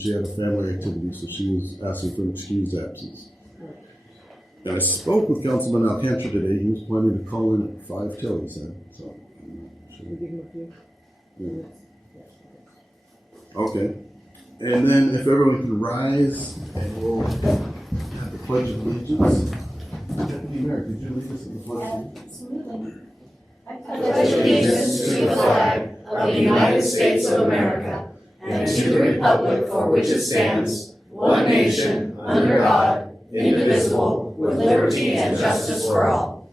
She had a family activity, so she was asking for an excused absence. And I spoke with Councilman Alcantara today. He was planning to call in at 5 till, he said. So, Should we give him a few? yeah. Okay. And then if everyone can rise, and we'll have the Pledge of Allegiance. Deputy Mayor, could you lead us in the Pledge of Allegiance? Absolutely. I pledge allegiance to the flag of the United States of America and to the republic for which it stands, one nation, under God, indivisible, with liberty and justice for all.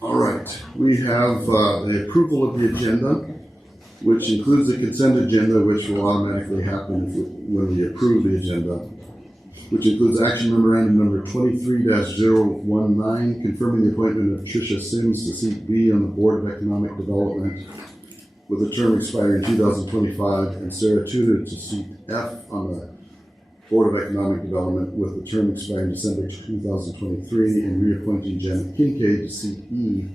All right. We have the approval of the agenda, which includes the consent agenda, which will automatically happen when we approve the agenda, which includes action memorandum number 23-019, confirming the appointment of Tricia Sims to seat B on the Board of Economic Development with a term expiring 2025, and Sarah Tudor to seat F on the Board of Economic Development with a term expiring December 2023, and reappointing Janet Kincaid to seat E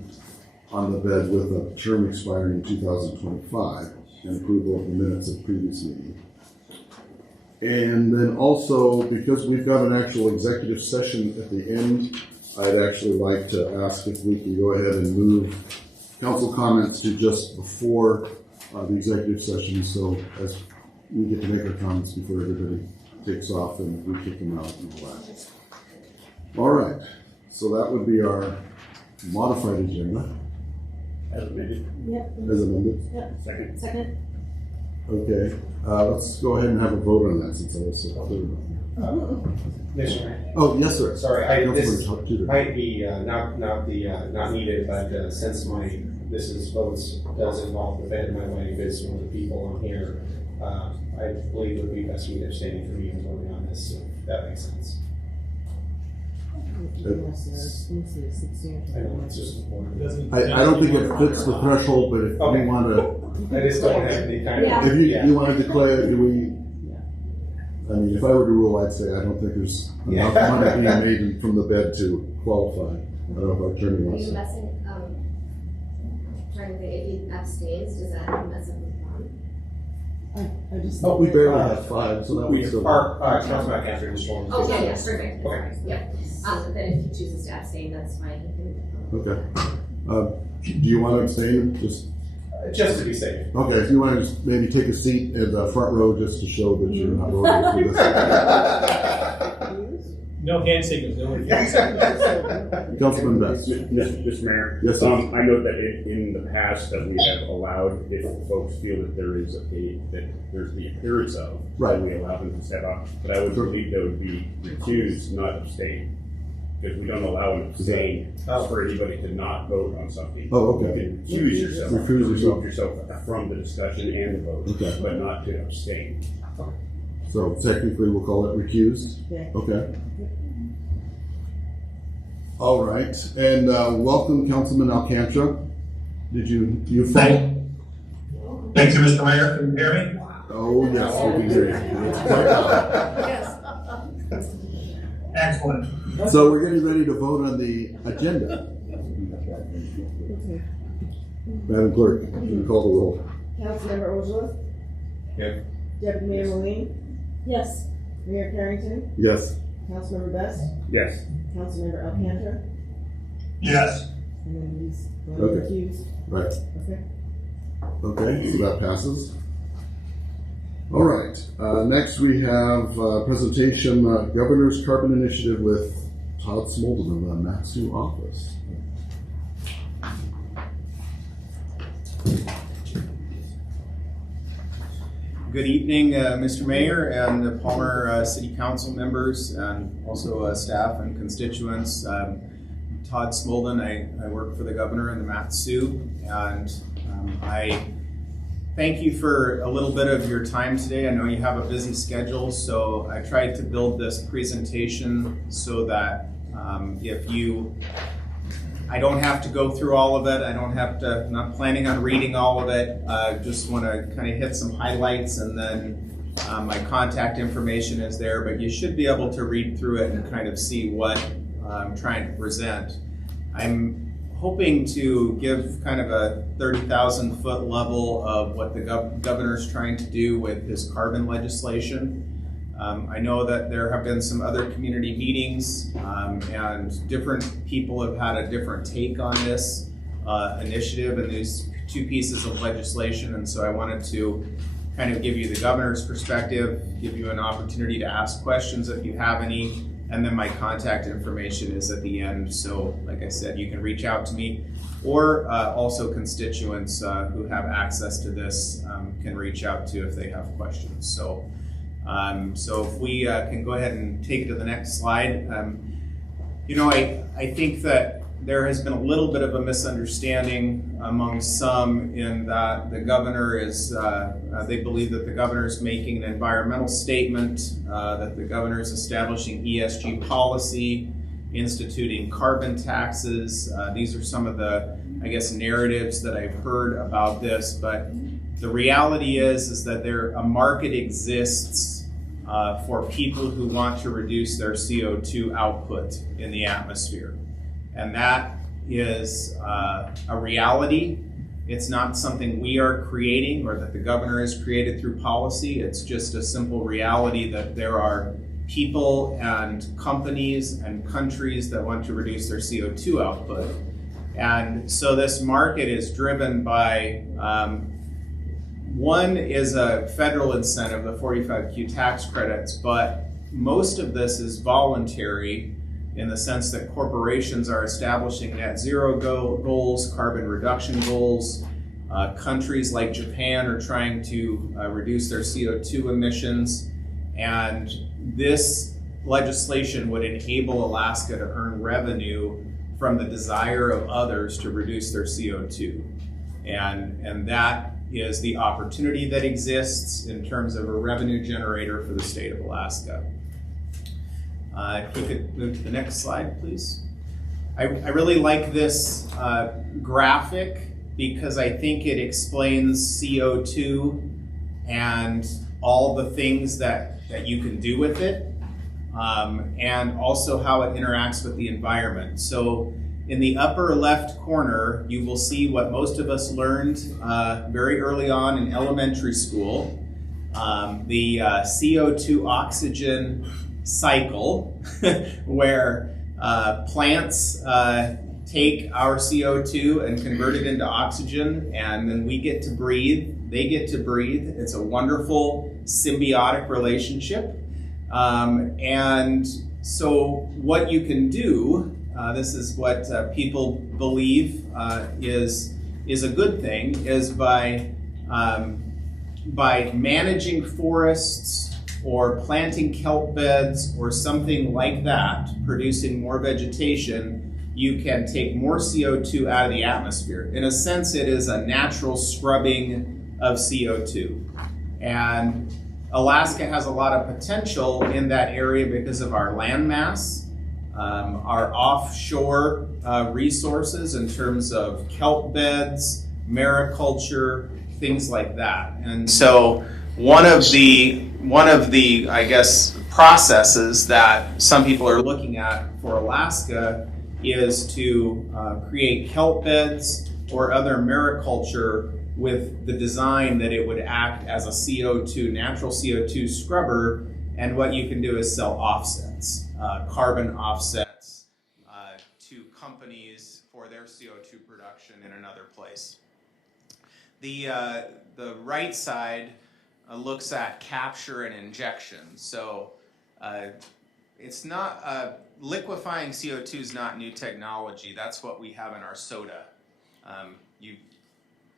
on the bed with a term expiring 2025, and approval of the minutes of previous meeting. And then also, because we've got an actual executive session at the end, I'd actually like to ask if we can go ahead and move council comments to just before the executive session, so as we get to make our comments before everybody takes off and we kick them out and all that. All right, so that would be our modified agenda. As amended. Yep. As amended? Yep. Second. Okay, let's go ahead and have a vote on that since I was so clear. Mr. Mayor. Oh, yes, sir. Sorry, this Councilman might be not needed, but since this is votes does involve the bed, my wife is one of the people on here. I believe it would be best me abstaining from even voting on this, if that makes sense. I know it's just important. I don't think it fits the threshold, but if Okay. you want to, I just don't have any kind of. if you want to declare, do we? I mean, if I were to rule, I'd say I don't think there's enough money being made from the bed to qualify. I don't know if our attorney Are wants you to. messing, trying to think, if he abstains, does that mess up with one? I just. Oh, we barely have 5, so that would still. Councilman Alcantara just wanted to. Oh, yeah, perfect. Okay. Yep. Then if he chooses to abstain, that's fine. Okay. Do you want to abstain? Just to be safe. Okay, if you want to just maybe take a seat in the front row just to show that you're not voting for this. No handshaking, no. Councilman Best. Mr. Mayor, Yes, sir. I know that in the past that we have allowed, if folks feel that there's the appearance of, Right. we allow them to step up. But I would believe that would be recused, not abstain, because we don't allow an abstain for anybody to not vote on something. Oh, okay. You can recuse yourself, Recuse yourself. remove yourself from the discussion and the vote, Okay. but not to abstain. So technically, we'll call it recused? Yeah. Okay. All right, and welcome, Councilman Alcantara. Did you follow? Thank you, Mr. Mayor. Can you hear me? Oh, yes, we can hear you. It's quite loud. Excellent. So we're getting ready to vote on the agenda. Okay. Madam Clerk, can you call the roll? Councilmember Ojola? Yeah. Deputy Mayor Moline? Yes. Mayor Carrington? Yes. Councilmember Best? Yes. Councilmember Alcantara? Yes. And then he's going Okay. to recuse. Right. Okay. Okay, so that passes. All right. Next, we have presentation Governor's Carbon Initiative with Todd Smolden of the Matsu office. Good evening, Mr. Mayor and the Palmer City Council members, and also staff and constituents. Todd Smolden. I work for the governor in the Matsu, and I thank you for a little bit of your time today. I know you have a busy schedule, so I tried to build this presentation so that I don't have to go through all of it. I'm not planning on reading all of it. Just want to kind of hit some highlights, and then my contact information is there, but you should be able to read through it and kind of see what I'm trying to present. I'm hoping to give kind of a 30,000 foot level of what the governor's trying to do with his carbon legislation. I know that there have been some other community meetings, and different people have had a different take on this initiative and these two pieces of legislation, and so I wanted to kind of give you the governor's perspective, give you an opportunity to ask questions if you have any, and then my contact information is at the end. So like I said, you can reach out to me, or also constituents who have access to this can reach out to if they have questions. So if we can go ahead and take it to the next slide. I think that there has been a little bit of a misunderstanding among some in that the governor is, they believe that the governor is making an environmental statement, that the governor is establishing ESG policy, instituting carbon taxes. These are some of the, I guess, narratives that I've heard about this, but the reality is that a market exists for people who want to reduce their CO2 output in the atmosphere. And that is a reality. It's not something we are creating or that the governor has created through policy. It's just a simple reality that there are people and companies and countries that want to reduce their CO2 output. And so this market is driven by, one is a federal incentive, the 45Q tax credits, but most of this is voluntary in the sense that corporations are establishing net zero goals, carbon reduction goals. Countries like Japan are trying to reduce their CO2 emissions. And this legislation would enable Alaska to earn revenue from the desire of others to reduce their CO2. And that is the opportunity that exists in terms of a revenue generator for the state of Alaska. If we could move to the next slide, please. I really like this graphic because I think it explains CO2 and all the things that you can do with it, and also how it interacts with the environment. So in the upper left corner, you will see what most of us learned very early on in elementary school, the CO2 oxygen cycle, where plants take our CO2 and convert it into oxygen, and then we get to breathe, they get to breathe. It's a wonderful symbiotic relationship. And so what you can do, this is what people believe is a good thing, is by managing forests or planting kelp beds or something like that, producing more vegetation, you can take more CO2 out of the atmosphere. In a sense, it is a natural scrubbing of CO2. And Alaska has a lot of potential in that area because of our land mass, our offshore resources in terms of kelp beds, mariculture, things like that. And so one of the, I guess, processes that some people are looking at for Alaska is to create kelp beds or other mariculture with the design that it would act as a natural CO2 scrubber. And what you can do is sell offsets, carbon offsets to companies for their CO2 production in another place. The right side looks at capture and injection. So it's not, liquefying CO2 is not new technology. That's what we have in our soda.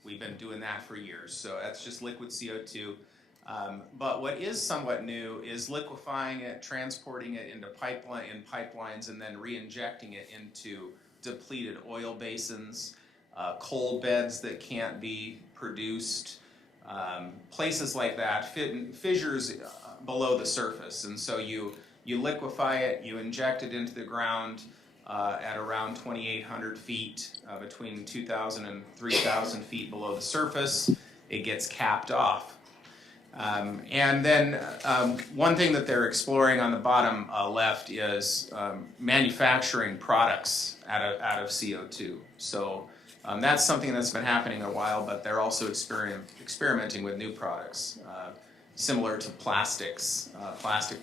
We've been doing that for years. So that's just liquid CO2. But what is somewhat new is liquefying it, transporting it into pipelines, and then re-injecting it into depleted oil basins, coal beds that can't be produced, places like that, fissures below the surface. And so you liquefy it, you inject it into the ground at around 2,800 feet, between 2,000 and 3,000 feet below the surface. It gets capped off. And then one thing that they're exploring on the bottom left is manufacturing products out of CO2. So that's something that's been happening a while, but they're also experimenting with new products, similar to plastic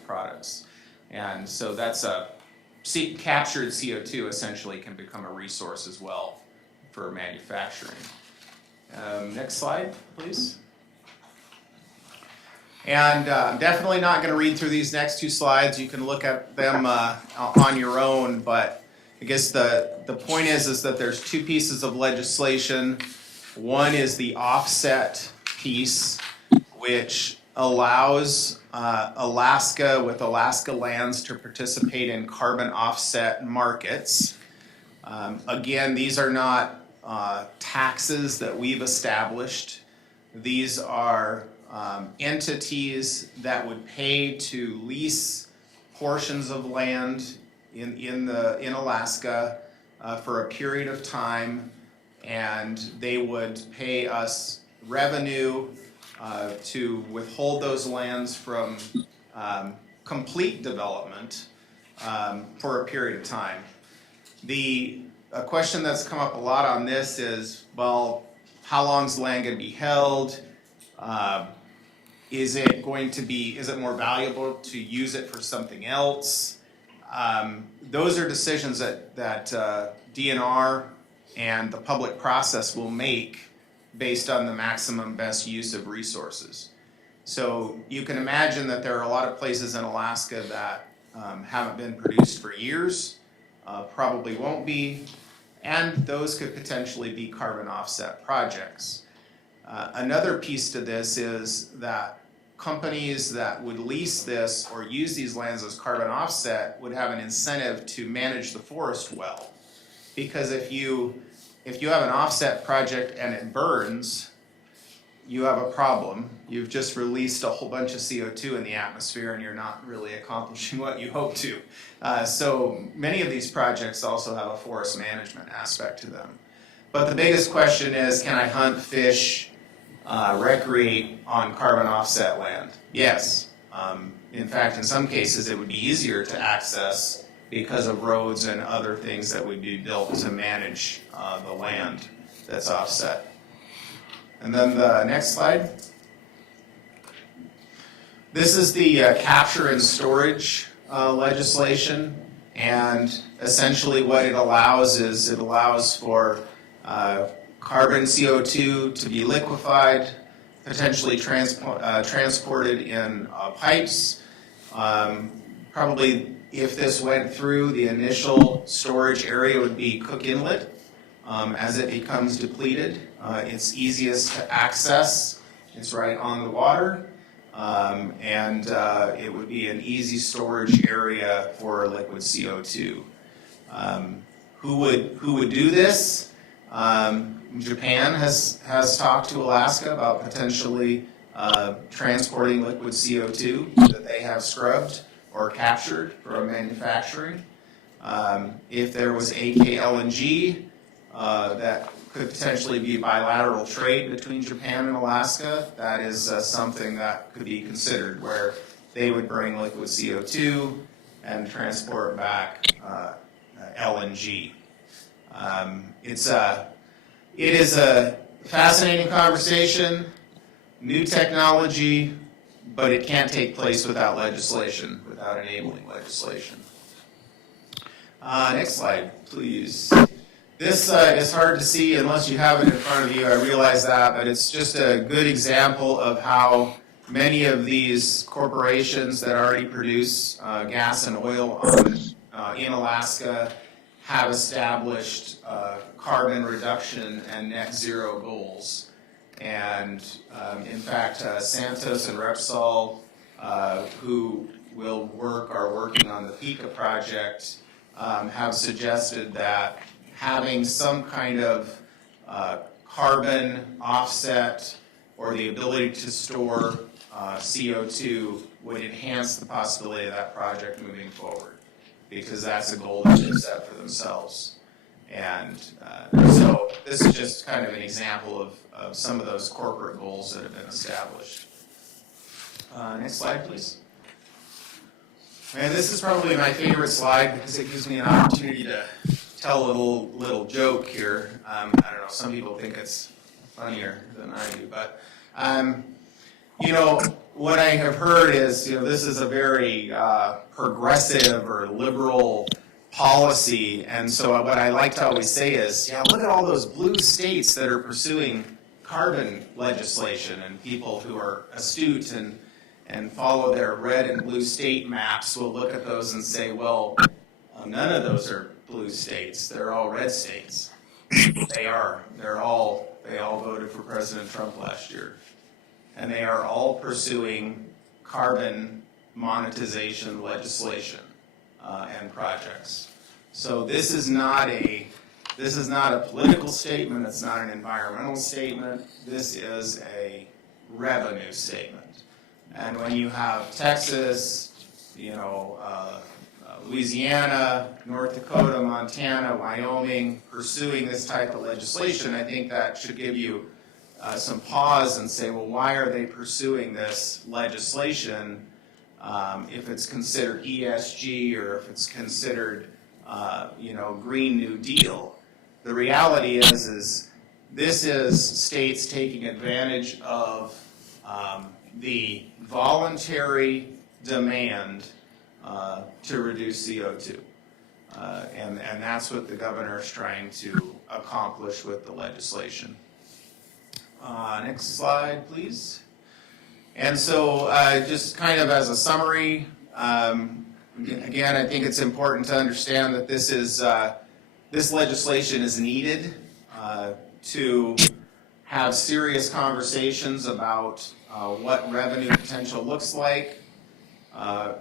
products. And so that's captured CO2 essentially can become a resource as well for manufacturing. Next slide, please. And I'm definitely not going to read through these next two slides. You can look at them on your own, but I guess the point is that there's two pieces of legislation. One is the offset piece, which allows Alaska with Alaska Lands to participate in carbon offset markets. Again, these are not taxes that we've established. These are entities that would pay to lease portions of land in Alaska for a period of time, and they would pay us revenue to withhold those lands from complete development for a period of time. A question that's come up a lot on this is, well, how long is the land going to be held? Is it more valuable to use it for something else? Those are decisions that DNR and the public process will make based on the maximum best use of resources. So you can imagine that there are a lot of places in Alaska that haven't been produced for years, probably won't be, and those could potentially be carbon offset projects. Another piece to this is that companies that would lease this or use these lands as carbon offset would have an incentive to manage the forest well. Because if you have an offset project and it burns, you have a problem. You've just released a whole bunch of CO2 in the atmosphere and you're not really accomplishing what you hope to. So many of these projects also have a forest management aspect to them. But the biggest question is, can I hunt, fish, recreate on carbon offset land? Yes. In fact, in some cases it would be easier to access because of roads and other things that would be built to manage the land that's offset. And then the next slide. This is the capture and storage legislation, and essentially what it allows is it allows for carbon CO2 to be liquefied, potentially transported in pipes. Probably if this went through, the initial storage area would be Cook Inlet. As it becomes depleted, it's easiest to access. It's right on the water, and it would be an easy storage area for liquid CO2. Who would do this? Japan has talked to Alaska about potentially transporting liquid CO2 that they have scrubbed or captured for manufacturing. If there was AK LNG, that could potentially be bilateral trade between Japan and Alaska. That is something that could be considered, where they would bring liquid CO2 and transport back LNG. It is a fascinating conversation, new technology, but it can't take place without legislation, without enabling legislation. Next slide, please. This is hard to see unless you have it in front of you, I realize that, but it's just a good example of how many of these corporations that already produce gas and oil in Alaska have established carbon reduction and net zero goals. And in fact, Santos and Repsol, who are working on the PICA project, have suggested that having some kind of carbon offset or the ability to store CO2 would enhance the possibility of that project moving forward, because that's a goal that they've set for themselves. And so this is just kind of an example of some of those corporate goals that have been established. Next slide, please. And this is probably my favorite slide because it gives me an opportunity to tell a little joke here. I don't know, some people think it's funnier than I do, but what I have heard is, this is a very progressive or liberal policy, and so what I like to always say is, look at all those blue states that are pursuing carbon legislation, and people who are astute and follow their red and blue state maps will look at those and say, well, none of those are blue states. They're all red states. They are. They all voted for President Trump last year. And they are all pursuing carbon monetization legislation and projects. So this is not a political statement. It's not an environmental statement. This is a revenue statement. And when you have Texas, Louisiana, North Dakota, Montana, Wyoming pursuing this type of legislation, I think that should give you some pause and say, well, why are they pursuing this legislation if it's considered ESG or if it's considered, Green New Deal? The reality is this is states taking advantage of the voluntary demand to reduce CO2. And that's what the governor is trying to accomplish with the legislation. Next slide, please. And so just kind of as a summary, again, I think it's important to understand that this legislation is needed to have serious conversations about what revenue potential looks like.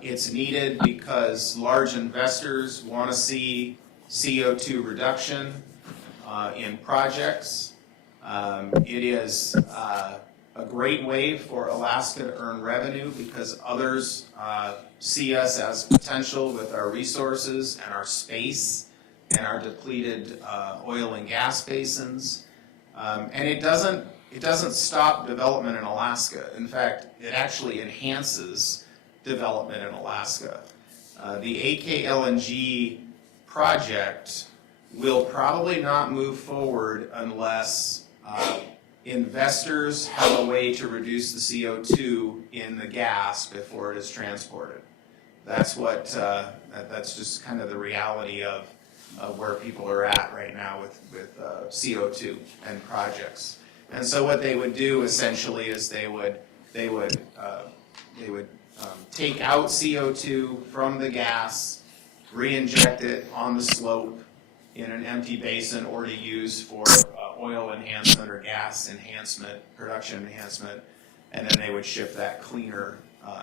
It's needed because large investors want to see CO2 reduction in projects. It is a great way for Alaska to earn revenue because others see us as potential with our resources and our space and our depleted oil and gas basins. And it doesn't stop development in Alaska. In fact, it actually enhances development in Alaska. The AK LNG project will probably not move forward unless investors have a way to reduce the CO2 in the gas before it is transported. That's that's just kind of the reality of where people are at right now with CO2 and projects. And so what they would do essentially is they would take out CO2 from the gas, re-inject it on the slope in an empty basin, or to use for oil enhancement or gas enhancement, production enhancement, and then they would ship that cleaner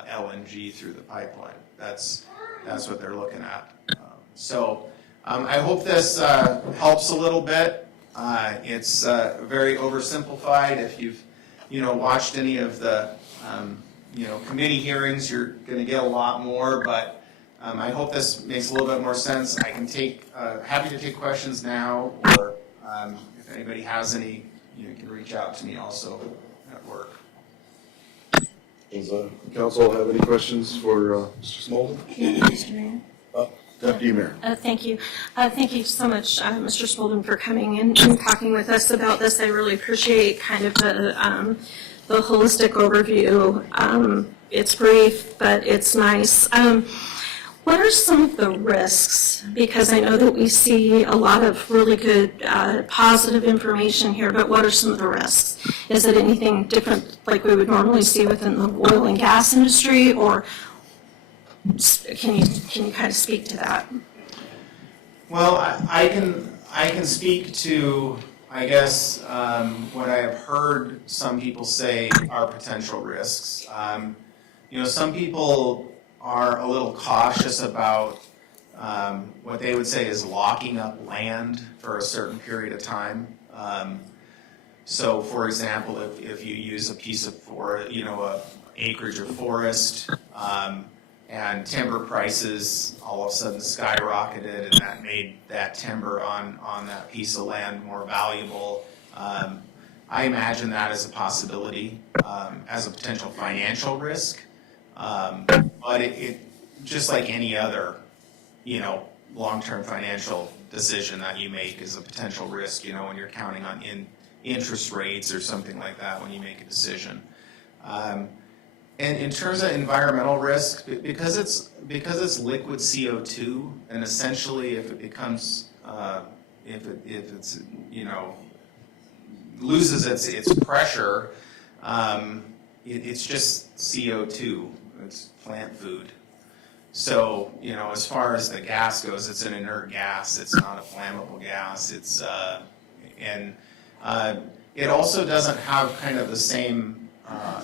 LNG through the pipeline. That's what they're looking at. So I hope this helps a little bit. It's very oversimplified. If you've watched any of the committee hearings, you're going to get a lot more, but I hope this makes a little bit more sense. I can happy to take questions now, or if anybody has any, you can reach out to me also at work. Does the council have any questions for Mr. Smolden? Mr. Mayor. Deputy Mayor. Thank you. Thank you so much, Mr. Smolden, for coming in and talking with us about this. I really appreciate kind of the holistic overview. It's brief, but it's nice. What are some of the risks? Because I know that we see a lot of really good positive information here, but what are some of the risks? Is it anything different like we would normally see within the oil and gas industry, or can you kind of speak to that? Well, I can speak to, I guess, what I have heard some people say are potential risks. Some people are a little cautious about what they would say is locking up land for a certain period of time. So, for example, if you use a piece of acreage of forest, and timber prices all of a sudden skyrocketed, and that made that timber on that piece of land more valuable. I imagine that as a possibility, as a potential financial risk. But it just like any other, long-term financial decision that you make is a potential risk, when you're counting on interest rates or something like that when you make a decision. And in terms of environmental risk, because it's liquid CO2, and essentially if it becomes if it's loses its pressure, it's just CO2. It's plant food. So as far as the gas goes, it's an inert gas. It's not a flammable gas. It's it also doesn't have kind of the same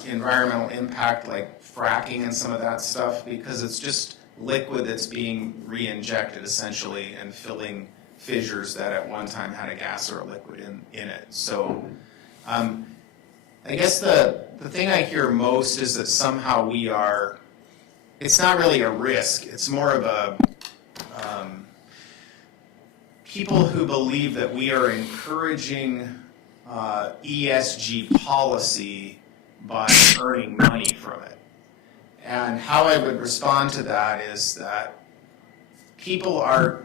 environmental impact like fracking and some of that stuff, because it's just liquid that's being re-injected essentially and filling fissures that at one time had a gas or a liquid in it. So I guess the thing I hear most is that somehow it's not really a risk. It's more of a people who believe that we are encouraging ESG policy by earning money from it. And how I would respond to that is that people are,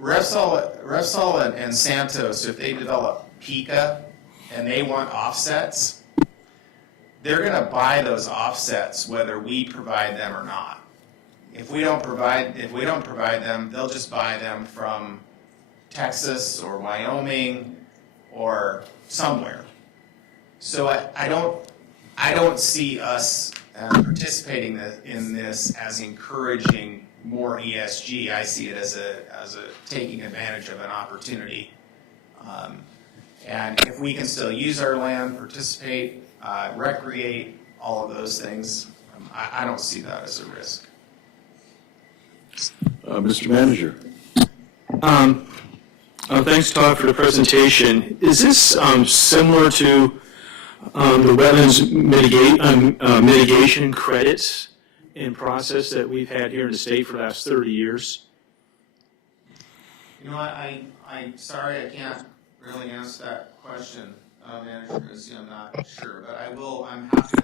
Repsol and Santos, if they develop Pika and they want offsets, they're going to buy those offsets whether we provide them or not. If we don't provide them, they'll just buy them from Texas or Wyoming or somewhere. So I don't see us participating in this as encouraging more ESG. I see it as a taking advantage of an opportunity. And if we can still use our land, participate, recreate, all of those things, I don't see that as a risk. Mr. Manager. Thanks, Todd, for the presentation. Is this similar to the wetlands mitigation credits in process that we've had here in the state for the last 30 years? I'm sorry I can't really answer that question, Manager, because I'm not sure, but I'm happy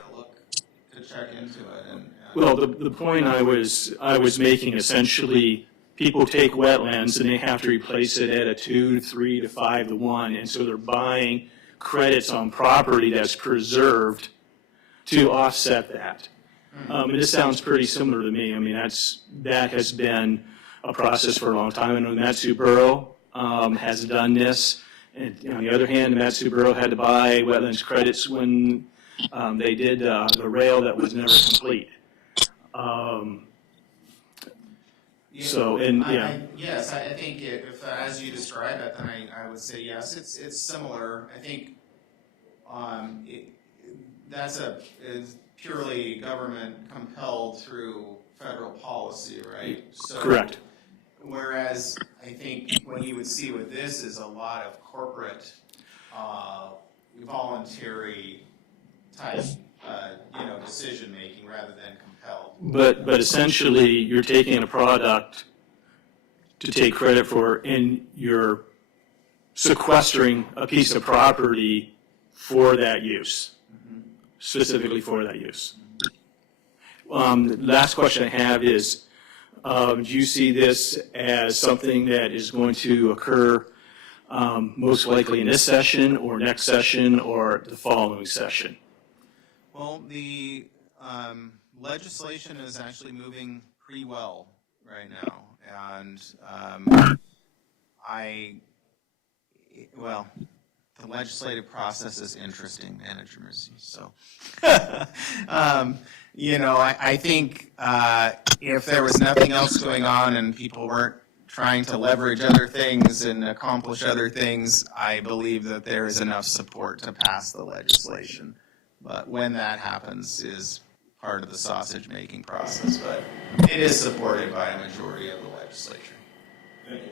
to check into it. Well, the point I was making, essentially, people take wetlands and they have to replace it at a 2 to 3 to 5 to 1, and so they're buying credits on property that's preserved to offset that. And this sounds pretty similar to me. I mean, that has been a process for a long time. I know Matsu Borough has done this. And on the other hand, Matsu Borough had to buy wetlands credits when they did the rail that was never complete. Yes, I think if as you describe it, then I would say yes. It's similar. I think that's is purely government compelled through federal policy, right? So, correct. Whereas I think what you would see with this is a lot of corporate, voluntary type, decision making rather than compelled. But essentially, you're taking a product to take credit for, and you're sequestering a piece of property for that use, specifically for that use. The last question I have is, do you see this as something that is going to occur most likely in this session or next session or the following session? Well, the legislation is actually moving pretty well right now, and the legislative process is interesting, Manager Mercy. So, I think if there was nothing else going on and people weren't trying to leverage other things and accomplish other things, I believe that there is enough support to pass the legislation. But when that happens is part of the sausage-making process. But it is supported by a majority of the legislature. Thank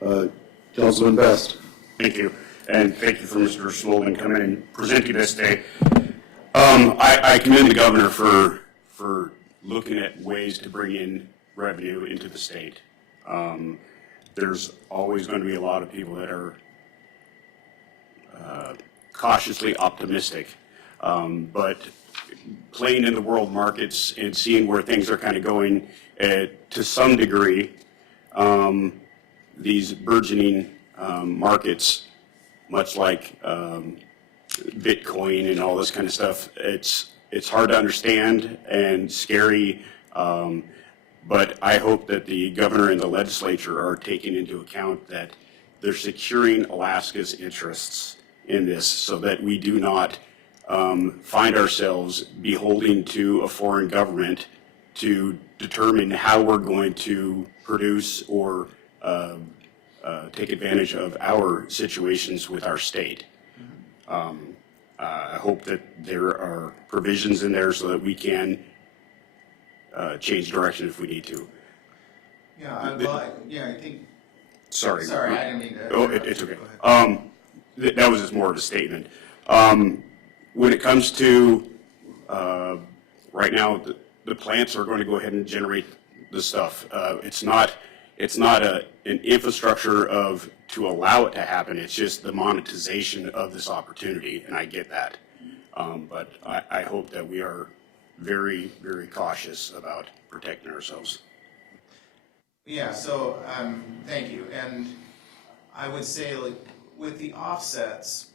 you. Councilman Best. Thank you. And thank you for Mr. Smolden coming and presenting this today. I commend the governor for looking at ways to bring in revenue into the state. There's always going to be a lot of people that are cautiously optimistic, but playing in the world markets and seeing where things are kind of going to some degree. These burgeoning markets, much like Bitcoin and all this kind of stuff, it's hard to understand and scary. But I hope that the governor and the legislature are taking into account that they're securing Alaska's interests in this so that we do not find ourselves beholden to a foreign government to determine how we're going to produce or take advantage of our situations with our state. I hope that there are provisions in there so that we can change direction if we need to. Yeah, I think. Sorry. Sorry, I didn't mean to. Oh, it's okay. That was just more of a statement. When it comes to right now, the plants are going to go ahead and generate the stuff. It's not an infrastructure to allow it to happen. It's just the monetization of this opportunity, and I get that. But I hope that we are very, very cautious about protecting ourselves. Yeah, so thank you. And I would say, like, with the offsets,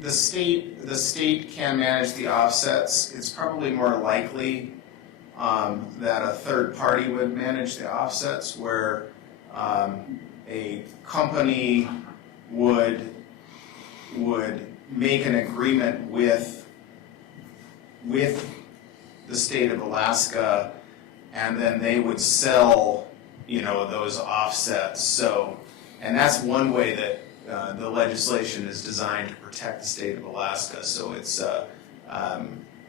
the state can manage the offsets. It's probably more likely that a third party would manage the offsets, where a company would make an agreement with the state of Alaska, and then they would sell, those offsets. So, and that's one way that the legislation is designed to protect the state of Alaska. So it's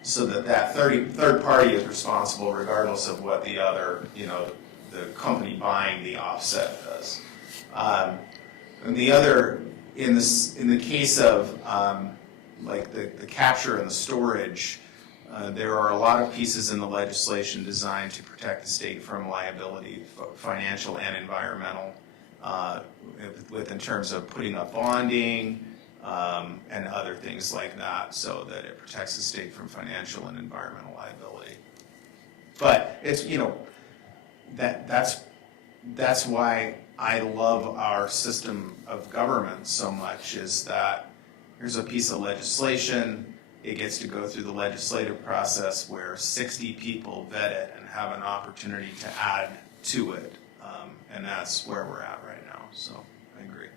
so that third party is responsible regardless of what the other, the company buying the offset does. And the other, in the case of like the capture and the storage, there are a lot of pieces in the legislation designed to protect the state from liability, financial and environmental, in terms of putting up bonding and other things like that, so that it protects the state from financial and environmental liability. But it's, that's why I love our system of government so much, is that here's a piece of legislation. It gets to go through the legislative process where 60 people vet it and have an opportunity to add to it. And that's where we're at right now. So I agree.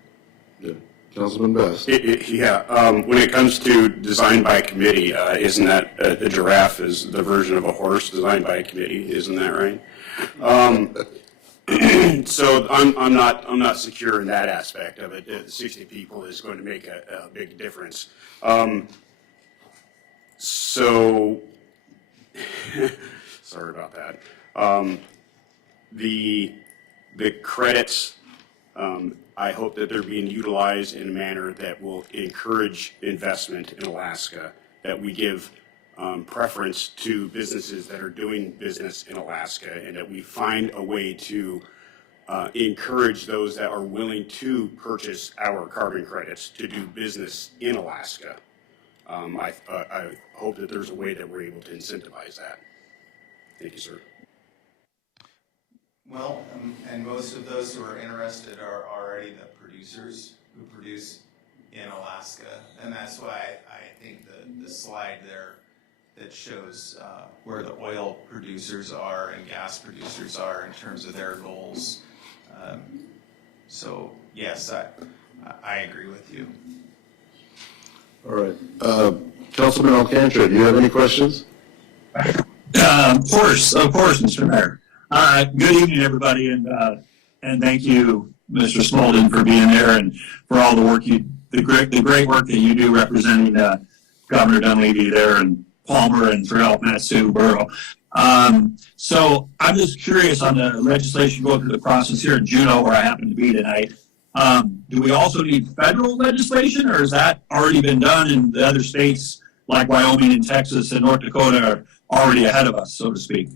Yeah. Councilman Best. When it comes to design by committee, isn't that a giraffe is the version of a horse designed by a committee? Isn't that right? So I'm not secure in that aspect of it. 60 people is going to make a big difference. So, sorry about that. The credits, I hope that they're being utilized in a manner that will encourage investment in Alaska, that we give preference to businesses that are doing business in Alaska, and that we find a way to encourage those that are willing to purchase our carbon credits to do business in Alaska. I hope that there's a way that we're able to incentivize that. Thank you, sir. Well, and most of those who are interested are already the producers who produce in Alaska. And that's why I think the slide there that shows where the oil producers are and gas producers are in terms of their goals. So, yes, I agree with you. All right. Councilman Alcantara, do you have any questions? Of course, Mr. Mayor. Good evening, everybody, and thank you, Mr. Smolden, for being there and for all the work the great work that you do representing Governor Dunleavy there and Palmer and throughout Mat-Su Borough. So I'm just curious on the legislation going through the process here in Juneau, where I happen to be tonight. Do we also need federal legislation, or has that already been done and the other states like Wyoming and Texas and North Dakota are already ahead of us, so to speak?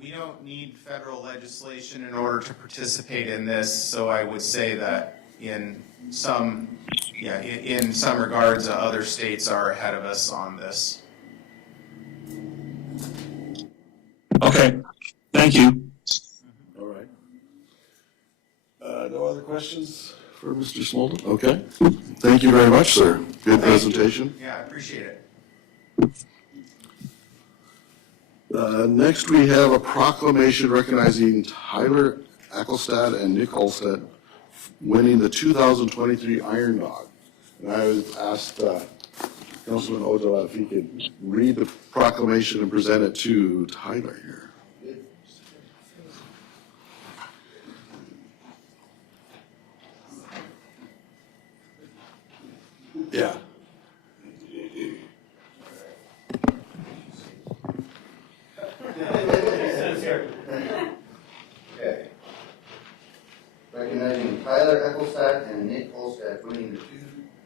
We don't need federal legislation in order to participate in this, so I would say that in some yeah, in some regards, other states are ahead of us on this. Okay, thank you. All right. No other questions for Mr. Smolden? Okay. Thank you very much, sir. Good presentation. Yeah, I appreciate it. Next, we have a proclamation recognizing Tyler Ecclestad and Nick Olstead winning the 2023 Iron Dog. And I was asked Councilman Ojola if he could read the proclamation and present it to Tyler here. Yeah. Okay. Recognizing Tyler Ecclestad and Nick Olstead winning the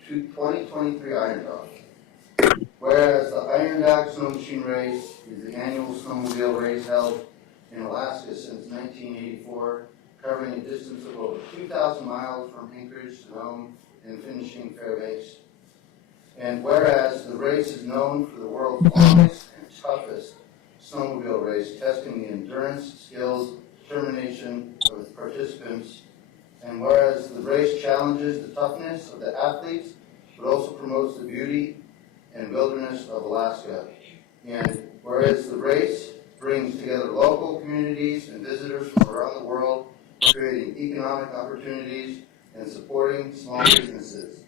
2023 Iron Dog. Whereas the Iron Dog Snow Machine Race is the annual snowmobile race held in Alaska since 1984, covering a distance of over 2,000 miles from Anchorage to Nome and finishing Fairbanks. And whereas the race is known for the world's longest and toughest snowmobile race, testing the endurance, skills, determination of its participants, and whereas the race challenges the toughness of the athletes, but also promotes the beauty and wilderness of Alaska. And whereas the race brings together local communities and visitors from around the world, creating economic opportunities and supporting small businesses.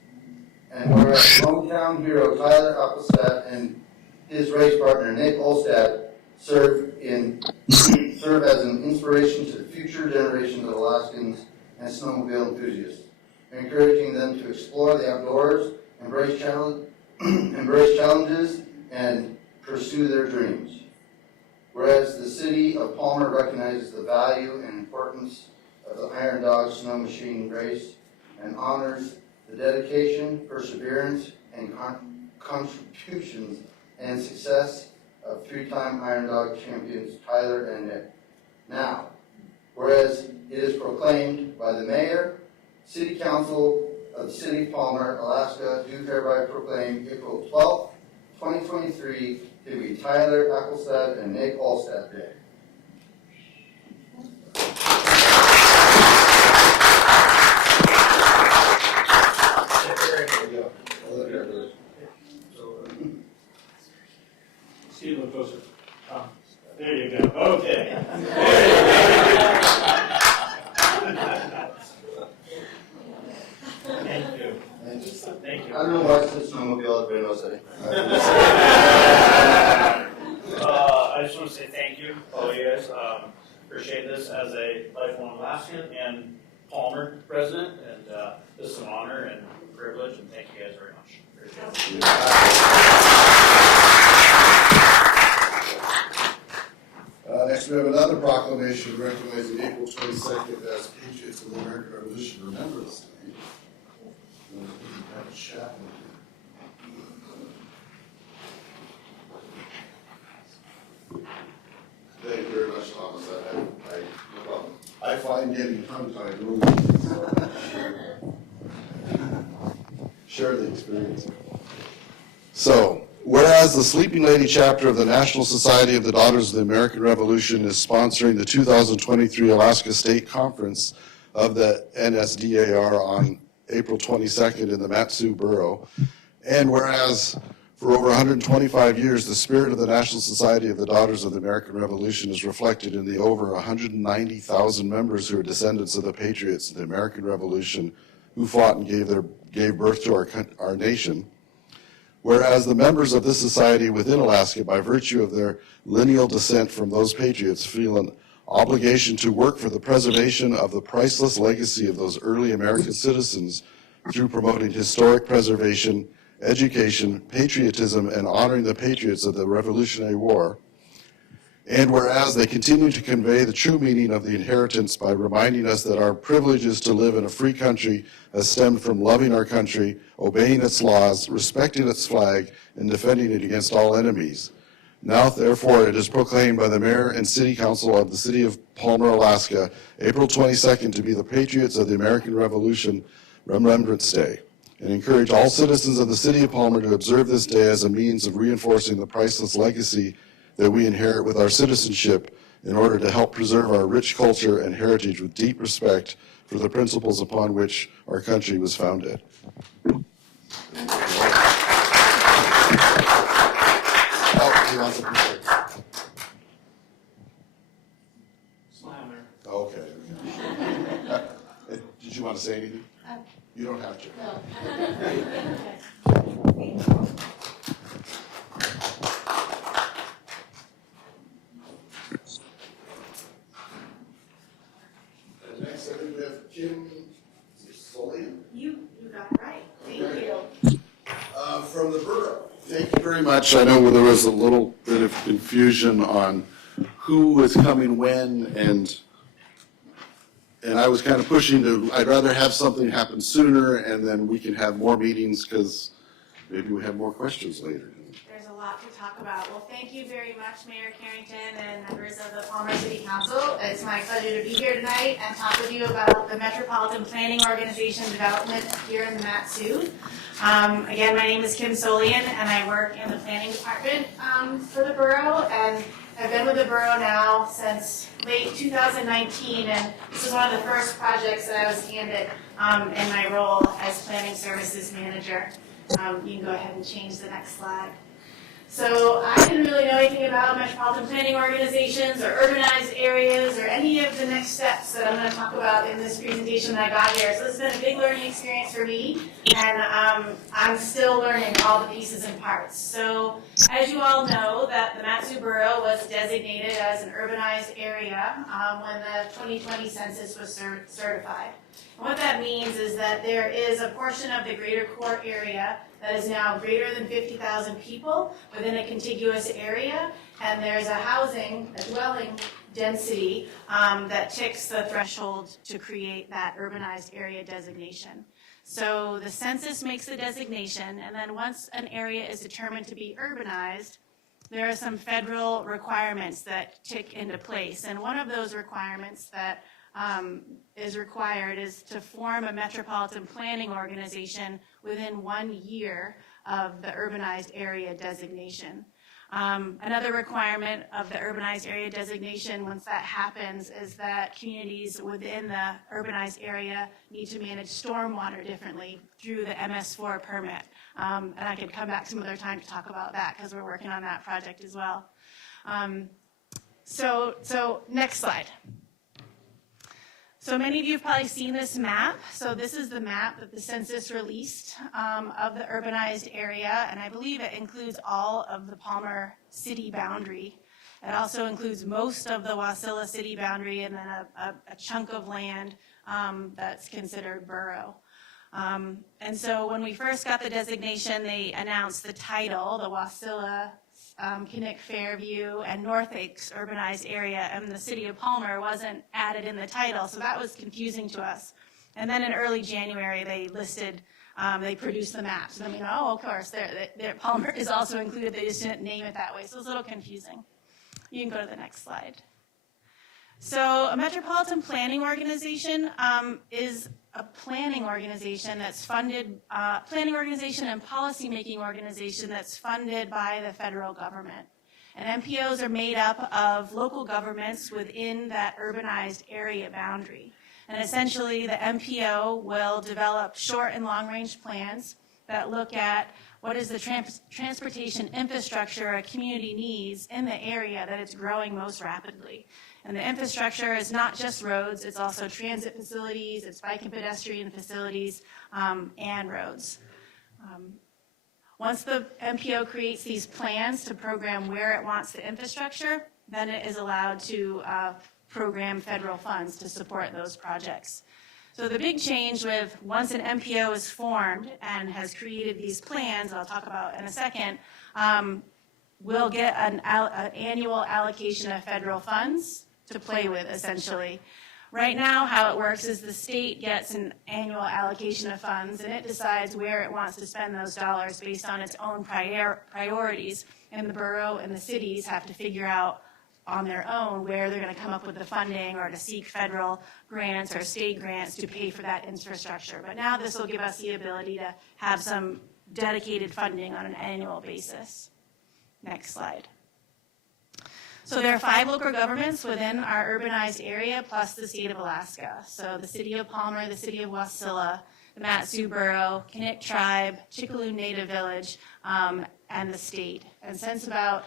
And whereas hometown hero Tyler Ecclestad and his race partner Nick Olstead serve as an inspiration to the future generations of Alaskans and snowmobile enthusiasts, encouraging them to explore the outdoors, embrace challenges, and pursue their dreams. Whereas the city of Palmer recognizes the value and importance of the Iron Dog Snow Machine Race and honors the dedication, perseverance, and contributions and success of three-time Iron Dog champions Tyler and Nick. Now, whereas it is proclaimed by the Mayor, City Council of the City of Palmer, Alaska, do hereby proclaim April 12th, 2023 to be Tyler Ecclestad and Nick Olstead Day. Steve, look closer. There you go. Okay. Thank you. Thank you. I don't know why it's this snowmobile at Reno City. I just want to say thank you, all you guys. Appreciate this as a lifelong Alaskan and Palmer resident, and this is an honor and privilege, and thank you guys very much. Appreciate it. Next, we have another proclamation recognizing April 22nd as Patriots of the American Revolution Remembrance Day. Have a chat with you. Thank you very much, Thomas. No problem. I find getting tongue-tied really share the experience. So, whereas the Sleeping Lady chapter of the National Society of the Daughters of the American Revolution is sponsoring the 2023 Alaska State Conference of the NSDAR on April 22nd in the Matsu Borough, and whereas for over 125 years, the spirit of the National Society of the Daughters of the American Revolution is reflected in the over 190,000 members who are descendants of the patriots of the American Revolution who fought and gave birth to our nation. Whereas the members of this society within Alaska, by virtue of their lineal descent from those patriots, feel an obligation to work for the preservation of the priceless legacy of those early American citizens through promoting historic preservation, education, patriotism, and honoring the patriots of the Revolutionary War. And whereas they continue to convey the true meaning of the inheritance by reminding us that our privileges to live in a free country has stemmed from loving our country, obeying its laws, respecting its flag, and defending it against all enemies. Now, therefore, it is proclaimed by the Mayor and City Council of the City of Palmer, Alaska, April 22nd to be the Patriots of the American Revolution Remembrance Day. and encourage all citizens of the City of Palmer to observe this day as a means of reinforcing the priceless legacy that we inherit with our citizenship in order to help preserve our rich culture and heritage with deep respect for the principles upon which our country was founded. Oh, he wants a picture. Slammer. Okay. Did you want to say anything? You don't have to. And next, I think we have Kim Solian. You got it right. Thank you. From the borough. Thank you very much. I know there was a little bit of confusion on who was coming when, and I was kind of pushing to, I'd rather have something happen sooner, and then we can have more meetings, because maybe we have more questions later. There's a lot to talk about. Well, thank you very much, Mayor Carrington and members of the Palmer City Council. It's my pleasure to be here tonight and talk with you about the Metropolitan Planning Organization development here in the Mat-Su. Again, my name is Kim Solian, and I work in the planning department for the borough, and I've been with the borough now since late 2019, and this is one of the first projects that I was handed in my role as Planning Services Manager. You can go ahead and change the next slide. So I didn't really know anything about metropolitan planning organizations or urbanized areas or any of the next steps that I'm going to talk about in this presentation that I got here. So this has been a big learning experience for me, and I'm still learning all the pieces and parts. So as you all know, that the Mat-Su Borough was designated as an urbanized area when the 2020 census was certified. And what that means is that there is a portion of the greater core area that is now greater than 50,000 people within a contiguous area, and there's a dwelling density that ticks the threshold to create that urbanized area designation. So the census makes the designation, and then once an area is determined to be urbanized, there are some federal requirements that tick into place. And one of those requirements that is required is to form a metropolitan planning organization within 1 year of the urbanized area designation. Another requirement of the urbanized area designation, once that happens, is that communities within the urbanized area need to manage stormwater differently through the MS4 permit. And I could come back some other time to talk about that because we're working on that project as well. So next slide. So many of you have probably seen this map. So this is the map that the census released of the urbanized area, and I believe it includes all of the Palmer city boundary. It also includes most of the Wasilla city boundary and then a chunk of land that's considered borough. And so when we first got the designation, they announced the title, the Wasilla, Kinnick, Fairview, and North Lakes urbanized area, and the city of Palmer wasn't added in the title, so that was confusing to us. And then in early January, they listed, they produced the maps, and then we know, oh, of course, Palmer is also included, they just didn't name it that way, so it was a little confusing. You can go to the next slide. So a metropolitan planning organization is a planning organization that's funded, planning organization and policymaking organization that's funded by the federal government. And MPOs are made up of local governments within that urbanized area boundary. And essentially the MPO will develop short and long range plans that look at what is the transportation infrastructure a community needs in the area that it's growing most rapidly. And the infrastructure is not just roads, it's also transit facilities, it's bike and pedestrian facilities, and roads. Once the MPO creates these plans to program where it wants the infrastructure, then it is allowed to program federal funds to support those projects. So the big change with once an MPO is formed and has created these plans, I'll talk about in a second, we'll get an annual allocation of federal funds to play with, essentially. Right now, how it works is the state gets an annual allocation of funds, and it decides where it wants to spend those dollars based on its own priorities, and the borough and the cities have to figure out on their own where they're going to come up with the funding or to seek federal grants or state grants to pay for that infrastructure. But now this will give us the ability to have some dedicated funding on an annual basis. Next slide. So there are 5 local governments within our urbanized area plus the state of Alaska. So the city of Palmer, the city of Wasilla, the Mat-Su Borough, Kinnick Tribe, Chickaloon Native Village, and the state. And since about,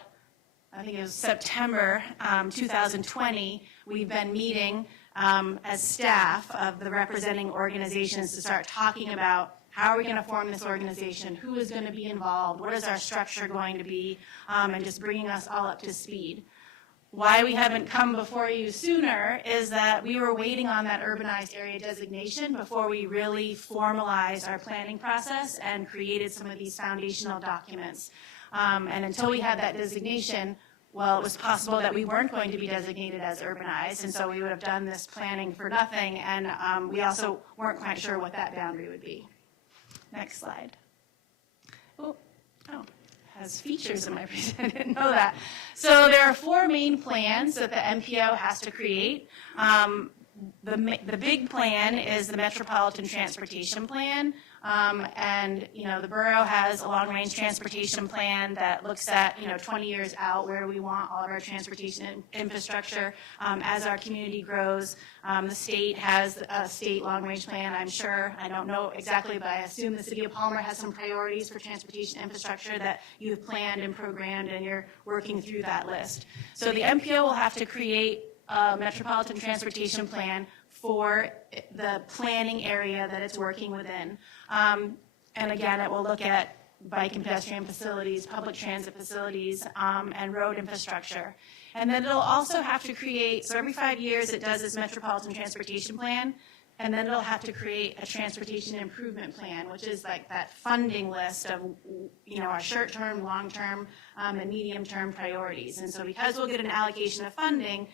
I think it was September 2020, we've been meeting as staff of the representing organizations to start talking about how are we going to form this organization, who is going to be involved, what is our structure going to be, and just bringing us all up to speed. Why we haven't come before you sooner is that we were waiting on that urbanized area designation before we really formalized our planning process and created some of these foundational documents. And until we had that designation, well, it was possible that we weren't going to be designated as urbanized, and so we would have done this planning for nothing, and we also weren't quite sure what that boundary would be. Next slide. Oh. Has features in my presentation. I didn't know that. So there are 4 main plans that the MPO has to create. The big plan is the Metropolitan Transportation Plan. And, the borough has a long-range transportation plan that looks at, 20 years out where we want all of our transportation infrastructure as our community grows. The state has a state long-range plan, I'm sure. I don't know exactly, but I assume the city of Palmer has some priorities for transportation infrastructure that you've planned and programmed, and you're working through that list. So the MPO will have to create a Metropolitan Transportation Plan for the planning area that it's working within. And again, it will look at bike and pedestrian facilities, public transit facilities, and road infrastructure. And then it'll also have to create, so every 5 years it does this Metropolitan Transportation Plan, and then it'll have to create a transportation improvement plan, which is like that funding list of, our short-term, long-term, and medium-term priorities. And so because we'll get an allocation of funding,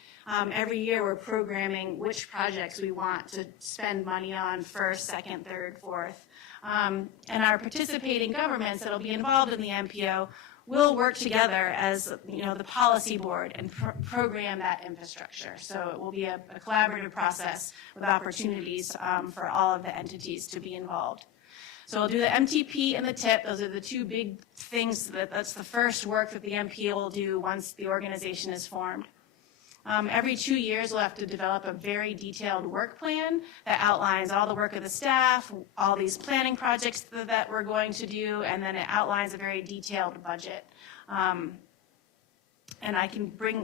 every year we're programming which projects we want to spend money on first, second, third, fourth. And our participating governments that will be involved in the MPO will work together as, the policy board and program that infrastructure. So it will be a collaborative process with opportunities for all of the entities to be involved. So we'll do the MTP and the TIP. Those are the 2 big things that's the first work that the MPO will do once the organization is formed. Every 2 years, we'll have to develop a very detailed work plan that outlines all the work of the staff, all these planning projects that we're going to do, and then it outlines a very detailed budget. And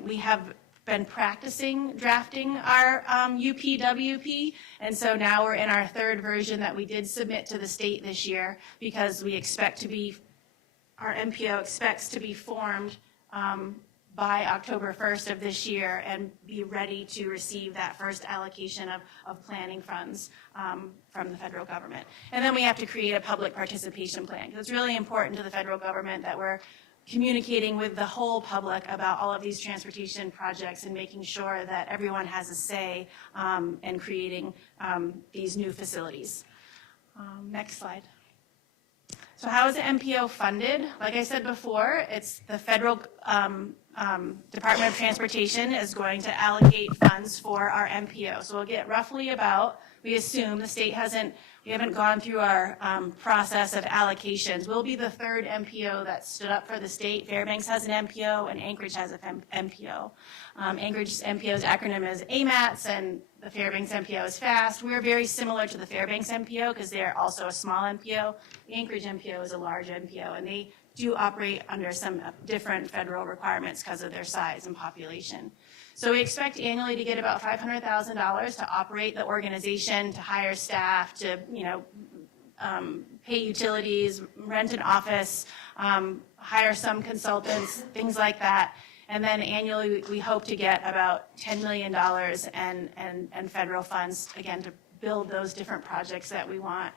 we have been practicing drafting our UPWP, and so now we're in our 3rd version that we did submit to the state this year because our MPO expects to be formed by October 1st of this year and be ready to receive that first allocation of planning funds from the federal government. And then we have to create a public participation plan, because it's really important to the federal government that we're communicating with the whole public about all of these transportation projects and making sure that everyone has a say in creating these new facilities. Next slide. So how is the MPO funded? Like I said before, it's the federal Department of Transportation is going to allocate funds for our MPO. So we'll get roughly about, we assume the state we haven't gone through our process of allocations. We'll be the 3rd MPO that stood up for the state. Fairbanks has an MPO and Anchorage has an MPO. Anchorage's MPO's acronym is AMATS and the Fairbanks MPO is FAST. We're very similar to the Fairbanks MPO because they're also a small MPO. The Anchorage MPO is a large MPO, and they do operate under some different federal requirements because of their size and population. So we expect annually to get about $500,000 to operate the organization, to hire staff, to pay utilities, rent an office, hire some consultants, things like that. And then annually, we hope to get about $10 million and federal funds, again, to build those different projects that we want.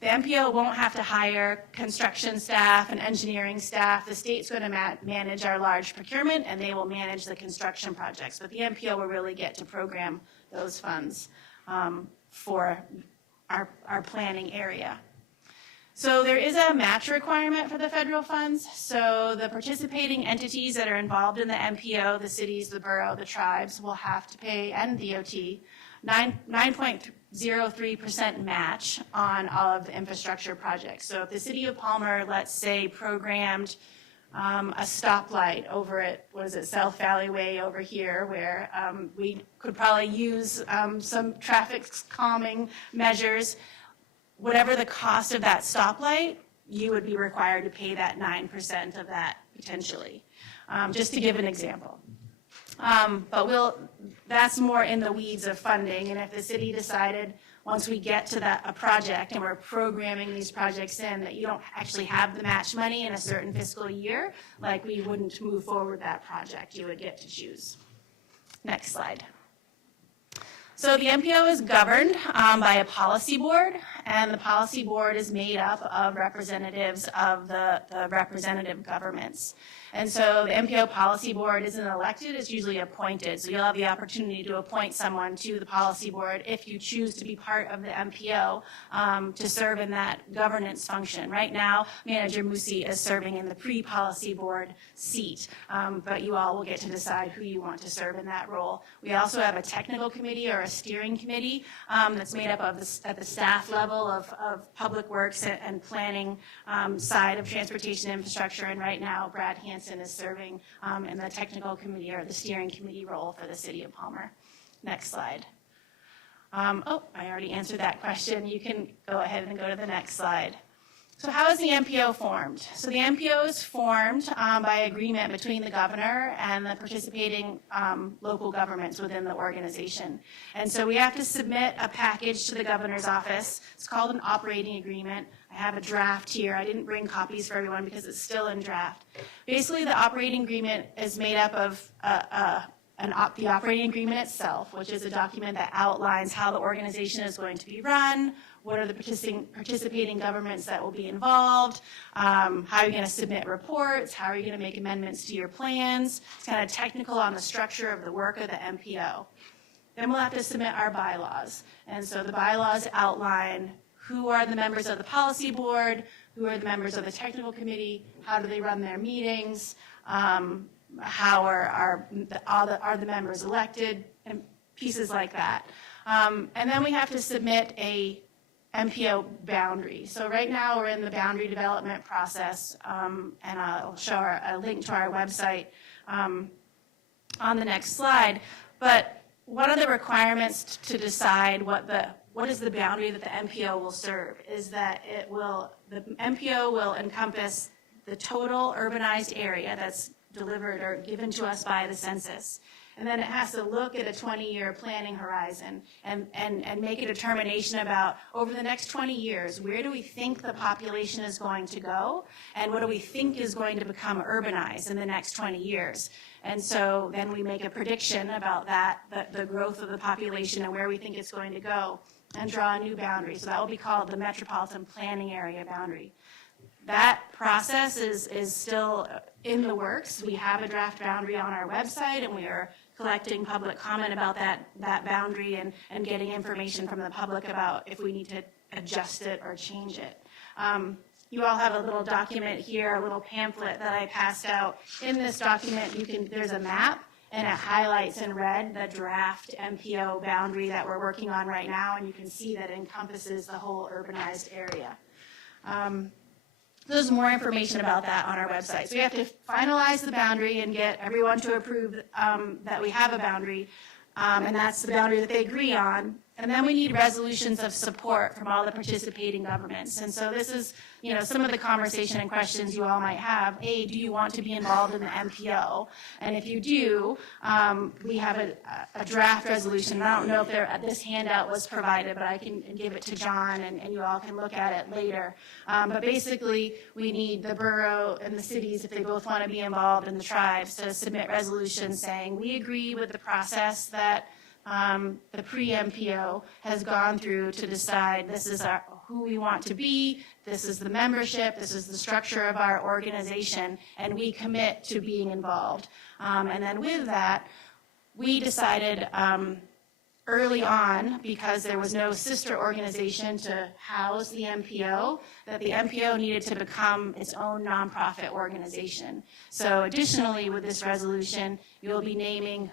The MPO won't have to hire construction staff and engineering staff. The state's going to manage our large procurement, and they will manage the construction projects. But the MPO will really get to program those funds for our planning area. So there is a match requirement for the federal funds. So the participating entities that are involved in the MPO, the cities, the borough, the tribes, will have to pay, and DOT, 9.03% match on all of the infrastructure projects. So if the city of Palmer, let's say, programmed a stoplight over at, what is it, South Valley Way over here, where we could probably use some traffic calming measures, whatever the cost of that stoplight, you would be required to pay that 9% of that potentially, just to give an example. But that's more in the weeds of funding, and if the city decided, once we get to a project and we're programming these projects in, that you don't actually have the match money in a certain fiscal year, like we wouldn't move forward that project, you would get to choose. Next slide. So the MPO is governed by a policy board, and the policy board is made up of representatives of the representative governments. And so the MPO policy board isn't elected, it's usually appointed. So you'll have the opportunity to appoint someone to the policy board if you choose to be part of the MPO to serve in that governance function. Right now, Manager Musi is serving in the pre-policy board seat, but you all will get to decide who you want to serve in that role. We also have a technical committee or a steering committee that's made up of at the staff level of public works and planning side of transportation infrastructure, and right now Brad Hansen is serving in the technical committee or the steering committee role for the city of Palmer. Next slide. I already answered that question. You can go ahead and go to the next slide. So how is the MPO formed? So the MPO is formed by agreement between the governor and the participating local governments within the organization. And so we have to submit a package to the governor's office. It's called an operating agreement. I have a draft here. I didn't bring copies for everyone because it's still in draft. Basically, the operating agreement is made up of the operating agreement itself, which is a document that outlines how the organization is going to be run, what are the participating governments that will be involved, how are you going to submit reports, how are you going to make amendments to your plans. It's kind of technical on the structure of the work of the MPO. Then we'll have to submit our bylaws. And so the bylaws outline who are the members of the policy board, who are the members of the technical committee, how do they run their meetings, how are the members elected, and pieces like that. And then we have to submit a MPO boundary. So right now we're in the boundary development process, and I'll show a link to our website on the next slide. But one of the requirements to decide what is the boundary that the MPO will serve is that the MPO will encompass the total urbanized area that's delivered or given to us by the census. And then it has to look at a 20-year planning horizon and make a determination about, over the next 20 years, where do we think the population is going to go, and what do we think is going to become urbanized in the next 20 years. And so then we make a prediction about that, the growth of the population and where we think it's going to go, and draw a new boundary. So that will be called the Metropolitan Planning Area Boundary. That process is still in the works. We have a draft boundary on our website, and we are collecting public comment about that boundary and getting information from the public about if we need to adjust it or change it. You all have a little document here, a little pamphlet that I passed out. In this document, there's a map, and it highlights in red the draft MPO boundary that we're working on right now, and you can see that it encompasses the whole urbanized area. There's more information about that on our website. So we have to finalize the boundary and get everyone to approve that we have a boundary, and that's the boundary that they agree on. And then we need resolutions of support from all the participating governments. And so this is, some of the conversation and questions you all might have. A, do you want to be involved in the MPO? And if you do, we have a draft resolution. I don't know if this handout was provided, but I can give it to John, and you all can look at it later. But basically, we need the borough and the cities, if they both want to be involved, and the tribes to submit resolutions saying, we agree with the process that the pre-MPO has gone through to decide this is who we want to be, this is the membership, this is the structure of our organization, and we commit to being involved. And then with that, we decided early on, because there was no sister organization to house the MPO, that the MPO needed to become its own nonprofit organization. So additionally, with this resolution, you'll be naming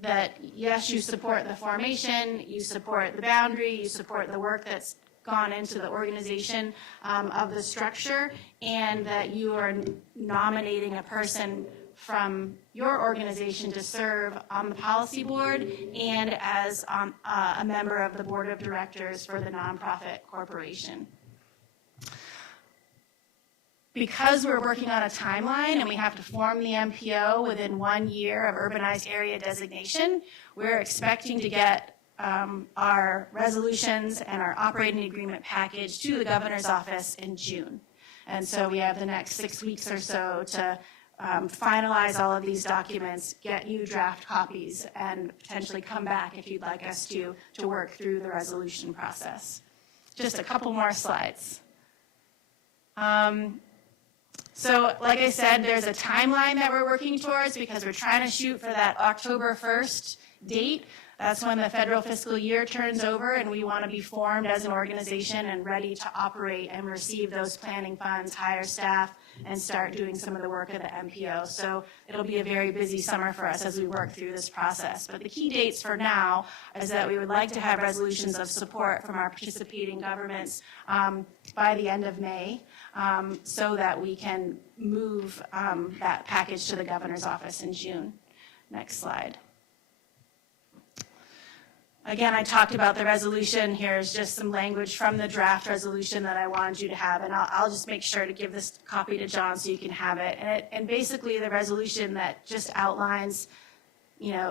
that yes, you support the formation, you support the boundary, you support the work that's gone into the organization of the structure, and that you are nominating a person from your organization to serve on the policy board and as a member of the board of directors for the nonprofit corporation. Because we're working on a timeline and we have to form the MPO within 1 year of urbanized area designation, we're expecting to get our resolutions and our operating agreement package to the governor's office in June. And so we have the next 6 weeks or so to finalize all of these documents, get you draft copies, and potentially come back if you'd like us to work through the resolution process. Just a couple more slides. So like I said, there's a timeline that we're working towards because we're trying to shoot for that October 1st date. That's when the federal fiscal year turns over, and we want to be formed as an organization and ready to operate and receive those planning funds, hire staff, and start doing some of the work of the MPO. So it'll be a very busy summer for us as we work through this process. But the key dates for now is that we would like to have resolutions of support from our participating governments by the end of May, so that we can move that package to the governor's office in June. Next slide. Again, I talked about the resolution. Here's just some language from the draft resolution that I wanted you to have, and I'll just make sure to give this copy to John so you can have it. And basically the resolution that just outlines,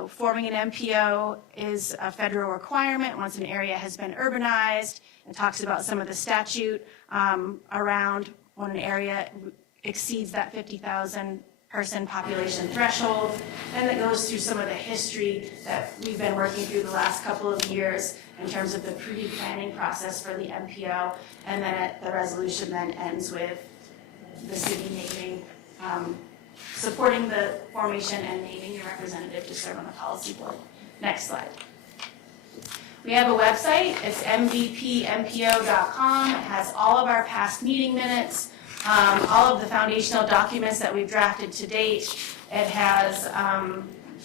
forming an MPO is a federal requirement once an area has been urbanized. It talks about some of the statute around when an area exceeds that 50,000 person population threshold, and it goes through some of the history that we've been working through the last couple of years in terms of the pre-planning process for the MPO, and then the resolution then ends with the city naming, supporting the formation and naming your representative to serve on the policy board. Next slide. We have a website, it's mvpmpo.com. It has all of our past meeting minutes, all of the foundational documents that we've drafted to date. It has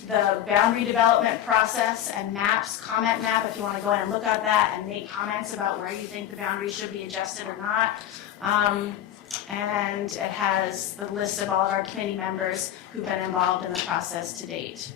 the boundary development process and maps, comment map, if you want to go in and look at that and make comments about where you think the boundaries should be adjusted or not. And it has the list of all of our committee members who've been involved in the process to date.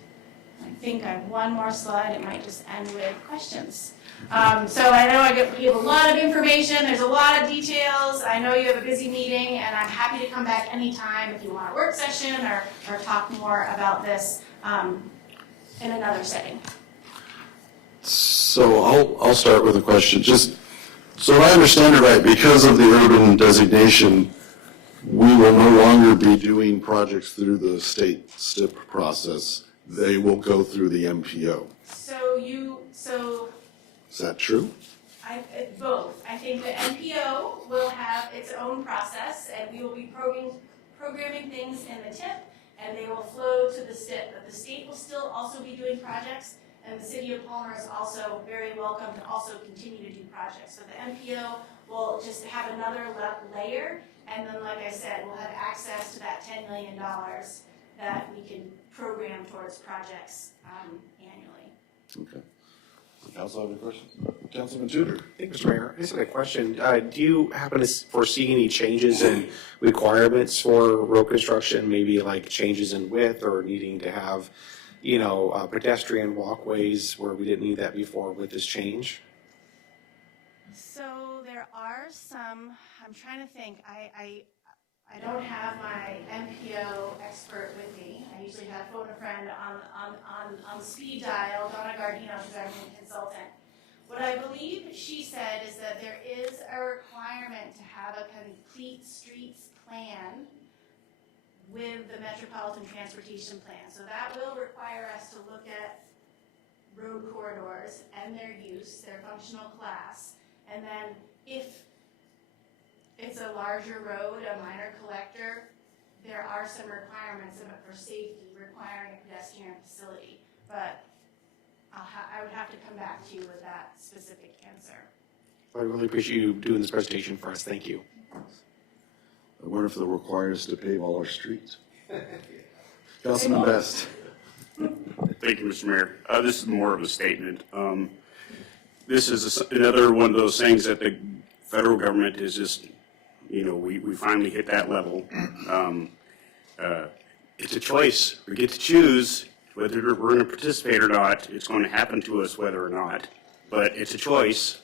I think I have one more slide. It might just end with questions. So I know I gave a lot of information. There's a lot of details. I know you have a busy meeting, and I'm happy to come back anytime if you want a work session or talk more about this in another setting. So I'll start with a question. Just so I understand it right, because of the urban designation, we will no longer be doing projects through the state STIP process. They will go through the MPO. Is that true? Both. I think the MPO will have its own process, and we will be programming things in the TIP, and they will flow to the STIP. But the state will still also be doing projects, and the city of Palmer is also very welcome to also continue to do projects. So the MPO will just have another layer, and then, like I said, we'll have access to that $10 million that we can program towards projects annually. Okay. Council have any questions? Councilman Tudor. Thank you, Mr. Mayor. I just had a question. Do you happen to foresee any changes in requirements for road construction, maybe like changes in width or needing to have, pedestrian walkways where we didn't need that before with this change? So there are some, I'm trying to think, I don't have my MPO expert with me. I usually have phone a friend on speed dial, Donna Gardino, who's our main consultant. What I believe she said is that there is a requirement to have a complete streets plan with the Metropolitan Transportation Plan. So that will require us to look at road corridors and their use, their functional class, and then if it's a larger road, a minor collector, there are some requirements for safety requiring a pedestrian facility. But I would have to come back to you with that specific answer. I really appreciate you doing this presentation for us. Thank you. I wonder if they'll require us to pave all our streets. Councilman Best. Thank you, Mr. Mayor. This is more of a statement. This is another one of those things that the federal government is just, we finally hit that level. It's a choice. We get to choose whether we're going to participate or not. It's going to happen to us whether or not, but it's a choice.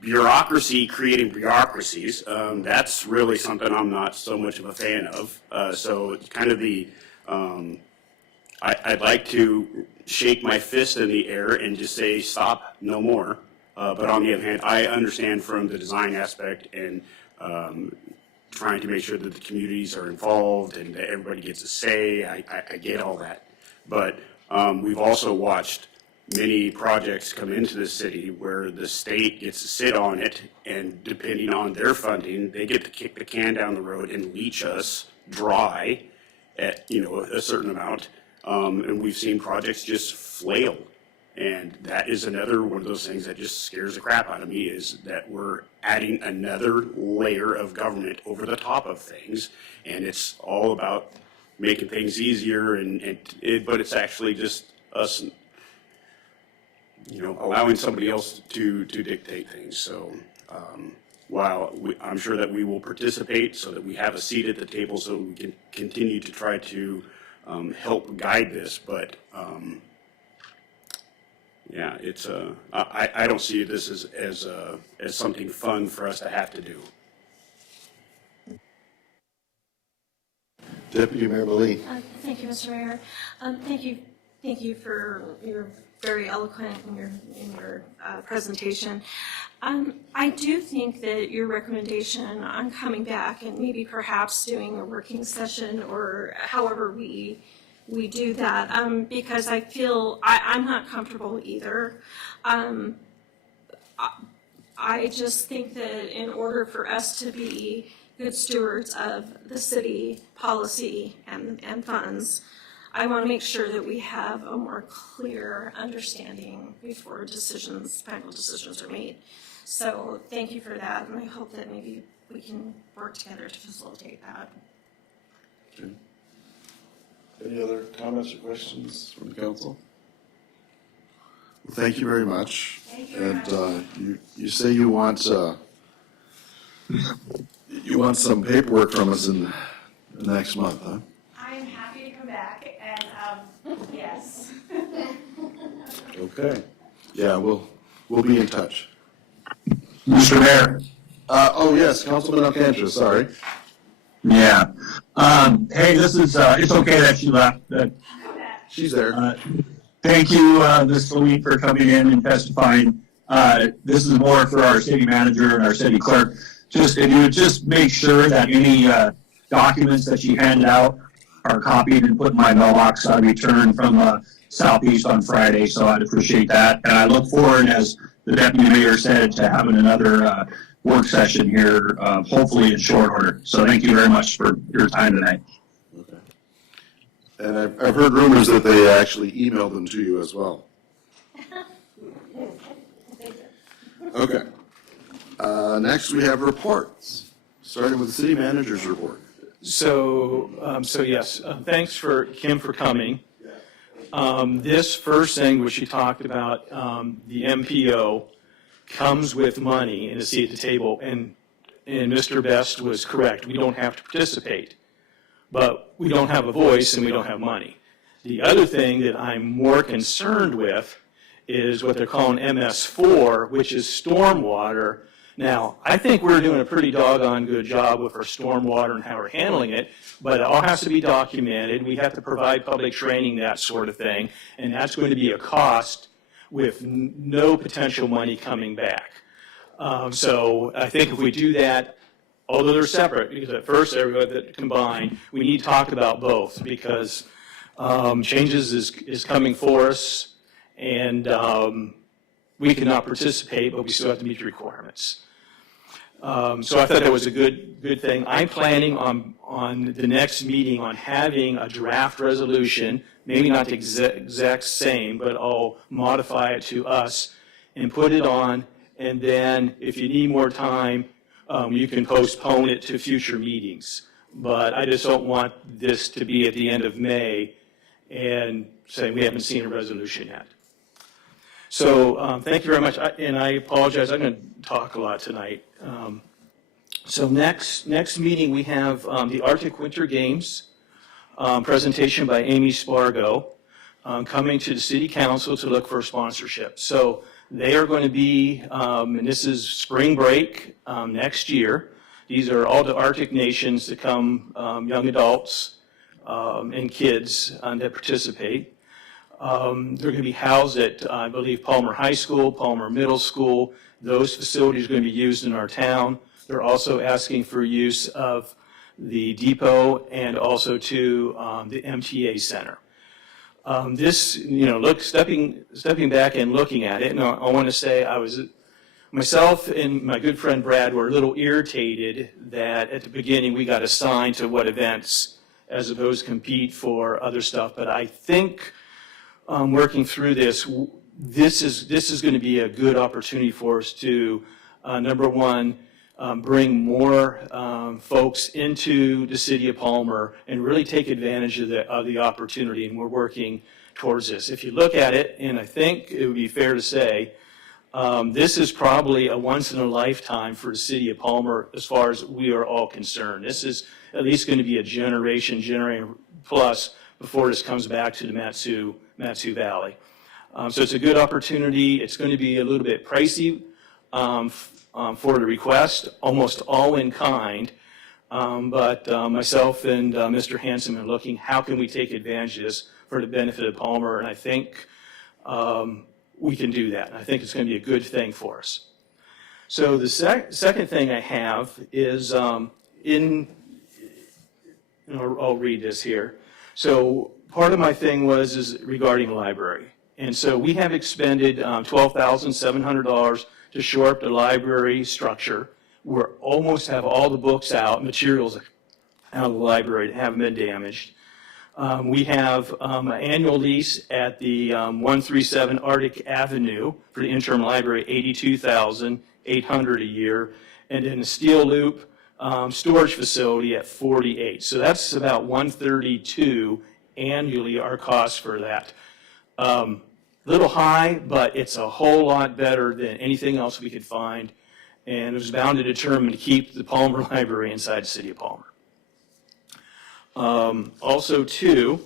Bureaucracy creating bureaucracies, that's really something I'm not so much of a fan of. So it's kind of I'd like to shake my fist in the air and just say, stop, no more. But on the other hand, I understand from the design aspect and trying to make sure that the communities are involved and that everybody gets a say. I get all that. But we've also watched many projects come into the city where the state gets to sit on it, and depending on their funding, they get to kick the can down the road and leach us dry at a certain amount. And we've seen projects just flail. And that is another one of those things that just scares the crap out of me, is that we're adding another layer of government over the top of things. And it's all about making things easier, but it's actually just us, allowing somebody else to dictate things. So while I'm sure that we will participate so that we have a seat at the table so we can continue to try to help guide this, but yeah, it's I don't see this as something fun for us to have to do. Deputy Mayor Lee. Thank you, Mr. Mayor. Thank you for your very eloquent in your presentation. I do think that your recommendation on coming back and maybe perhaps doing a working session or however we do that, because I feel I'm not comfortable either. I just think that in order for us to be good stewards of the city policy and funds, I want to make sure that we have a more clear understanding before final decisions are made. So thank you for that, and I hope that maybe we can work together to facilitate that. Okay. Any other comments or questions from the council? Well, thank you very much. Thank you very And you say you want some paperwork from us in next month, huh? I'm happy to come back, and yes. Okay. Yeah, we'll be in touch. Mr. Mayor. Oh yes, Councilman Alcantara, sorry. Yeah. Hey, this is, it's okay that she left. She's there. Thank you, Ms. Louise, for coming in and testifying. This is more for our city manager and our city clerk. If you would just make sure that any documents that she handed out are copied and put in my mailbox. I returned from Southeast on Friday, so I'd appreciate that. And I look forward, as the deputy mayor said, to having another work session here, hopefully in short order. So thank you very much for your time tonight. Okay. And I've heard rumors that they actually emailed them to you as well. Okay. Next, we have reports, starting with the city manager's report. So yes, thanks for Kim for coming. This first thing which she talked about, the MPO comes with money and a seat at the table, and Mr. Best was correct. We don't have to participate, but we don't have a voice and we don't have money. The other thing that I'm more concerned with is what they're calling MS4, which is stormwater. Now, I think we're doing a pretty doggone good job with our stormwater and how we're handling it, but it all has to be documented. We have to provide public training, that sort of thing, and that's going to be a cost with no potential money coming back. So I think if we do that, although they're separate, because at first everybody that combined, we need to talk about both, because changes is coming for us, and we cannot participate, but we still have to meet the requirements. So I thought that was a good thing. I'm planning on the next meeting on having a draft resolution, maybe not the exact same, but I'll modify it to us and put it on. And then if you need more time, you can postpone it to future meetings. But I just don't want this to be at the end of May and say we haven't seen a resolution yet. So thank you very much. And I apologize, I'm going to talk a lot tonight. So next meeting, we have the Arctic Winter Games presentation by Amy Spargo coming to the City Council to look for sponsorship. So they are going to be, and this is spring break next year. These are all the Arctic nations that come, young adults and kids that participate. They're going to be housed at, I believe, Palmer High School, Palmer Middle School. Those facilities are going to be used in our town. They're also asking for use of the depot and also to the MTA Center. This, stepping back and looking at it, and I want to say myself and my good friend Brad were a little irritated that at the beginning we got assigned to what events as opposed to compete for other stuff. But I think working through this is going to be a good opportunity for us to, number one, bring more folks into the city of Palmer and really take advantage of the opportunity, and we're working towards this. If you look at it, and I think it would be fair to say, this is probably a once in a lifetime for the city of Palmer as far as we are all concerned. This is at least going to be a generation plus before this comes back to the Matsu Valley. So it's a good opportunity. It's going to be a little bit pricey for the request, almost all in kind. But myself and Mr. Hanson are looking, how can we take advantage of this for the benefit of Palmer? And I think we can do that. I think it's going to be a good thing for us. So the second thing I have is I'll read this here. So part of my thing is regarding the library. And so we have expended $12,700 to shore up the library structure. We almost have all the books out, materials out of the library that haven't been damaged. We have an annual lease at the 137 Arctic Avenue for the interim library, $82,800 a year, and then the Steel Loop storage facility at $48,000. So that's about $132,000 annually our cost for that. Little high, but it's a whole lot better than anything else we could find, and it was bound and determined to keep the Palmer Library inside the city of Palmer. Also, too,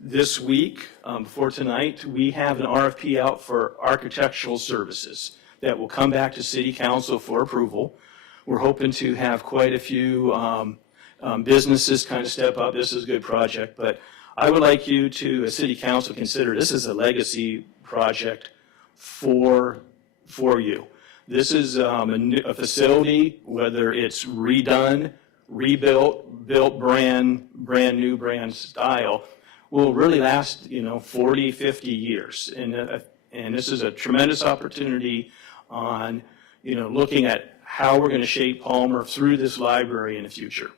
this week, before tonight, we have an RFP out for architectural services that will come back to City Council for approval. We're hoping to have quite a few businesses kind of step up. This is a good project, but I would like you to, as City Council, consider this is a legacy project for you. This is a facility, whether it's redone, rebuilt, built brand new, brand style, will really last 40, 50 years. And this is a tremendous opportunity on looking at how we're going to shape Palmer through this library in the future.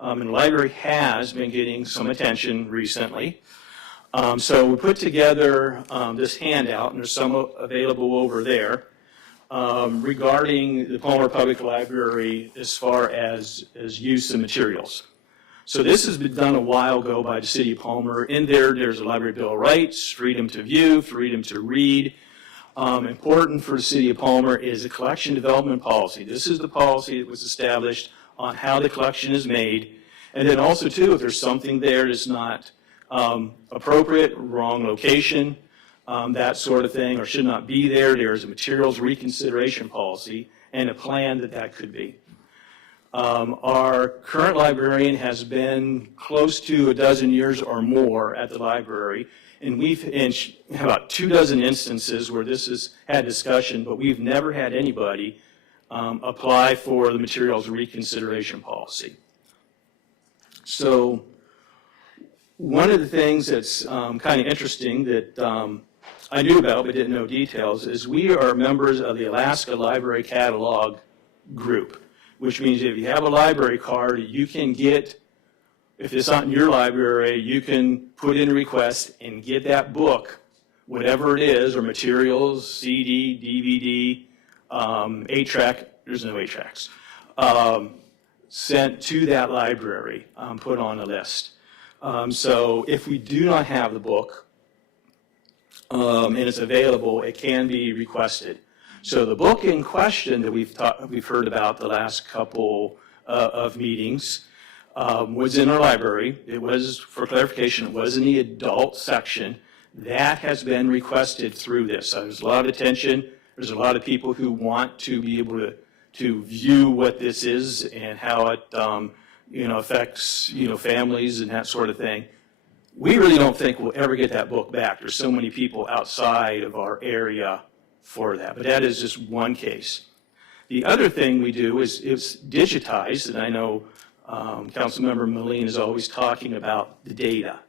And the library has been getting some attention recently. So we put together this handout, and there's some available over there, regarding the Palmer Public Library as far as use of materials. So this has been done a while ago by the City of Palmer. In there's a Library Bill of Rights, freedom to view, freedom to read. Important for the City of Palmer is a collection development policy. This is the policy that was established on how the collection is made. And then also, too, if there's something there that's not appropriate, wrong location, that sort of thing, or should not be there, there's a materials reconsideration policy and a plan that could be. Our current librarian has been close to a dozen years or more at the library, and we've had about 24 instances where this has had discussion, but we've never had anybody apply for the materials reconsideration policy. So one of the things that's kind of interesting that I knew about but didn't know details is we are members of the Alaska Library Catalog group, which means if you have a library card, you can get, if it's not in your library, you can put in a request and get that book, whatever it is, or materials, CD, DVD, 8-track, there's no 8-tracks, sent to that library, put on a list. So if we do not have the book and it's available, it can be requested. So the book in question that we've heard about the last couple of meetings was in our library. It was, for clarification, it was in the adult section. That has been requested through this. There's a lot of attention. There's a lot of people who want to be able to view what this is and how it affects families and that sort of thing. We really don't think we'll ever get that book back. There's so many people outside of our area for that, but that is just one case. The other thing we do is digitize, and I know Councilmember Moline is always talking about the data.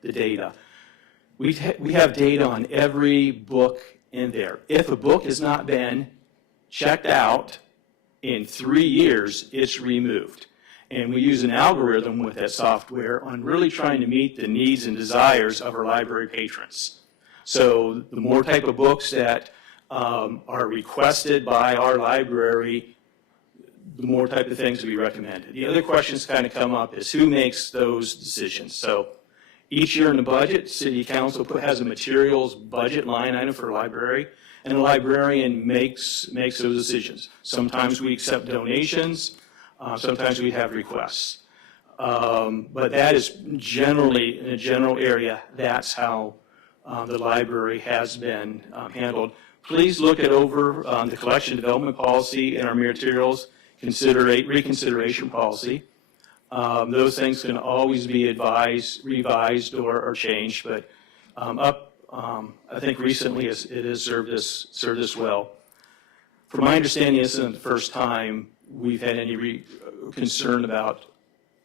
We have data on every book in there. If a book has not been checked out in 3 years, it's removed. And we use an algorithm with that software on really trying to meet the needs and desires of our library patrons. So the more type of books that are requested by our library, the more type of things we recommend. The other questions kind of come up is who makes those decisions. So each year in the budget, City Council has a materials budget line item for a library, and a librarian makes those decisions. Sometimes we accept donations, sometimes we have requests. But that is generally, in a general area, that's how the library has been handled. Please look over the collection development policy and our materials reconsideration policy. Those things can always be revised or changed, but I think recently it has served us well. From my understanding, this isn't the first time we've had any concern about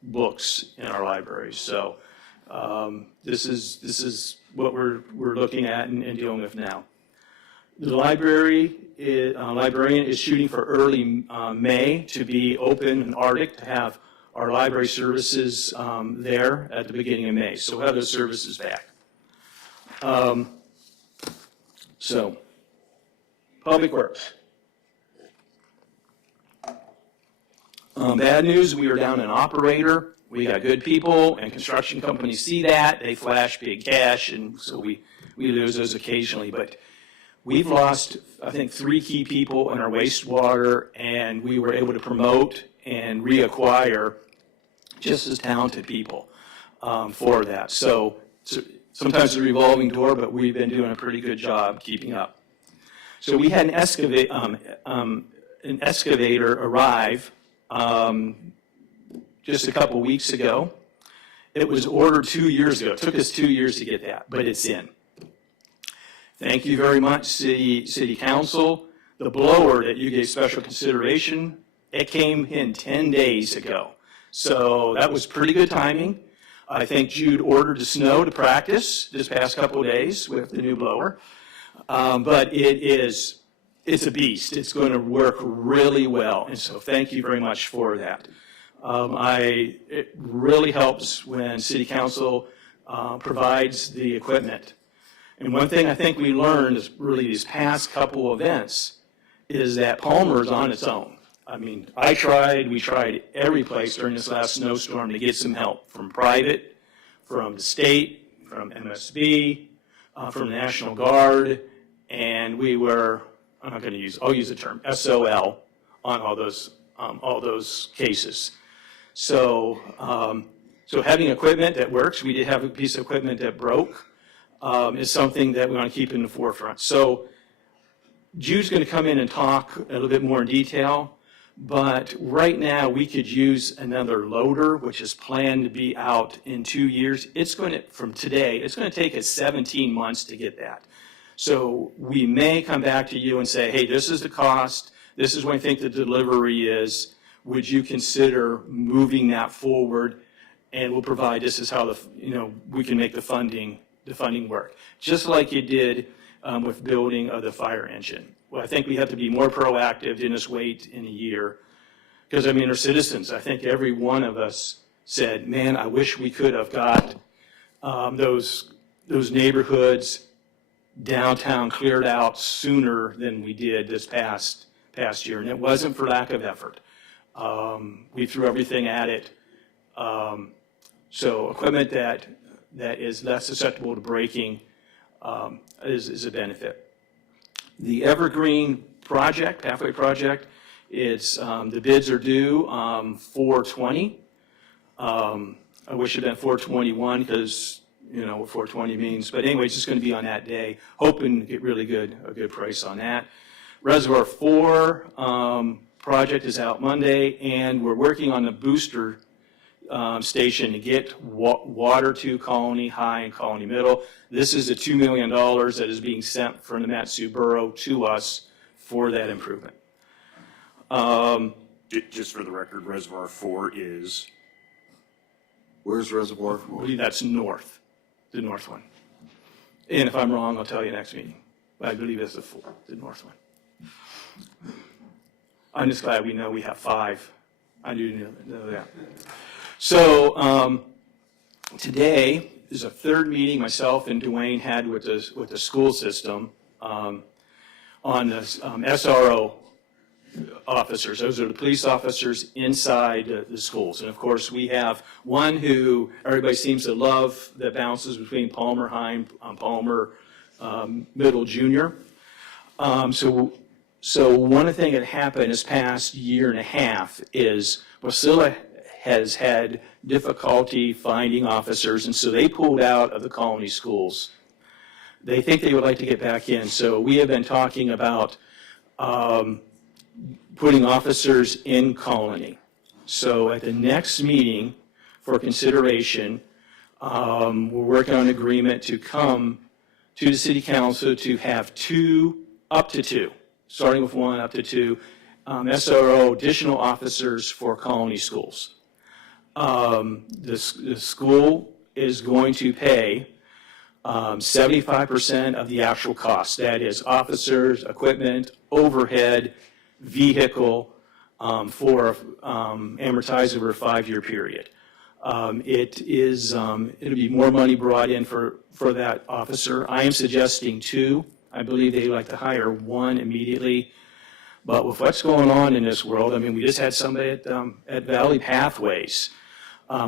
books in our libraries. So this is what we're looking at and dealing with now. The librarian is shooting for early May to be open in Arctic, to have our library services there at the beginning of May. So we'll have those services back. So, Public Works. Bad news, we are down an operator. We got good people, and construction companies see that. They flash big cash, and so we lose those occasionally. But we've lost, I think, 3 key people in our wastewater, and we were able to promote and reacquire just as talented people for that. So sometimes it's a revolving door, but we've been doing a pretty good job keeping up. So we had an excavator arrive just a couple weeks ago. It was ordered 2 years ago. It took us 2 years to get that, but it's in. Thank you very much, City Council. The blower that you gave special consideration, it came in 10 days ago. So that was pretty good timing. I think Jude ordered the snow to practice this past couple of days with the new blower. But it's a beast. It's going to work really well. And so thank you very much for that. It really helps when City Council provides the equipment. And one thing I think we learned is really these past couple events is that Palmer's on its own. I mean, we tried every place during this last snowstorm to get some help from private, from the state, from MSB, from the National Guard, and we were, I'll use the term, SOL on all those cases. So having equipment that works, we did have a piece of equipment that broke, is something that we want to keep in the forefront. So Jude's going to come in and talk a little bit more in detail, but right now we could use another loader, which is planned to be out in 2 years. From today, it's going to take us 17 months to get that. So we may come back to you and say, hey, this is the cost. This is what I think the delivery is. Would you consider moving that forward? And we'll provide, this is how we can make the funding work. Just like you did with building of the fire engine. Well, I think we have to be more proactive, didn't just wait in a year. Because, I mean, our citizens, I think every one of us said, man, I wish we could have got those neighborhoods downtown cleared out sooner than we did this past year. And it wasn't for lack of effort. We threw everything at it. So equipment that is less susceptible to breaking is a benefit. The Evergreen project, pathway project, it's the bids are due 4/20. I wish it had been 4/21 because you know what 4/20 means. But anyway, it's just going to be on that day. Hoping to get really a good price on that. Reservoir 4 project is out Monday, and we're working on the booster station to get water to Colony High and Colony Middle. This is the $2 million that is being sent from the Matsu Borough to us for that improvement. Just for the record, Reservoir 4 is? Where's Reservoir I 4? believe that's north, the north one. And if I'm wrong, I'll tell you next meeting. But I believe it's the north one. I'm just glad we know we have 5. I do know that. So today is a third meeting myself and Dwayne had with the school system on the SRO officers. Those are the police officers inside the schools. And of course, we have one who everybody seems to love that bounces between Palmer High and Palmer Middle Junior. So one thing that happened this past year and a half is Wasilla has had difficulty finding officers, and so they pulled out of the colony schools. They think they would like to get back in, so we have been talking about putting officers in colony. So at the next meeting for consideration, we're working on an agreement to come to the city council to have 2, up to 2, starting with 1 up to 2, SRO additional officers for colony schools. The school is going to pay 75% of the actual cost. That is officers, equipment, overhead, vehicle, for amortized over a 5-year period. It'll be more money brought in for that officer. I am suggesting 2. I believe they'd like to hire 1 immediately. But with what's going on in this world, I mean, we just had somebody at Valley Pathways.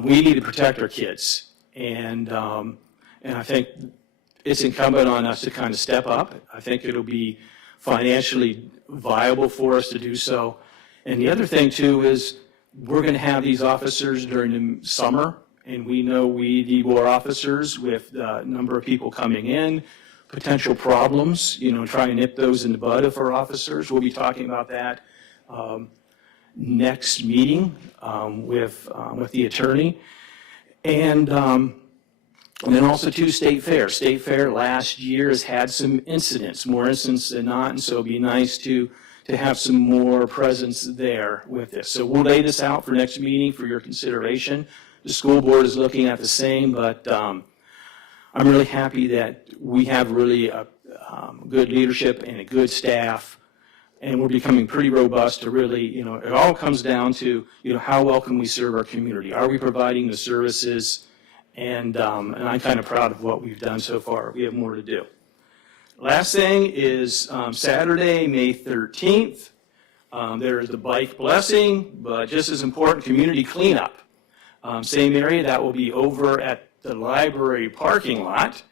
We need to protect our kids. And I think it's incumbent on us to kind of step up. I think it'll be financially viable for us to do so. And the other thing, too, is we're going to have these officers during the summer, and we know we need more officers with the number of people coming in, potential problems, try and nip those in the bud of our officers. We'll be talking about that next meeting with the attorney. And then also, too, State Fair. State Fair last year has had some incidents, more incidents than not, and so it'd be nice to have some more presence there with this. So we'll lay this out for next meeting for your consideration. The school board is looking at the same, but I'm really happy that we have really a good leadership and a good staff, and we're becoming pretty robust to really, it all comes down to, how well can we serve our community? Are we providing the services? And I'm kind of proud of what we've done so far. We have more to do. Last thing is Saturday, May 13th. There is the bike blessing, but just as important, community cleanup. Same area, that will be over at the library parking lot.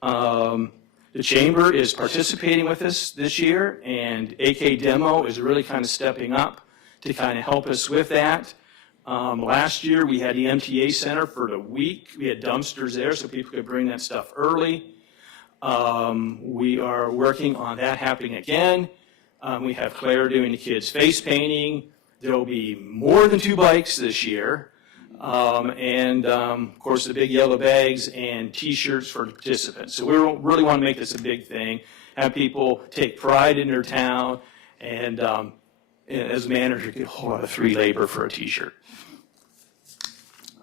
The chamber is participating with us this year, and AK Demo is really kind of stepping up to kind of help us with that. Last year, we had the MTA Center for the week. We had dumpsters there so people could bring that stuff early. We are working on that happening again. We have Claire doing the kids' face painting. There will be more than 2 bikes this year. And of course, the big yellow bags and T-shirts for the participants. So we really want to make this a big thing, have people take pride in their town, and as a manager, get a whole lot of free labor for a T-shirt.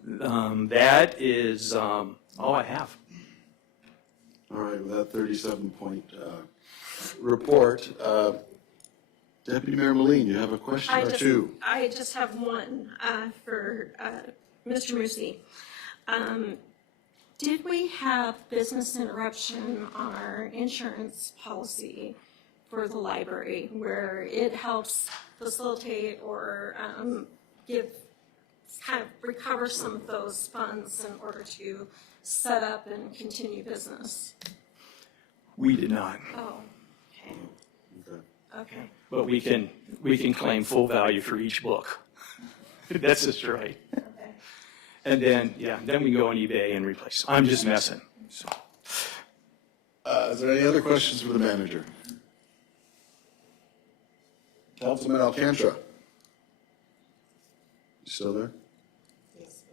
That is all I have. All right, with that 37-point report, Deputy Mayor Moline, you have a question or two? I just have one for Mr. Moosey. Did we have business interruption on our insurance policy for the library where it helps facilitate or kind of recover some of those funds in order to set up and continue business? We did not, Oh, okay. Okay. but we can claim full value for each book. That's just right. Okay. And then, then we go on eBay and replace. I'm just messing, so. Is there any other questions for the manager? Councilman Alcantara? You still there?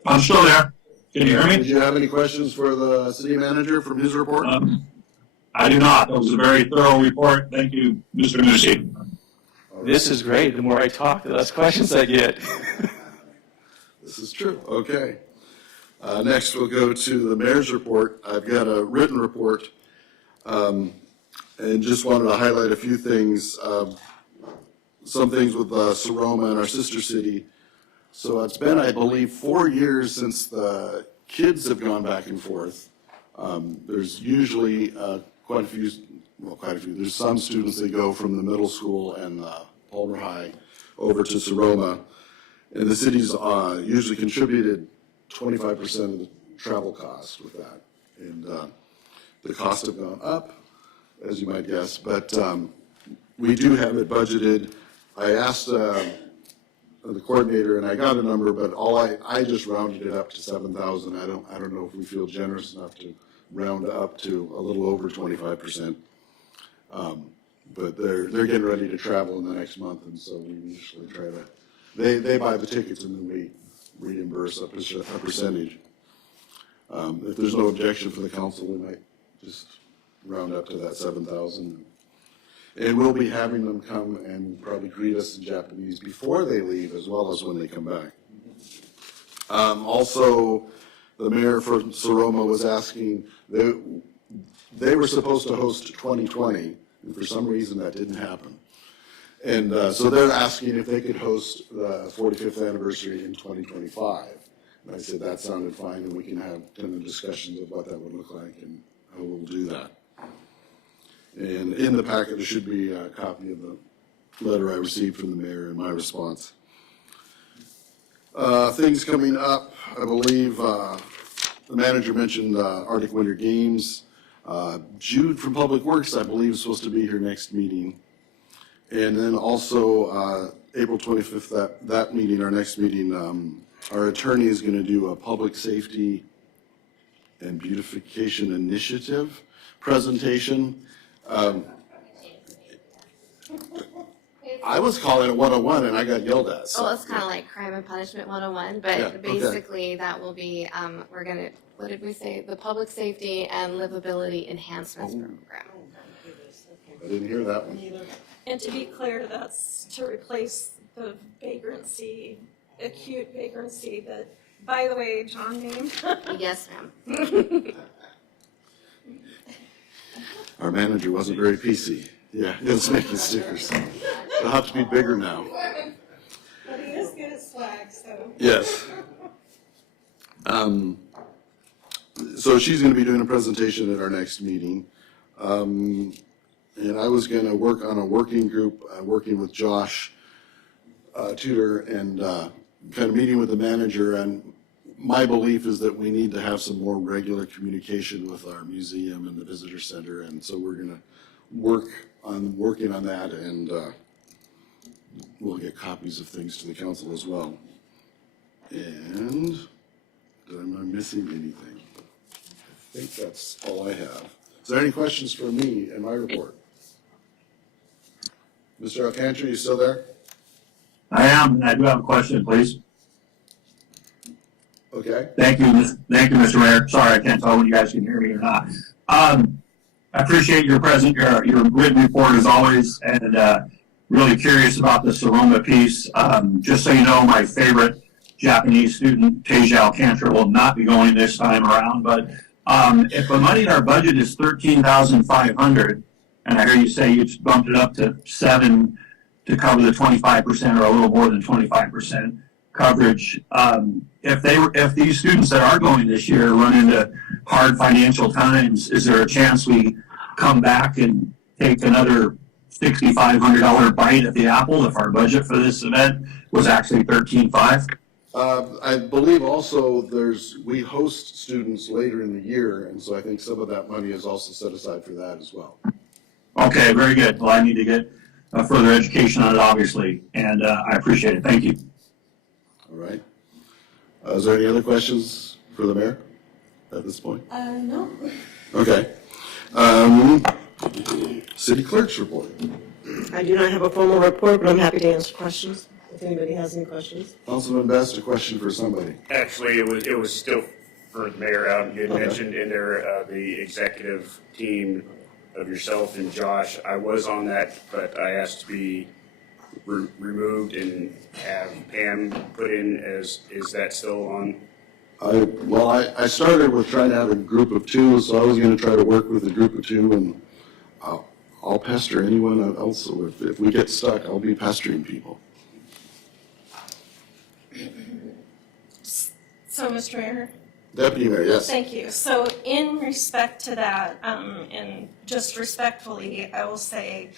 I'm still there. Can you hear me? Did you have any questions for the city manager from his report? I do not. That was a very thorough report. Thank you, Mr. Moosey. This is great. The more I talk, the less questions I get. This is true. Okay. Next, we'll go to the mayor's report. I've got a written report, and just wanted to highlight a few things. Some things with Seroma and our sister city. So it's been, I believe, 4 years since the kids have gone back and forth. There's usually quite a few. There's some students that go from the middle school and Palmer High over to Seroma. And the city's usually contributed 25% of the travel cost with that. And the costs have gone up, as you might guess, but we do have it budgeted. I asked the coordinator, and I got a number, but I just rounded it up to 7,000. I don't know if we feel generous enough to round up to a little over 25%. But they're getting ready to travel in the next month, and so we usually try to. They buy the tickets and then we reimburse a percentage. If there's no objection from the council, we might just round up to that 7,000. And we'll be having them come and probably greet us in Japanese before they leave as well as when they come back. Also, the mayor from Seroma was asking, they were supposed to host 2020, and for some reason that didn't happen. And so they're asking if they could host the 45th anniversary in 2025. And I said that sounded fine, and we can have kind of discussions of what that would look like and how we'll do that. And in the packet, there should be a copy of the letter I received from the mayor and my response. Things coming up, I believe the manager mentioned Arctic Winter Games. Jude from Public Works, I believe, is supposed to be here next meeting. And then also April 25th, that meeting, our next meeting, our attorney is going to do a public safety and beautification initiative presentation. I was calling it 101 and I got yelled at. So. Well, it's kind of like Crime and Punishment 101, but Yeah, basically that will be, we're going to, what did we say? The Public Safety and Livability Enhancements Program. I didn't hear that one. And to be clear, that's to replace the vagrancy, acute vagrancy that, by the way, John named. Yes, ma'am. Our manager wasn't very PC. Yeah, he was making stickers. They'll have to be bigger now. But he is good at swag, so. Yes. So she's going to be doing a presentation at our next meeting. And I was going to work on a working group, working with Josh Tudor and kind of meeting with the manager. And my belief is that we need to have some more regular communication with our museum and the visitor center. And so we're going to working on that, and we'll get copies of things to the council as well. And am I missing anything? I think that's all I have. Is there any questions for me in my report? Mr. Alcantara, you still there? I am. I do have a question, please. Okay. Thank you, Mr. Mayor. Sorry, I can't tell when you guys can hear me or not. I appreciate your written report as always, and really curious about the Seroma piece. Just so you know, my favorite Japanese student, Teja Alcantara, will not be going this time around, but If the money in our budget is 13,500, and I hear you say you bumped it up to 7 to cover the 25% or a little more than 25% coverage, if these students that are going this year run into hard financial times, is there a chance we come back and take another $6,500 bite at the apple if our budget for this event was actually 13,500? I believe also we host students later in the year, and so I think some of that money is also set aside for that as well. Okay, very good. Well, I need to get further education on it, obviously, and I appreciate it. Thank you. All right. Is there any other questions for the mayor at this point? No. Okay. City clerk's report. I do not have a formal report, but I'm happy to answer questions if anybody has any questions. Councilman Best, a question for somebody. Actually, it was still for the mayor. You had Okay. mentioned in there the executive team of yourself and Josh. I was on that, but I asked to be removed and have Pam put in as, is that still on? I started with trying to have a group of two, so I was going to try to work with a group of two, and I'll pester anyone else. So if we get stuck, I'll be pestering people. So, Mr. Mayor? Deputy Mayor, yes. Thank you. So in respect to that, and just respectfully, I will say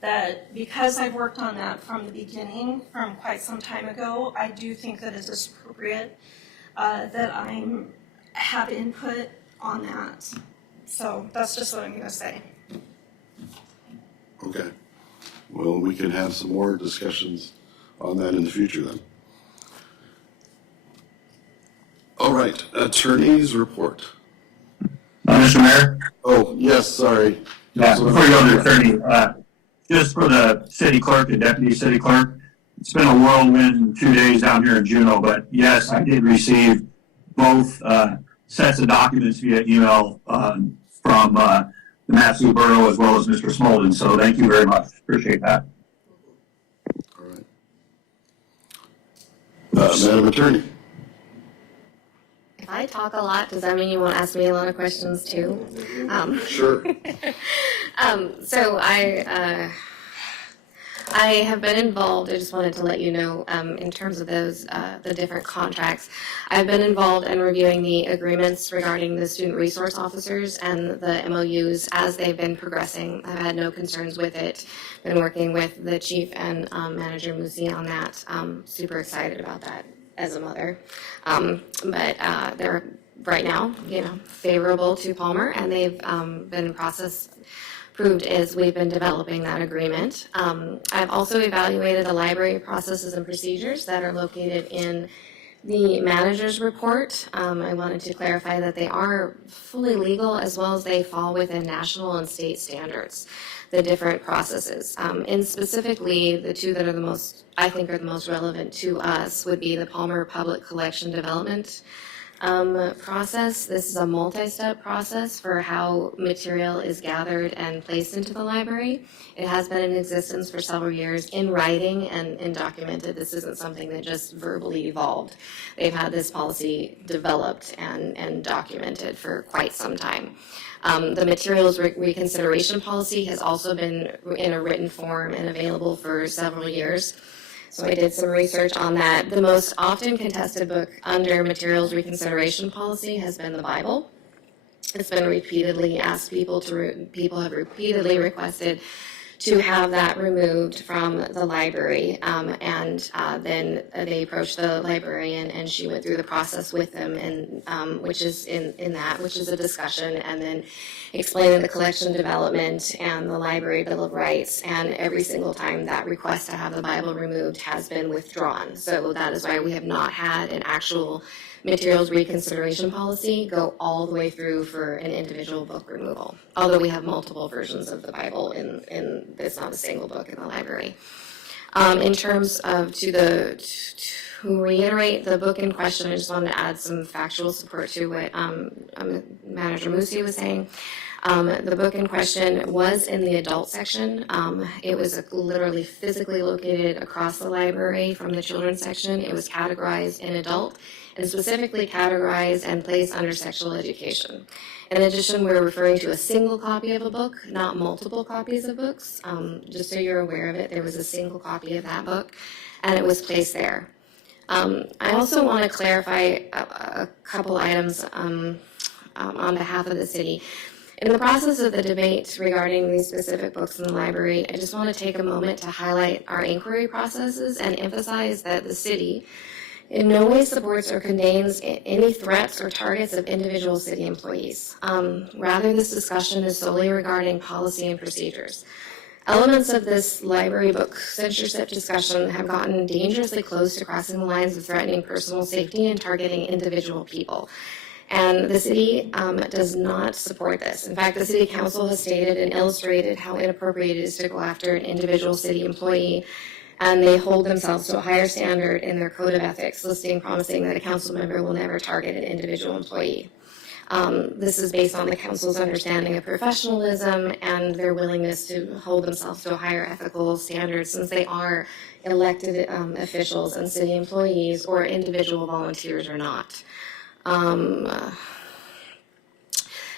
that because I've worked on that from the beginning, from quite some time ago, I do think that it is appropriate that I have input on that. So that's just what I'm going to say. Okay. Well, we can have some more discussions on that in the future then. All right, attorney's report. Mr. Mayor? Oh, yes, sorry. Yeah, before you go to attorney, just for the city clerk and deputy city clerk, it's been a whirlwind 2 days down here in Juneau, but yes, I did receive both sets of documents via email from the Matsu Borough as well as Mr. Smolden, so thank you very much. Appreciate that. All right. Madam Attorney. If I talk a lot, does that mean you won't ask me a lot of questions too? Sure. So I have been involved, I just wanted to let you know, in terms of those, the different contracts. I've been involved in reviewing the agreements regarding the student resource officers and the MOUs as they've been progressing. I've had no concerns with it. Been working with the chief and manager Musi on that. Super excited about that as a mother. But they're right now, favorable to Palmer, and they've been in process approved as we've been developing that agreement. I've also evaluated the library processes and procedures that are located in the manager's report. I wanted to clarify that they are fully legal as well as they fall within national and state standards, the different processes. And specifically, the two that are I think are the most relevant to us would be the Palmer Public Collection Development process. This is a multi-step process for how material is gathered and placed into the library. It has been in existence for several years in writing and documented. This isn't something that just verbally evolved. They've had this policy developed and documented for quite some time. The materials reconsideration policy has also been in a written form and available for several years. So I did some research on that. The most often contested book under materials reconsideration policy has been the Bible. It's been repeatedly asked, people have repeatedly requested to have that removed from the library. And then they approached the librarian and she went through the process with them, and which is which is a discussion, and then explaining the collection development and the library bill of rights. And every single time that request to have the Bible removed has been withdrawn. So that is why we have not had an actual materials reconsideration policy go all the way through for an individual book removal, although we have multiple versions of the Bible in it's not a single book in the library. In terms of to reiterate the book in question, I just wanted to add some factual support to what Manager Musi was saying. The book in question was in the adult section. It was literally physically located across the library from the children's section. It was categorized in adult and specifically categorized and placed under sexual education. In addition, we're referring to a single copy of a book, not multiple copies of books. Just so you're aware of it, there was a single copy of that book, and it was placed there. I also want to clarify a couple items on behalf of the city. In the process of the debate regarding these specific books in the library, I just want to take a moment to highlight our inquiry processes and emphasize that the city in no way supports or condones any threats or targets of individual city employees. Rather, this discussion is solely regarding policy and procedures. Elements of this library book censorship discussion have gotten dangerously close to crossing the lines of threatening personal safety and targeting individual people. And the city does not support this. In fact, the city council has stated and illustrated how inappropriate it is to go after an individual city employee, and they hold themselves to a higher standard in their code of ethics, promising that a council member will never target an individual employee. This is based on the council's understanding of professionalism and their willingness to hold themselves to a higher ethical standard, since they are elected officials and city employees, or individual volunteers or not.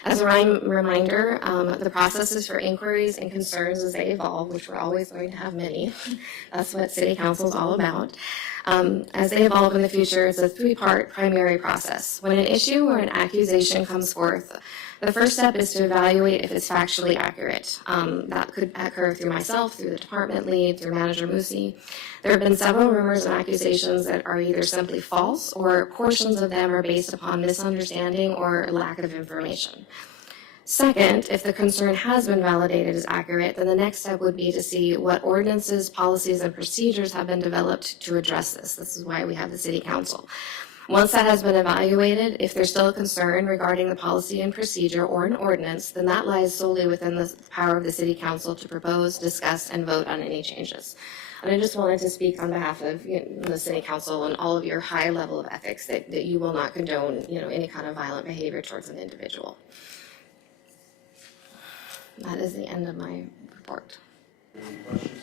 As a reminder, the processes for inquiries and concerns as they evolve, which we're always going to have many, that's what City Council is all about. As they evolve in the future, it's a three-part primary process. When an issue or an accusation comes forth, the first step is to evaluate if it's factually accurate. That could occur through myself, through the department lead, through Manager Musi. There have been several rumors and accusations that are either simply false or portions of them are based upon misunderstanding or lack of information. Second, if the concern has been validated as accurate, then the next step would be to see what ordinances, policies, and procedures have been developed to address this. This is why we have the City Council. Once that has been evaluated, if there's still a concern regarding the policy and procedure or an ordinance, then that lies solely within the power of the City Council to propose, discuss, and vote on any changes. And I just wanted to speak on behalf of the City Council and all of your high level of ethics that you will not condone any kind of violent behavior towards an individual. That is the end of my report. Any questions?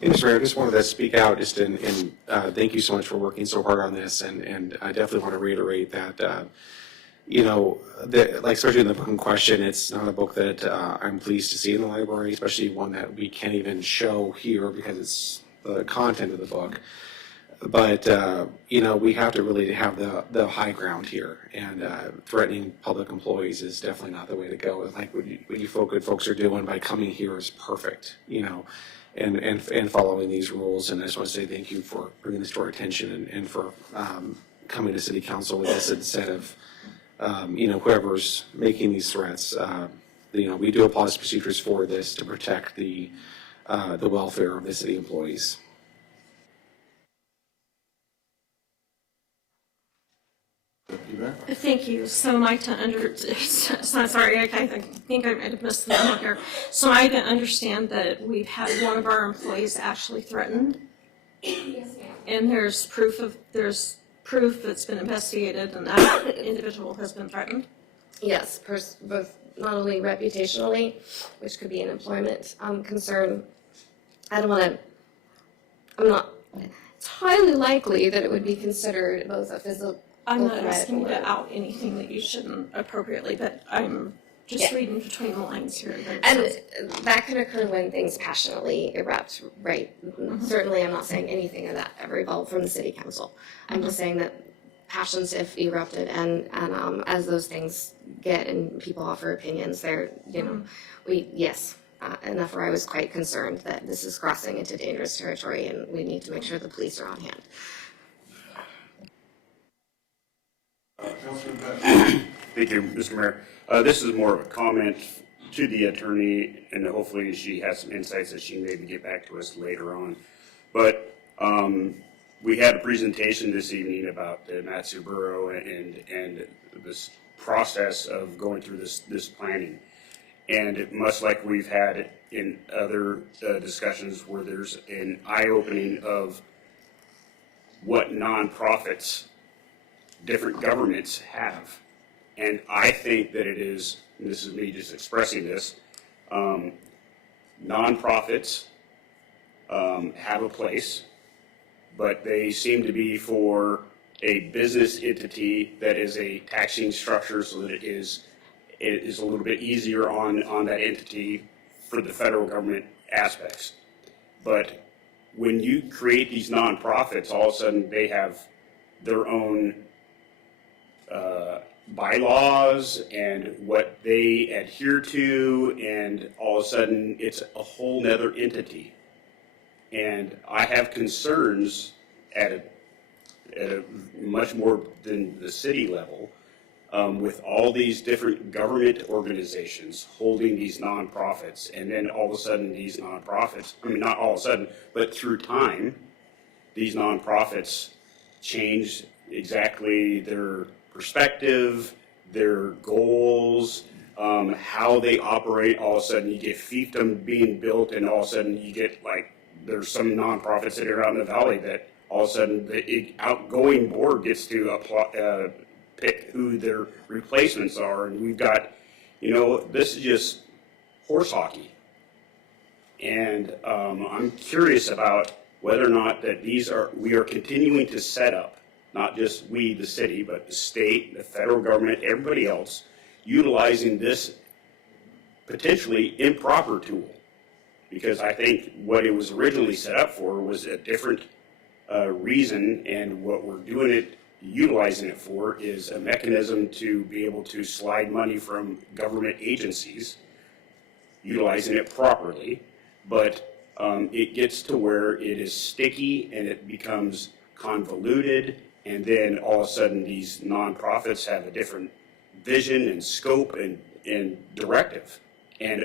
Hey, Mr. Mayor, I just wanted to speak out and thank you so much for working so hard on this, and I definitely want to reiterate that, like especially in the book in question, it's not a book that I'm pleased to see in the library, especially one that we can't even show here because it's the content of the book. But, we have to really have the high ground here, and threatening public employees is definitely not the way to go. Like what you good folks are doing by coming here is perfect, and following these rules. And I just want to say thank you for bringing this to our attention and for coming to City Council with this instead of, whoever's making these threats. We do policy procedures for this to protect the welfare of the city employees. Thank you. So am I sorry, I think I might have missed the memo here. So I didn't understand that we've had one of our employees actually threatened? Yes, ma'am. And there's proof that's been investigated and that individual has been threatened? Yes, both not only reputationally, which could be an employment concern. It's highly likely that it would be considered both a physical. I'm not asking you to out anything that you shouldn't appropriately, but I'm just reading between the lines here. And that can occur when things passionately erupt, right? Mm-hmm. Certainly I'm not saying anything of that ever evolved from the City Council. I'm just saying that passions have erupted, and as those things get and people offer opinions, they're, enough where I was quite concerned that this is crossing into dangerous territory and we need to make sure the police are on hand. Thank you, Mr. Mayor. This is more of a comment to the attorney, and hopefully she has some insights that she can maybe get back to us later on. But we had a presentation this evening about the Matsu Borough and this process of going through this planning. And much like we've had in other discussions where there's an eye-opening of what nonprofits different governments have. And I think that it is, and this is me just expressing this, nonprofits have a place, but they seem to be for a business entity that is a taxing structure so that it is a little bit easier on that entity for the federal government aspects. But when you create these nonprofits, all of a sudden they have their own bylaws and what they adhere to, and all of a sudden it's a whole nother entity. And I have concerns at a much more than the city level with all these different government organizations holding these nonprofits, and then all of a sudden these nonprofits, I mean not all of a sudden, but through time, these nonprofits change exactly their perspective, their goals, how they operate. All of a sudden you get fiefdom being built, and all of a sudden you get like, there's some nonprofits that are out in the valley that all of a sudden the outgoing board gets to pick who their replacements are, and we've got, this is just horse hockey. And I'm curious about whether or not that we are continuing to set up, not just we, the city, but the state, the federal government, everybody else, utilizing this potentially improper tool. Because I think what it was originally set up for was a different reason, and what we're utilizing it for is a mechanism to be able to slide money from government agencies, utilizing it properly, but it gets to where it is sticky and it becomes convoluted, and then all of a sudden these nonprofits have a different vision and scope and directive. And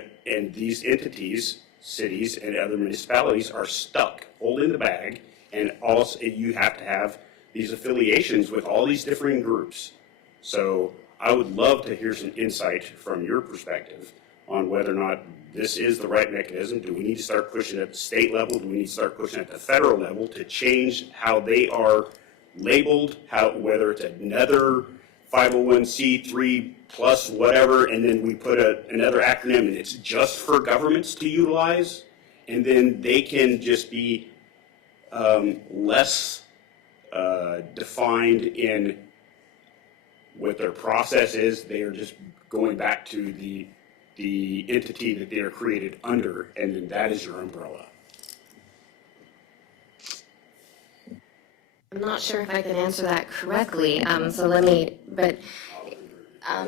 these entities, cities and other municipalities, are stuck holding the bag, and also you have to have these affiliations with all these different groups. So I would love to hear some insight from your perspective on whether or not this is the right mechanism. Do we need to start pushing at the state level? Do we need to start pushing at the federal level to change how they are labeled, whether it's another 501c3 plus whatever, and then we put another acronym and it's just for governments to utilize, and then they can just be less defined in what their process is. They are just going back to the entity that they are created under, and then that is your umbrella. I'm not sure if I can answer that correctly, but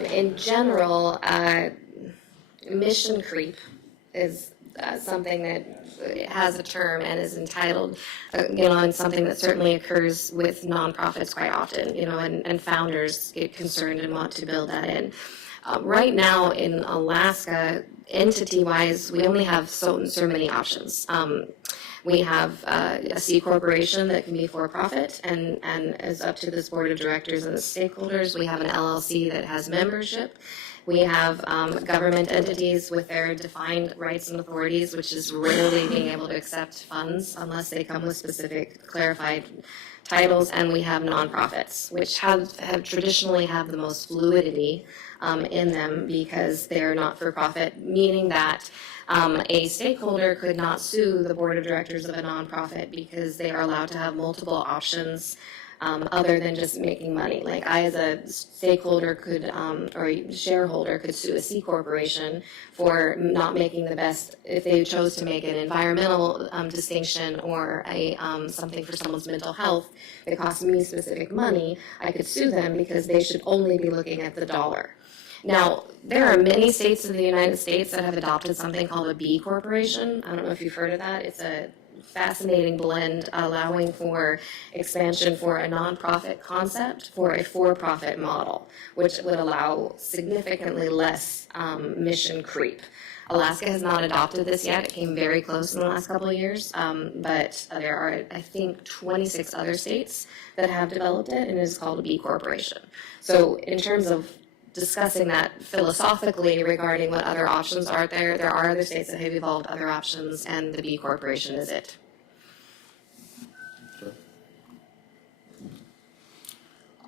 in general, mission creep is something that has a term and is entitled, and something that certainly occurs with nonprofits quite often, and founders get concerned and want to build that in. Right now in Alaska, entity-wise, we only have so many options. We have a C corporation that can be for-profit and is up to this board of directors and the stakeholders. We have an LLC that has membership. We have government entities with their defined rights and authorities, which is rarely being able to accept funds unless they come with specific clarified titles. And we have nonprofits, which have traditionally have the most fluidity in them because they're not for profit, meaning that a stakeholder could not sue the board of directors of a nonprofit because they are allowed to have multiple options other than just making money. Like I, as a stakeholder, could or a shareholder, could sue a C corporation for not making the best. If they chose to make an environmental distinction or a something for someone's mental health that cost me specific money, I could sue them because they should only be looking at the dollar. Now, there are many states in the United States that have adopted something called a B corporation. I don't know if you've heard of that. It's a fascinating blend allowing for expansion for a nonprofit concept for a for-profit model, which would allow significantly less mission creep. Alaska has not adopted this yet. It came very close in the last couple of years, but there are, I think, 26 other states that have developed it, and it is called a B corporation. So in terms of discussing that philosophically regarding what other options are there are other states that have evolved other options, and the B corporation is it.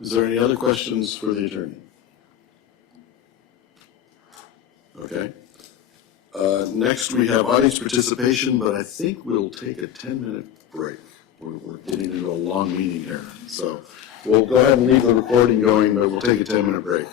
Is there any other questions for the attorney? Okay. Next, we have audience participation, but I think we'll take a 10-minute break. We're getting into a long meeting here. So we'll go ahead and leave the recording going, but we'll take a 10-minute break.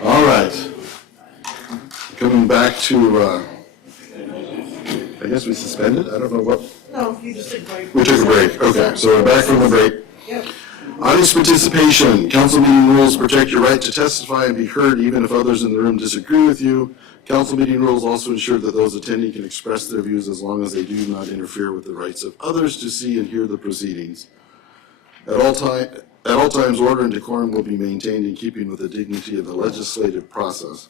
All right. Coming back to, I guess we suspended? I don't know what. No, you just took a break. We took a break. Okay, so we're back from the break. Yep. Audience participation. Council meeting rules protect your right to testify and be heard even if others in the room disagree with you. Council meeting rules also ensure that those attending can express their views as long as they do not interfere with the rights of others to see and hear the proceedings. At all times, order and decorum will be maintained in keeping with the dignity of the legislative process.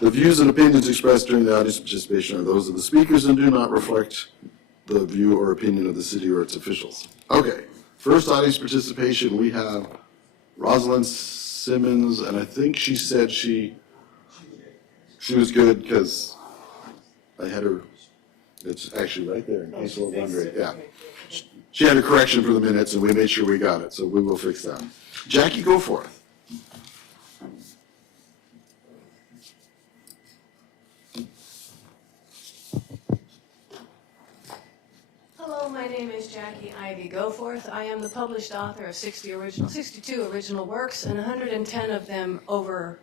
The views and opinions expressed during the audience participation are those of the speakers and do not reflect the view or opinion of the city or its officials. Okay, first audience participation, we have Rosalind Simmons, and I think she said she was good because I had her, it's actually right there in case we're wondering, yeah. She had a correction for the minutes and we made sure we got it, so we will fix that. Jackie, go forth. Hello, my name is Jackie Ivy Goforth. I am the published author of 62 original works, and 110 of them over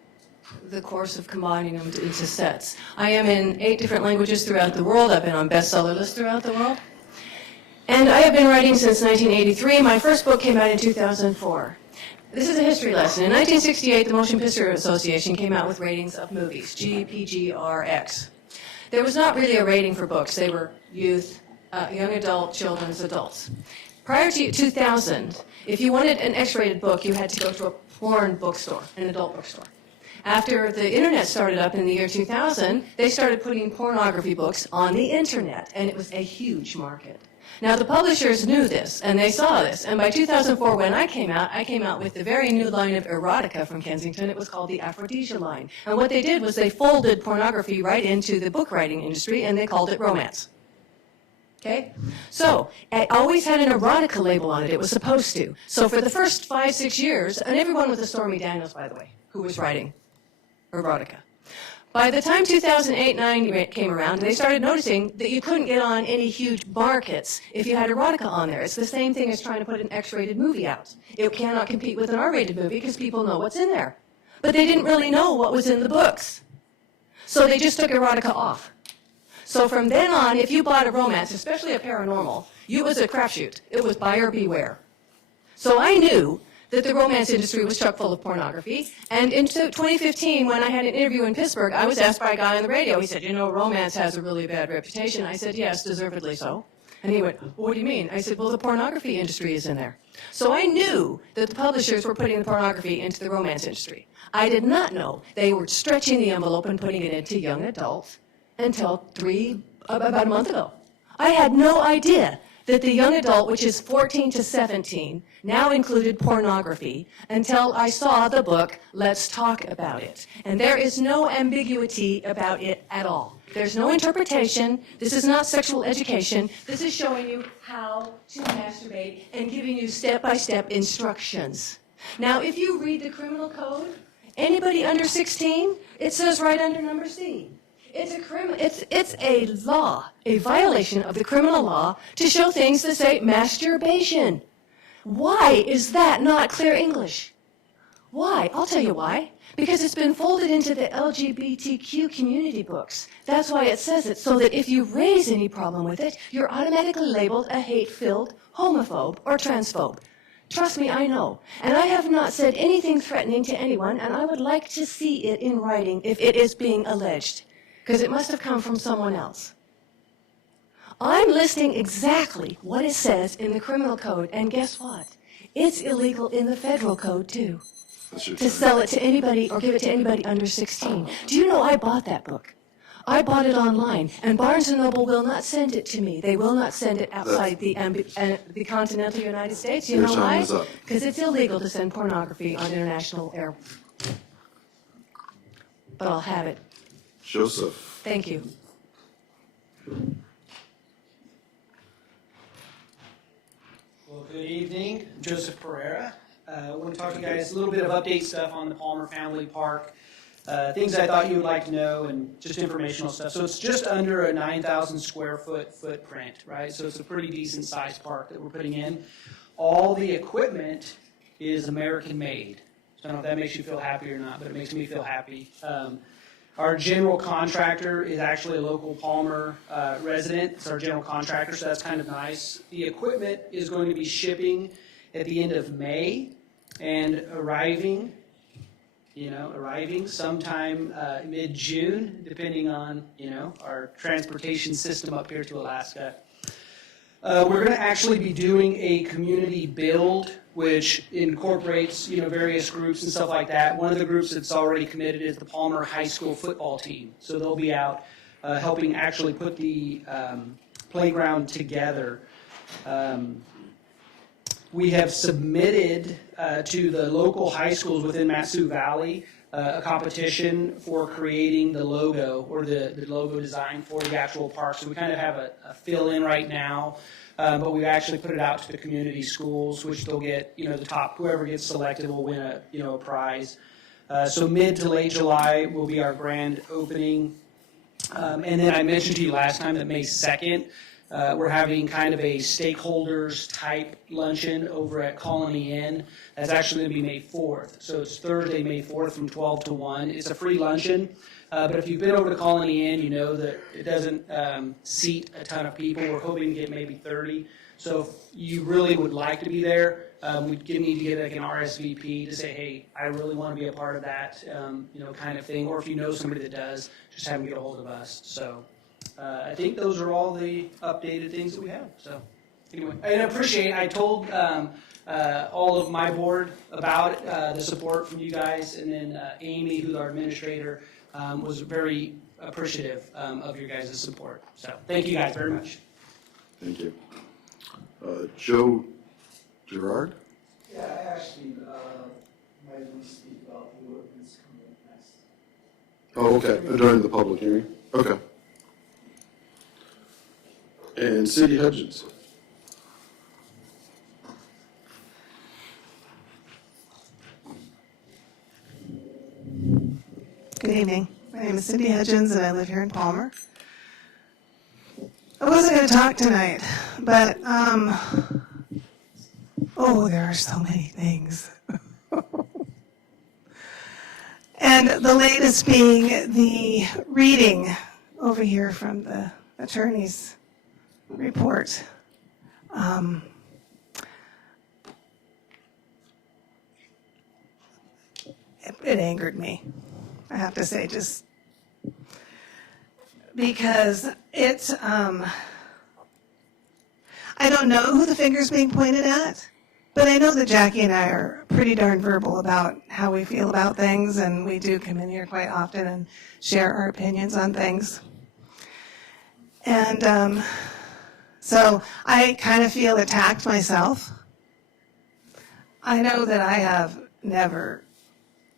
the course of combining them into sets. I am in 8 different languages throughout the world. I've been on bestseller lists throughout the world. And I have been writing since 1983. My first book came out in 2004. This is a history lesson. In 1968, the Motion Picture Association came out with ratings of movies, GPGRX. There was not really a rating for books. They were youth, young adult, children's, adults. Prior to 2000, if you wanted an X-rated book, you had to go to a porn bookstore, an adult bookstore. After the internet started up in the year 2000, they started putting pornography books on the internet, and it was a huge market. Now, the publishers knew this, and they saw this, and by 2004, when I came out with the very new line of erotica from Kensington. It was called the Aphrodisia line. And what they did was they folded pornography right into the book writing industry, and they called it romance. Okay? So, it always had an erotica label on it. It was supposed to. So for the first 5-6 years, and everyone with a Stormy Daniels, by the way, who was writing erotica. By the time 2008-9 came around, they started noticing that you couldn't get on any huge markets if you had erotica on there. It's the same thing as trying to put an X-rated movie out. It cannot compete with an R-rated movie because people know what's in there. But they didn't really know what was in the books. So they just took erotica off. So from then on, if you bought a romance, especially a paranormal, it was a crapshoot. It was buyer beware. So I knew that the romance industry was chock full of pornography. And in 2015, when I had an interview in Pittsburgh, I was asked by a guy on the radio, he said, you know, romance has a really bad reputation. I said, yes, deservedly so. And he went, well, what do you mean? I said, well, the pornography industry is in there. So I knew that the publishers were putting the pornography into the romance industry. I did not know they were stretching the envelope and putting it into young adults until about a month ago. I had no idea that the young adult, which is 14 to 17, now included pornography until I saw the book, Let's Talk About It. And there is no ambiguity about it at all. There's no interpretation. This is not sexual education. This is showing you how to masturbate and giving you step-by-step instructions. Now, if you read the criminal code, anybody under 16, it says right under number C. It's a law, a violation of the criminal law to show things that say masturbation. Why is that not clear English? Why? I'll tell you why. Because it's been folded into the LGBTQ community books. That's why it says it, so that if you raise any problem with it, you're automatically labeled a hate-filled homophobe or transphobe. Trust me, I know. And I have not said anything threatening to anyone, and I would like to see it in writing if it is being alleged, because it must have come from someone else. I'm listing exactly what it says in the criminal code, and guess what? It's illegal in the federal code, too, to sell it to anybody or give it to anybody under 16. Do you know I bought that book? I bought it online, and Barnes & Noble will not send it to me. They will not send it outside the continental United States. You know why? Because it's illegal to send pornography on international air. But I'll have it. Joseph. Thank you. Well, good evening. I'm Joseph Pereira. I want to talk to you guys a little bit of update stuff on the Palmer Family Park. Things I thought you would like to know and just informational stuff. So it's just under a 9,000 square foot footprint, right? So it's a pretty decent sized park that we're putting in. All the equipment is American made. So I don't know if that makes you feel happy or not, but it makes me feel happy. Our general contractor is actually a local Palmer resident. It's our general contractor, so that's kind of nice. The equipment is going to be shipping at the end of May and arriving sometime mid-June, depending on, our transportation system up here to Alaska. We're going to actually be doing a community build, which incorporates, various groups and stuff like that. One of the groups that's already committed is the Palmer High School football team. So they'll be out helping actually put the playground together. We have submitted to the local high schools within Mat-Su Valley a competition for creating the logo or the logo design for the actual park. So we kind of have a fill-in right now, but we actually put it out to the community schools, which they'll get, the top, whoever gets selected will win a prize. So mid to late July will be our grand opening. And then I mentioned to you last time that May 2nd, we're having kind of a stakeholders type luncheon over at Colony Inn. That's actually going to be May 4th. So it's Thursday, May 4th from 12 to 1. It's a free luncheon. But if you've been over to Colony Inn, you know that it doesn't seat a ton of people. We're hoping to get maybe 30. So if you really would like to be there, we need to get like an RSVP to say, hey, I really want to be a part of that, kind of thing. Or if you know somebody that does, just have them get a hold of us. So I think those are all the updated things that we have. So anyway, I appreciate it. I told all of my board about the support from you guys, and then Amy, who's our administrator, was very appreciative of your guys' support. So thank you guys very much. Thank you. Joe Gerard? Yeah, I actually might speak about the ordinance coming up next. Oh, okay. During the public hearing? Okay. And Cindy Hudgens? Good evening. My name is Cindy Hudgens, and I live here in Palmer. I wasn't going to talk tonight, but, there are so many things. And the latest being the reading over here from the attorney's report. it angered me, I have to say, just because it's, I don't know who the finger's being pointed at, but I know that Jackie and I are pretty darn verbal about how we feel about things, and we do come in here quite often and share our opinions on things. And so I kind of feel attacked myself. I know that I have never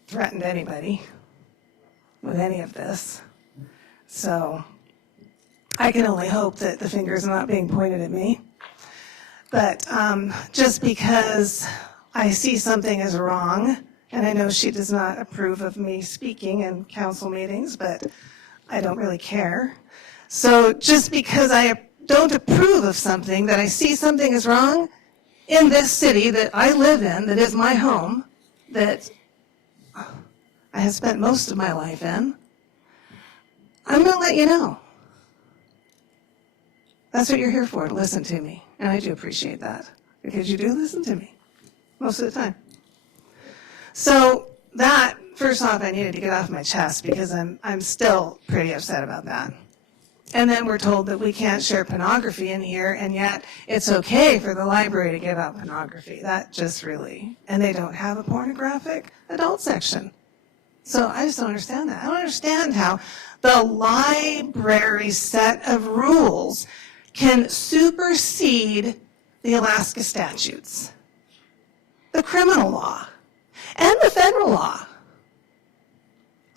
threatened anybody with any of this. So I can only hope that the finger's not being pointed at me. But just because I see something as wrong, and I know she does not approve of me speaking in council meetings, but I don't really care. So just because I don't approve of something, that I see something is wrong in this city that I live in, that is my home, that I have spent most of my life in, I'm going to let you know. That's what you're here for, to listen to me. And I do appreciate that, because you do listen to me most of the time. So that, first off, I needed to get off my chest, because I'm still pretty upset about that. And then we're told that we can't share pornography in here, and yet it's okay for the library to give out pornography. That just really, and they don't have a pornographic adult section. So I just don't understand that. I don't understand how the library set of rules can supersede the Alaska statutes, the criminal law, and the federal law.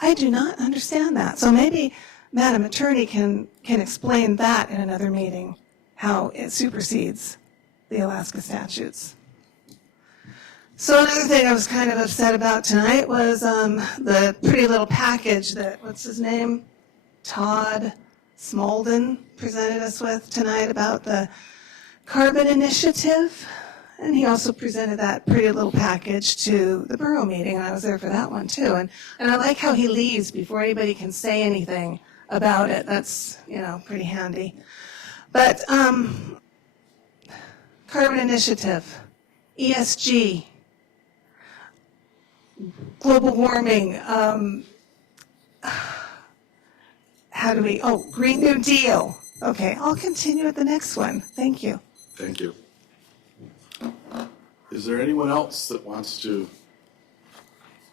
I do not understand that. So maybe Madam Attorney can explain that in another meeting, how it supersedes the Alaska statutes. So another thing I was kind of upset about tonight was the pretty little package that, what's his name? Todd Smolden presented us with tonight about the carbon initiative. And he also presented that pretty little package to the borough meeting, and I was there for that one too. And I like how he leaves before anybody can say anything about it. That's, pretty handy. But carbon initiative, ESG, global warming, Green New Deal. Okay, I'll continue at the next one. Thank you. Thank you. Is there anyone else that wants to?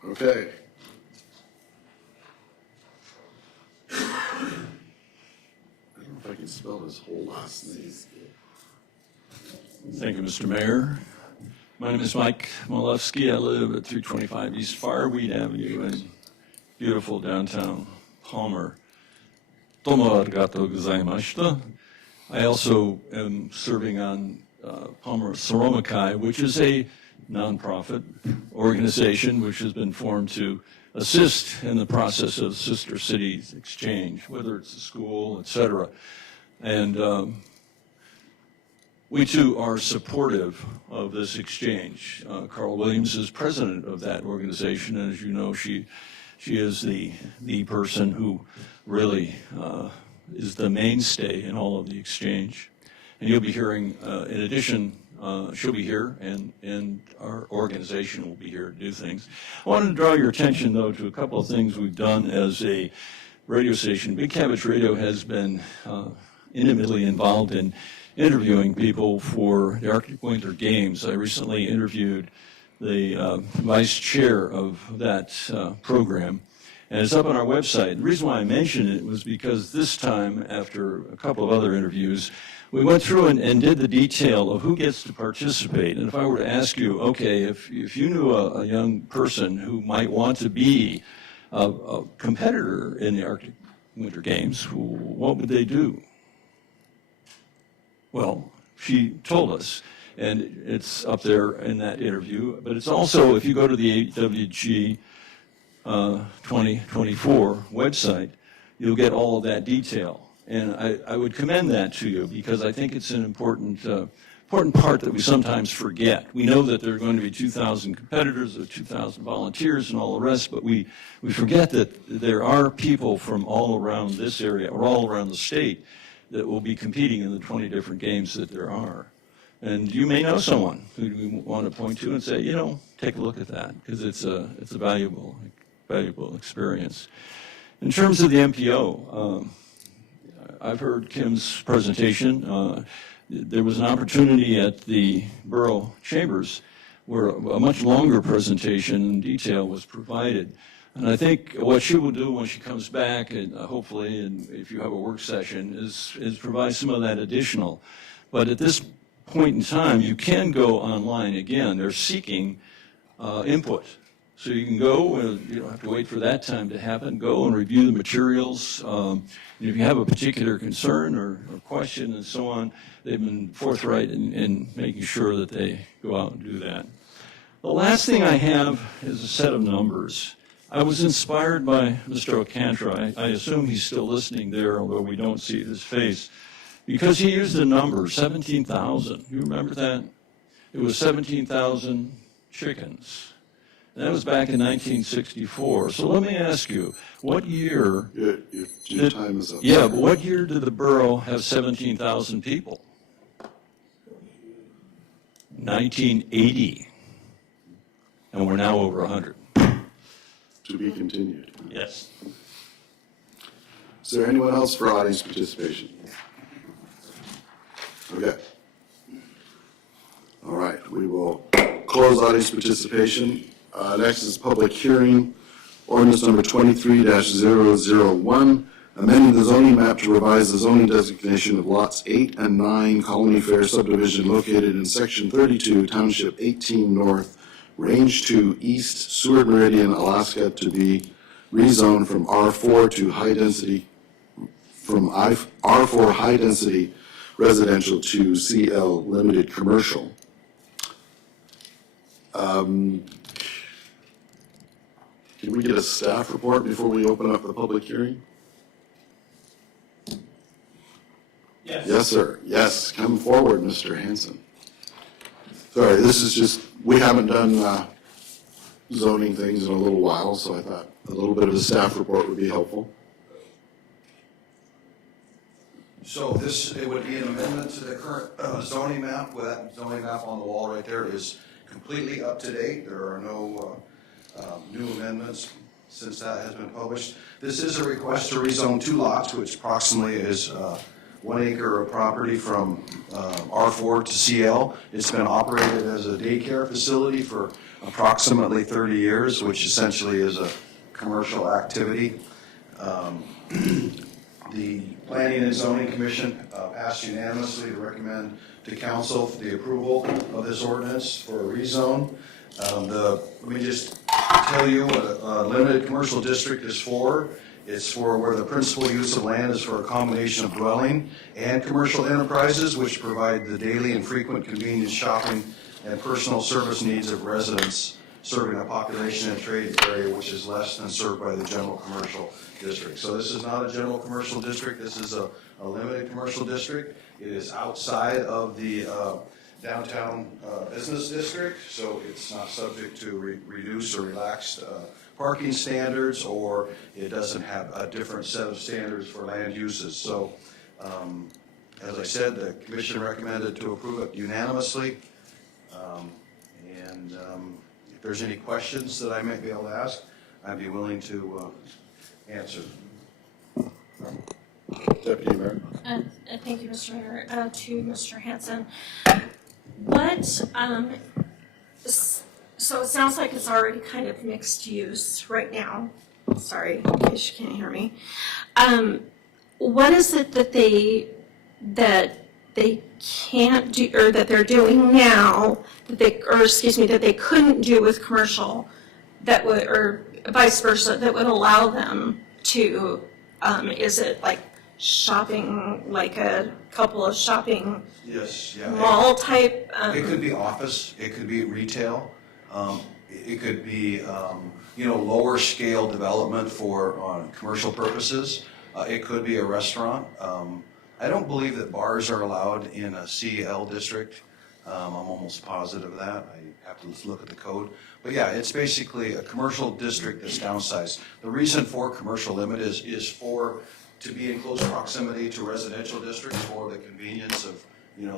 Okay. I don't know if I can spell his whole last name. Thank you, Mr. Mayor. My name is Mike Malewski. I live at 325 East Fireweed Avenue in beautiful downtown Palmer. Tomo arigatou gozaimashita. I also am serving on Palmer Soromakai, which is a nonprofit organization which has been formed to assist in the process of sister cities exchange, whether it's a school, et cetera. And we too are supportive of this exchange. Carl Williams is president of that organization, and as you know, she is the person who really is the mainstay in all of the exchange. And you'll be hearing, in addition, she'll be here, and our organization will be here to do things. I wanted to draw your attention, though, to a couple of things we've done as a radio station. Big Cabbage Radio has been intimately involved in interviewing people for the Arctic Winter Games. I recently interviewed the vice chair of that program, and it's up on our website. The reason why I mentioned it was because this time, after a couple of other interviews, we went through and did the detail of who gets to participate. And if I were to ask you, okay, if you knew a young person who might want to be a competitor in the Arctic Winter Games, what would they do? Well, she told us, and it's up there in that interview, but it's also, if you go to the AWG 2024 website, you'll get all of that detail. And I would commend that to you, because I think it's an important part that we sometimes forget. We know that there are going to be 2,000 competitors, or 2,000 volunteers and all the rest, but we forget that there are people from all around this area, or all around the state, that will be competing in the 20 different games that there are. And you may know someone who you want to point to and say, you know, take a look at that, because it's a valuable experience. In terms of the MPO, I've heard Kim's presentation. There was an opportunity at the Borough Chambers where a much longer presentation in detail was provided. And I think what she will do when she comes back, and hopefully, and if you have a work session, is provide some of that additional. But at this point in time, you can go online. Again, they're seeking input. So you can go, and you don't have to wait for that time to happen. Go and review the materials. If you have a particular concern or question and so on, they've been forthright in making sure that they go out and do that. The last thing I have is a set of numbers. I was inspired by Mr. Alcantara. I assume he's still listening there, although we don't see his face, because he used a number, 17,000. You remember that? It was 17,000 chickens. That was back in 1964. So let me ask you, what year? Your time is up. Yeah, but what year did the borough have 17,000 people? 1980. And we're now over 100. To be continued. Yes. Is there anyone else for audience participation? Okay. All right, we will close audience participation. Next is public hearing, ordinance number 23-001, amending the zoning map to revise the zoning designation of lots 8 and 9 Colony Fair subdivision located in section 32, township 18 north, range 2 east, Seward Meridian, Alaska, to be rezoned from R4 to high density, from R4 high density residential to CL limited commercial. Can we get a staff report before we open up the public hearing? Yes. Yes, sir. Yes, come forward, Mr. Hanson. Sorry, this is just, we haven't done zoning things in a little while, so I thought a little bit of a staff report would be helpful. So it would be an amendment to the current zoning map. With that zoning map on the wall right there is completely up to date. There are no new amendments since that has been published. This is a request to rezone 2 lots, which approximately is 1 acre of property from R4 to CL. It's been operated as a daycare facility for approximately 30 years, which essentially is a commercial activity. The Planning and Zoning Commission passed unanimously to recommend to council the approval of this ordinance for a rezone. Let me just tell you what a limited commercial district is for. It's for where the principal use of land is for a combination of dwelling and commercial enterprises, which provide the daily and frequent convenience shopping and personal service needs of residents, serving a population and trade area which is less than served by the general commercial district. So this is not a general commercial district. This is a limited commercial district. It is outside of the downtown business district, so it's not subject to reduced or relaxed parking standards, or it doesn't have a different set of standards for land uses. So, as I said, the commission recommended to approve it unanimously. If there's any questions that I might be able to ask, I'd be willing to answer. Deputy Mayor. Thank you, Mr. Mayor. To Mr. Hanson, what, so it sounds like it's already kind of mixed use right now. Sorry, in case you can't hear me. What is it that they can't do, or that they're doing now, that they couldn't do with commercial, that would, or vice versa, that would allow them to, is it like shopping, like a couple of shopping mall type? It could be office, it could be retail, it could be lower scale development for commercial purposes. It could be a restaurant. I don't believe that bars are allowed in a CL district. I'm almost positive of that. I have to look at the code. But yeah, it's basically a commercial district that's downsized. The reason for commercial limit is to be in close proximity to residential districts for the convenience of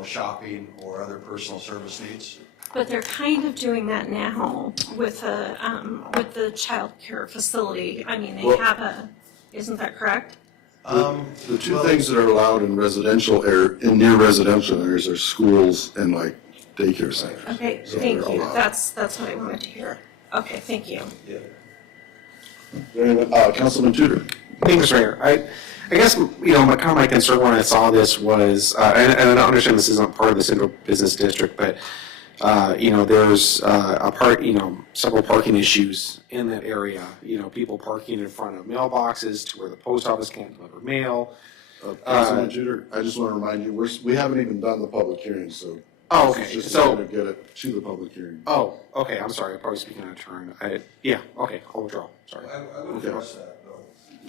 shopping or other personal service needs. But they're kind of doing that now with the child care facility. I mean, they Well- have isn't that correct? The two things that are allowed in residential in near residential areas are schools and like daycare centers. Okay, So thank they're you. allowed. That's what I wanted to hear. Okay, thank you. Councilman Tudor. Thank you, Mr. Mayor. I guess, my concern when I saw this was, and I understand this isn't part of the central business district, but, there's several parking issues in that area. People parking in front of mailboxes to where the post office can't deliver mail. Councilman Tudor, I just want to remind you, we haven't even done the public hearing, so. Oh, this okay. is just So- to get it to the public hearing. Oh, okay, I'm sorry, I'm probably speaking out of turn. Okay, I'll withdraw, sorry. I would address that, though.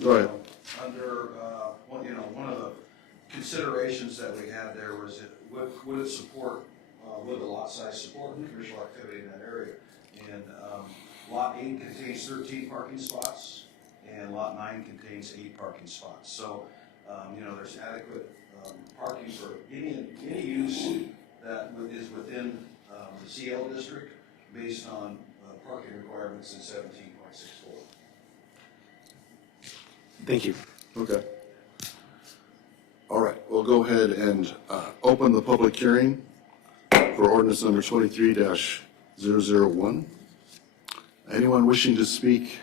Go ahead. Under, one of the considerations that we had there was would it support, would the lot size support commercial activity in that area? And Lot 8 contains 13 parking spots, and Lot 9 contains 8 parking spots. So, there's adequate parking for any use that is within the CL district based on parking requirements in 17.64. Thank you. Okay. All right, we'll go ahead and open the public hearing for ordinance number 23-001. Anyone wishing to speak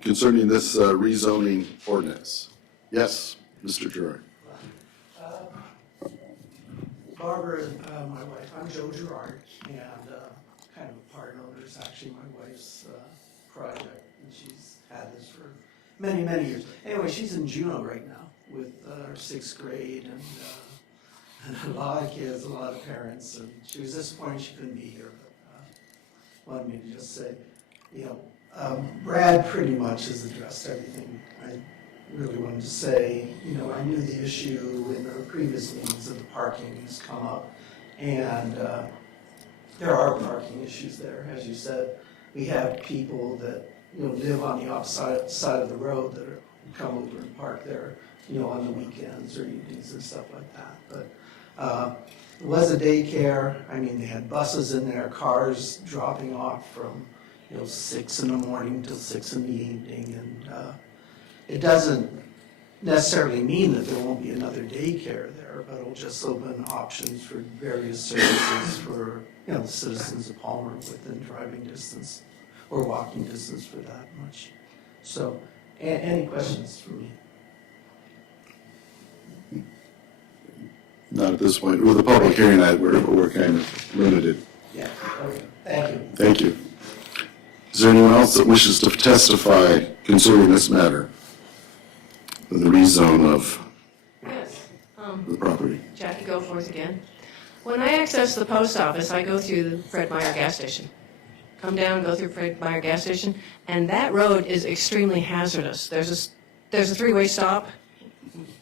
concerning this rezoning ordinance? Yes, Mr. Gerard. Barbara, my wife, I'm Joe Gerard, and kind of a part owner. It's actually my wife's project, and she's had this for many, many years. Anyway, she's in Juneau right now with her 6th grade and a lot of kids, a lot of parents, and she was disappointed she couldn't be here, but wanted me to just say, Brad pretty much has addressed everything I really wanted to say. I knew the issue in the previous meetings of the parking has come up, and there are parking issues there, as you said. We have people that live on the opposite side of the road that come over and park there, on the weekends or evenings and stuff like that. But it was a daycare. I mean, they had buses in there, cars dropping off from 6 in the morning till 6 in the evening, and it doesn't necessarily mean that there won't be another daycare there, but it'll just open options for various services for the citizens of Palmer within driving distance or walking distance for that much. So, any questions for me? Not at this point. With the public hearing, we're kind of limited. Yeah, okay, thank you. Thank you. Is there anyone else that wishes to testify concerning this matter? The rezone of Yes. the property. Jackie Goforth again. When I access the post office, I go through the Fred Meyer gas station. Come down, go through Fred Meyer gas station, and that road is extremely hazardous. There's a three-way stop,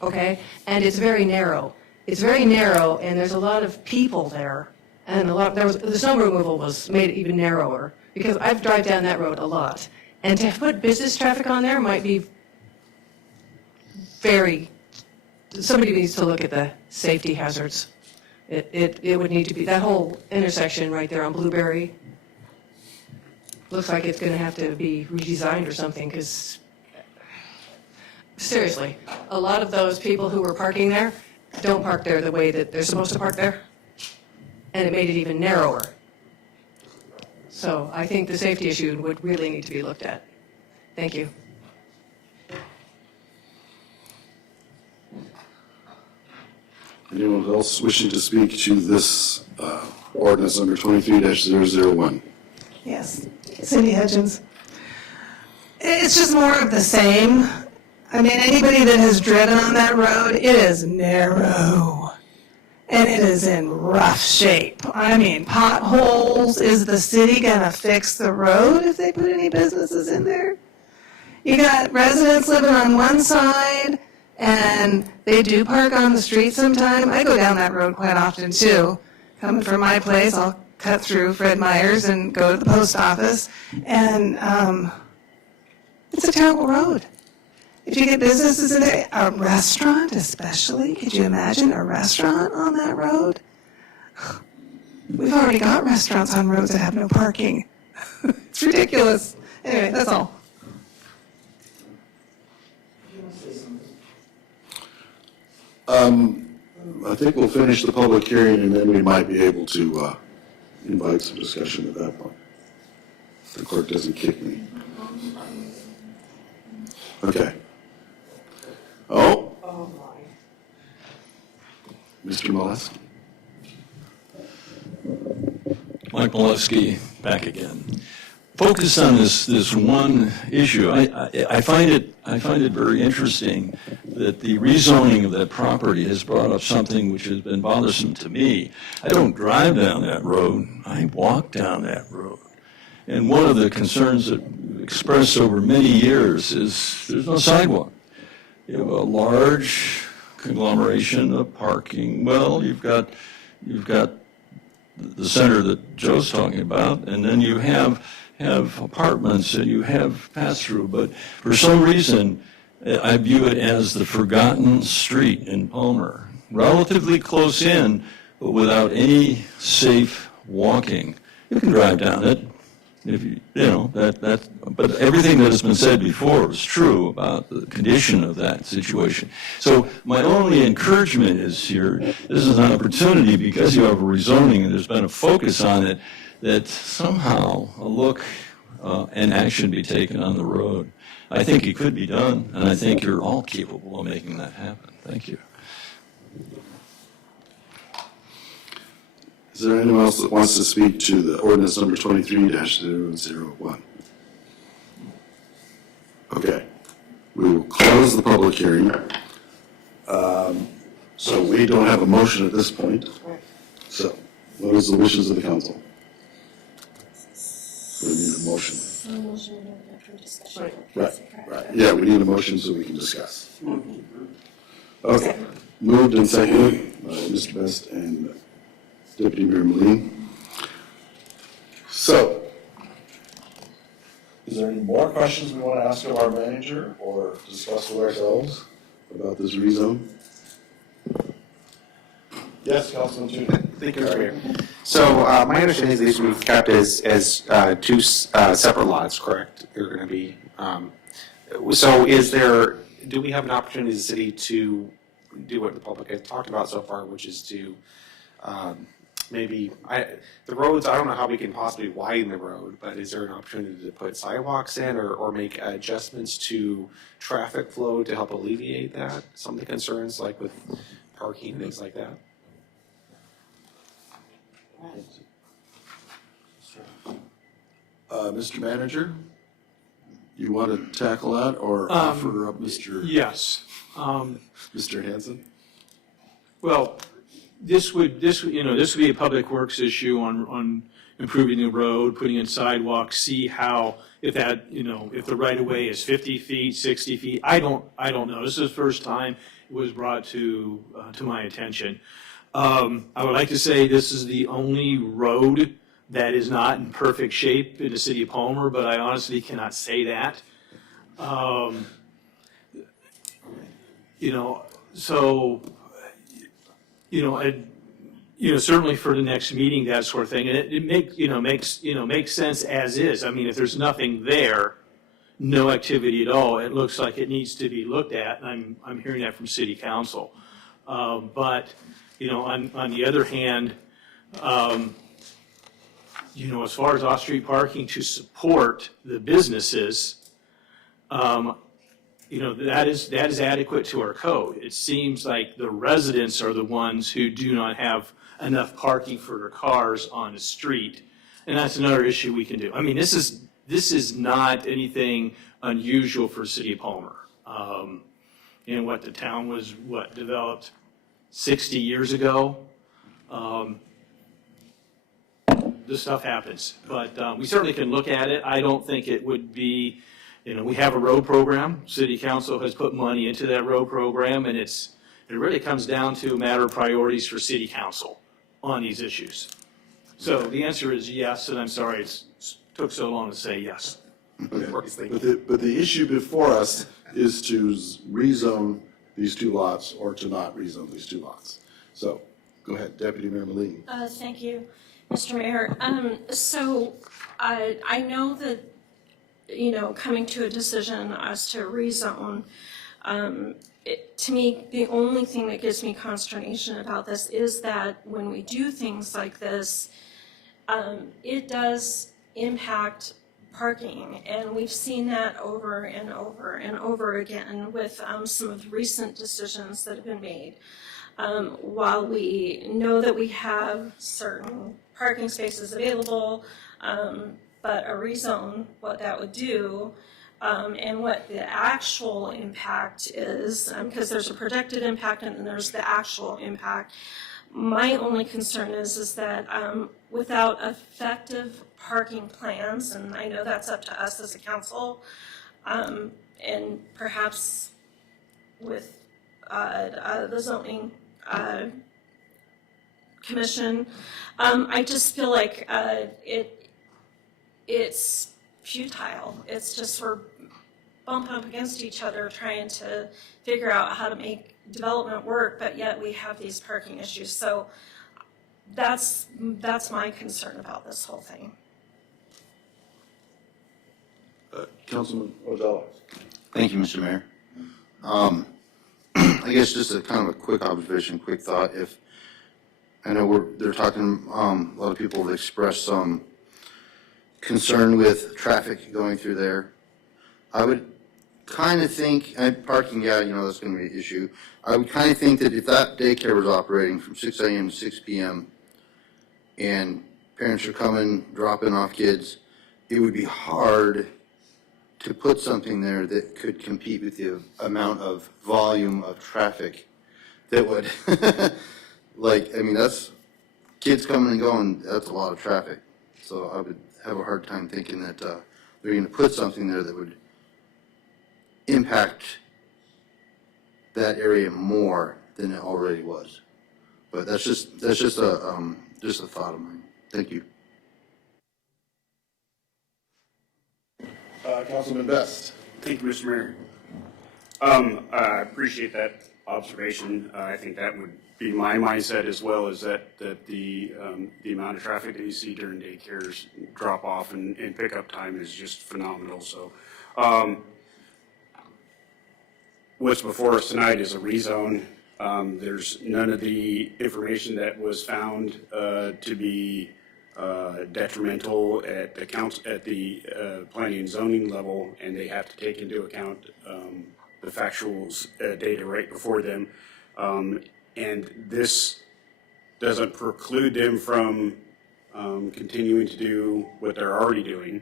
okay, and it's very narrow. It's very narrow, and there's a lot of people there, and the snow removal made it even narrower because I've driven down that road a lot, and to put business traffic on there might be somebody needs to look at the safety hazards. It would need to be, that whole intersection right there on Blueberry, looks like it's going to have to be redesigned or something, because seriously, a lot of those people who were parking there don't park there the way that they're supposed to park there, and it made it even narrower. So I think the safety issue would really need to be looked at. Thank you. Anyone else wishing to speak to this ordinance number 23-001? Yes, Cindy Hutchins. It's just more of the same. I mean, anybody that has driven on that road, it is narrow. And it is in rough shape. I mean, potholes. Is the city gonna fix the road if they put any businesses in there? You got residents living on one side, and they do park on the street sometime. I go down that road quite often too. Coming from my place, I'll cut through Fred Meyer's and go to the post office. And it's a terrible road. If you get businesses in there, a restaurant especially, could you imagine a restaurant on that road? We've already got restaurants on roads that have no parking. It's ridiculous. Anyway, that's all. I think we'll finish the public hearing and then we might be able to invite some discussion at that point. If the clerk doesn't kick me. Okay. Oh. Mr. Molesky. Mike Malewski, back again. Focus on this one issue. I find it very interesting that the rezoning of that property has brought up something which has been bothersome to me. I don't drive down that road. I walk down that road. And one of the concerns that expressed over many years is there's no sidewalk. You have a large conglomeration of parking. Well, you've got the center that Joe's talking about, and then you have apartments and you have pass-through. But for some reason, I view it as the forgotten street in Palmer, relatively close in, but without any safe walking. You can drive down it, if you know that. But everything that has been said before is true about the condition of that situation. So my only encouragement is here. This is an opportunity because you have a rezoning and there's been a focus on it, that somehow a look and action be taken on the road. I think it could be done, and I think you're all capable of making that happen. Thank you. Is there anyone else that wants to speak to the ordinance number 23-001? Okay. We will close the public hearing. So we don't have a motion at this point. So what is the wishes of the council? We need a motion. Right. Yeah, we need a motion so we can discuss. Okay. Moved and seconded by Mr. Best and Deputy Mayor Moline. So, is there any more questions we want to ask of our manager or discuss with ourselves about this rezone? Yes, Councilman Tunin. Thank you, Mr. Mayor. So my understanding is these will be kept as two separate lots, correct? They're going to be. So do we have an opportunity as a city to do what the public has talked about so far, which is to the roads, I don't know how we can possibly widen the road, but is there an opportunity to put sidewalks in or make adjustments to traffic flow to help alleviate that? Some of the concerns like with parking, things like that? Mr. Manager, you want to tackle that or offer up Mr. Yes. Mr. Hanson? Well, this would be a public works issue on improving the road, putting in sidewalks, see how, if the right of way is 50 feet, 60 feet. I don't know. This is the first time it was brought to my attention. I would like to say this is the only road that is not in perfect shape in the city of Palmer, but I honestly cannot say that. Certainly for the next meeting, that sort of thing, and it makes sense as is. I mean, if there's nothing there, no activity at all, it looks like it needs to be looked at, and I'm hearing that from City Council. But on the other hand, as far as off-street parking to support the businesses, that is adequate to our code. It seems like the residents are the ones who do not have enough parking for their cars on the street, and that's another issue we can do. I mean, this is not anything unusual for City of Palmer. What the town was developed 60 years ago. This stuff happens, but we certainly can look at it. I don't think it would be, we have a road program. City Council has put money into that road program, and it really comes down to a matter of priorities for City Council on these issues. So the answer is yes, and I'm sorry it took so long to say yes. Okay. But the issue before us is to rezone these two lots or to not rezone these two lots. So, go ahead, Deputy Mayor Moline. Thank you, Mr. Mayor. So I know that, coming to a decision as to rezone, to me, the only thing that gives me consternation about this is that when we do things like this, it does impact parking, and we've seen that over and over and over again with some of the recent decisions that have been made. While we know that we have certain parking spaces available, but a rezone, what that would do, and what the actual impact is, because there's a projected impact and then there's the actual impact. My only concern is that without effective parking plans, and I know that's up to us as a council, and perhaps with the zoning commission, I just feel like it's futile. It's just we're bumping up against each other trying to figure out how to make development work, but yet we have these parking issues. So that's my concern about this whole thing. Councilman Odell. Thank you, Mr. Mayor. I guess just a kind of a quick observation, quick thought. If I know they're talking, a lot of people have expressed some concern with traffic going through there. I would kind of think, parking, yeah, that's going to be an issue. I would kind of think that if that daycare was operating from 6 a.m. to 6 p.m. and parents are coming, dropping off kids, it would be hard to put something there that could compete with the amount of volume of traffic that would, that's kids coming and going, that's a lot of traffic. So I would have a hard time thinking that they're going to put something there that would impact that area more than it already was. But that's just a thought of mine. Thank you. Councilman Best. Thank you, Mr. Mayor. I appreciate that observation. I think that would be my mindset as well, is that the amount of traffic that you see during daycares drop off and pickup time is just phenomenal. So what's before us tonight is a rezone. There's none of the information that was found to be detrimental at the planning and zoning level, and they have to take into account the factual data right before them. And this doesn't preclude them from continuing to do what they're already doing.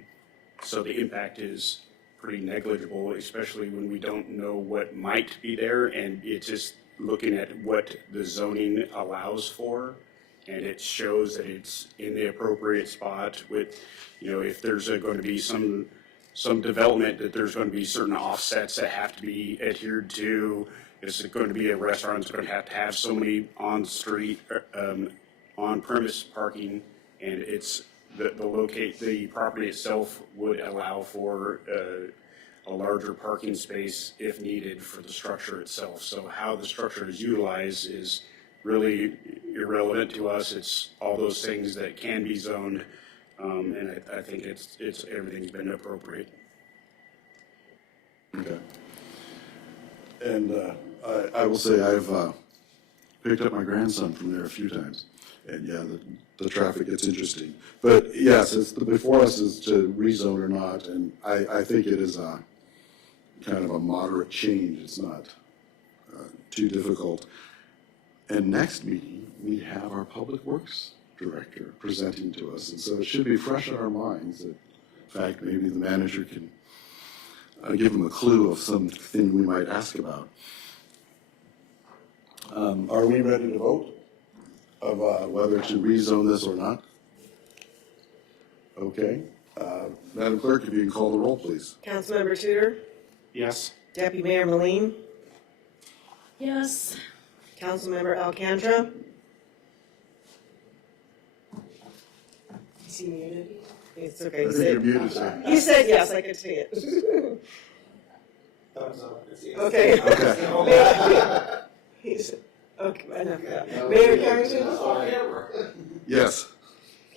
So the impact is pretty negligible, especially when we don't know what might be there, and it's just looking at what the zoning allows for. And it shows that it's in the appropriate spot with, if there's going to be some development, that there's going to be certain offsets that have to be adhered to. Is it going to be a restaurant that's going to have so many on-street, on-premise parking, and it's the property itself would allow for a larger parking space if needed for the structure itself. So how the structure is utilized is really irrelevant to us. It's all those things that can be zoned, and I think it's everything's been appropriate. Okay. And I will say I've picked up my grandson from there a few times, and yeah, the traffic gets interesting. But yes, before us is to rezone or not, and I think it is a kind of a moderate change. It's not too difficult. And next meeting, we have our Public Works Director presenting to us. And so it should be fresh in our minds that, in fact, maybe the manager can give them a clue of something we might ask about. Are we ready to vote of whether to rezone this or not? Okay. Madam Clerk, if you can call the roll, please. Councilmember Tudor? Yes. Deputy Mayor Moline? Yes. Councilmember Alcantara? Is he muted? It's okay. I think you're muted, sir. He said yes, I could see it. thumbs up. Okay. Okay. He's, okay, enough of that. Mayor Carrington? Yes.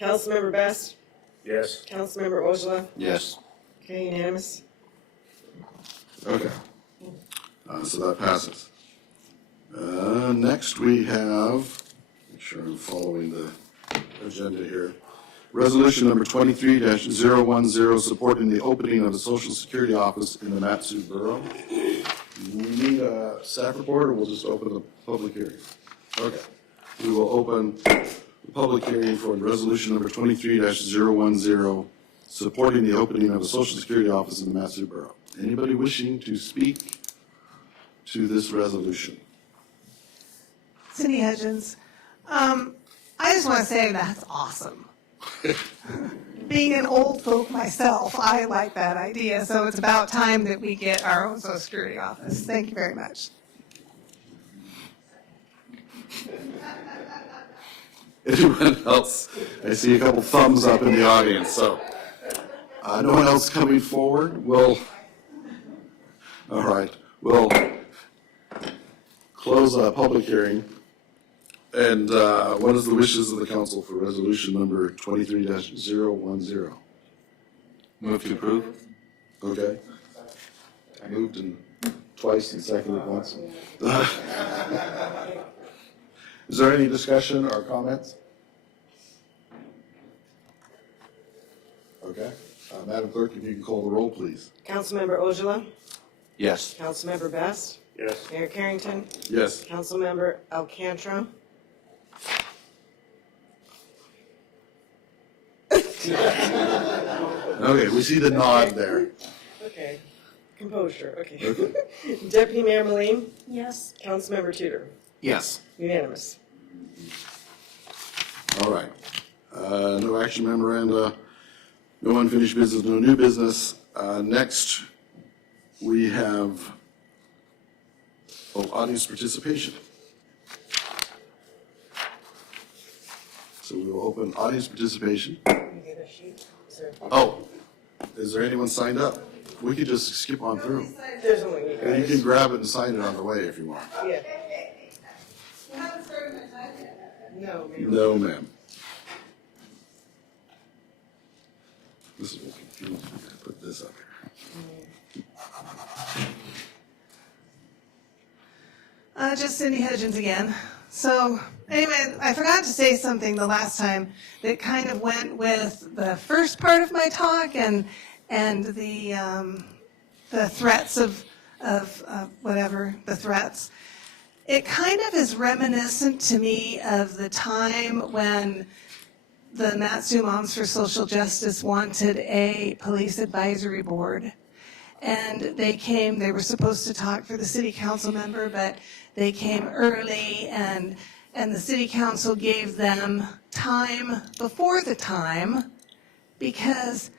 Councilmember Best? Yes. Councilmember Ojala? Yes. Okay, unanimous. Okay. So that passes. Next we have, make sure I'm following the agenda here. Resolution number 23-010, supporting the opening of the Social Security office in the Matsu Borough. We need a staff report, or we'll just open the public hearing? Okay. We will open the public hearing for resolution number 23-010, supporting the opening of a Social Security office in the Matsu Borough. Anybody wishing to speak to this resolution? Cindy Hudgens, I just want to say that's awesome. Being an old folk myself, I like that idea, so it's about time that we get our own Social Security office. Thank you very much. Anyone else? I see a couple thumbs up in the audience, so no one else coming forward? All right, we'll close a public hearing. And what is the wishes of the council for resolution number 23-010? Move to approve. Okay. Moved and twice and seconded once. Is there any discussion or comments? Okay. Madam Clerk, if you can call the roll, please. Councilmember Ojala? Yes. Councilmember Best? Yes. Mayor Carrington? Yes. Councilmember Alcantara? Okay, we see the nod there. Okay, composure, okay. Okay. Deputy Mayor Maline? Yes. Councilmember Tudor? Yes. Unanimous. All right. No action memoranda, no unfinished business, no new business. Next, we have audience participation. So we will open audience participation. Oh, is there anyone signed up? We could just skip on through. There's only you And you guys. can grab it and sign it on the way if you want. Yeah. No, ma'am. No, ma'am. This is what confusing me. I put this up here. Just Cindy Hudgens again. So anyway, I forgot to say something the last time that kind of went with the first part of my talk and the threats of whatever the threats. It kind of is reminiscent to me of the time when the Matsu Moms for Social Justice wanted a police advisory board. And they were supposed to talk for the city council member, but they came early and the city council gave them time before the time because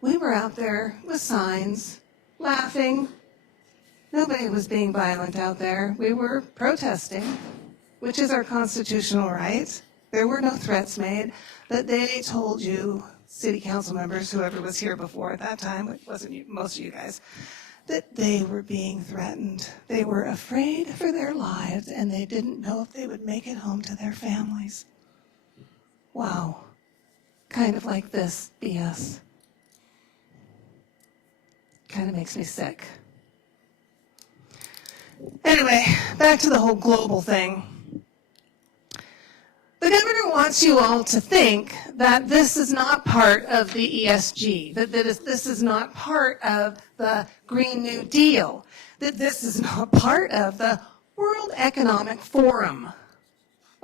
we were out there with signs, laughing. Nobody was being violent out there. We were protesting, which is our constitutional right. There were no threats made, but they told you, city council members, whoever was here before at that time, it wasn't you, most of you guys, that they were being threatened. They were afraid for their lives, and they didn't know if they would make it home to their families. Wow. Kind of like this BS. Kind of makes me sick. Anyway, back to the whole global thing. The governor wants you all to think that this is not part of the ESG, that this is not part of the Green New Deal, that this is not part of the World Economic Forum.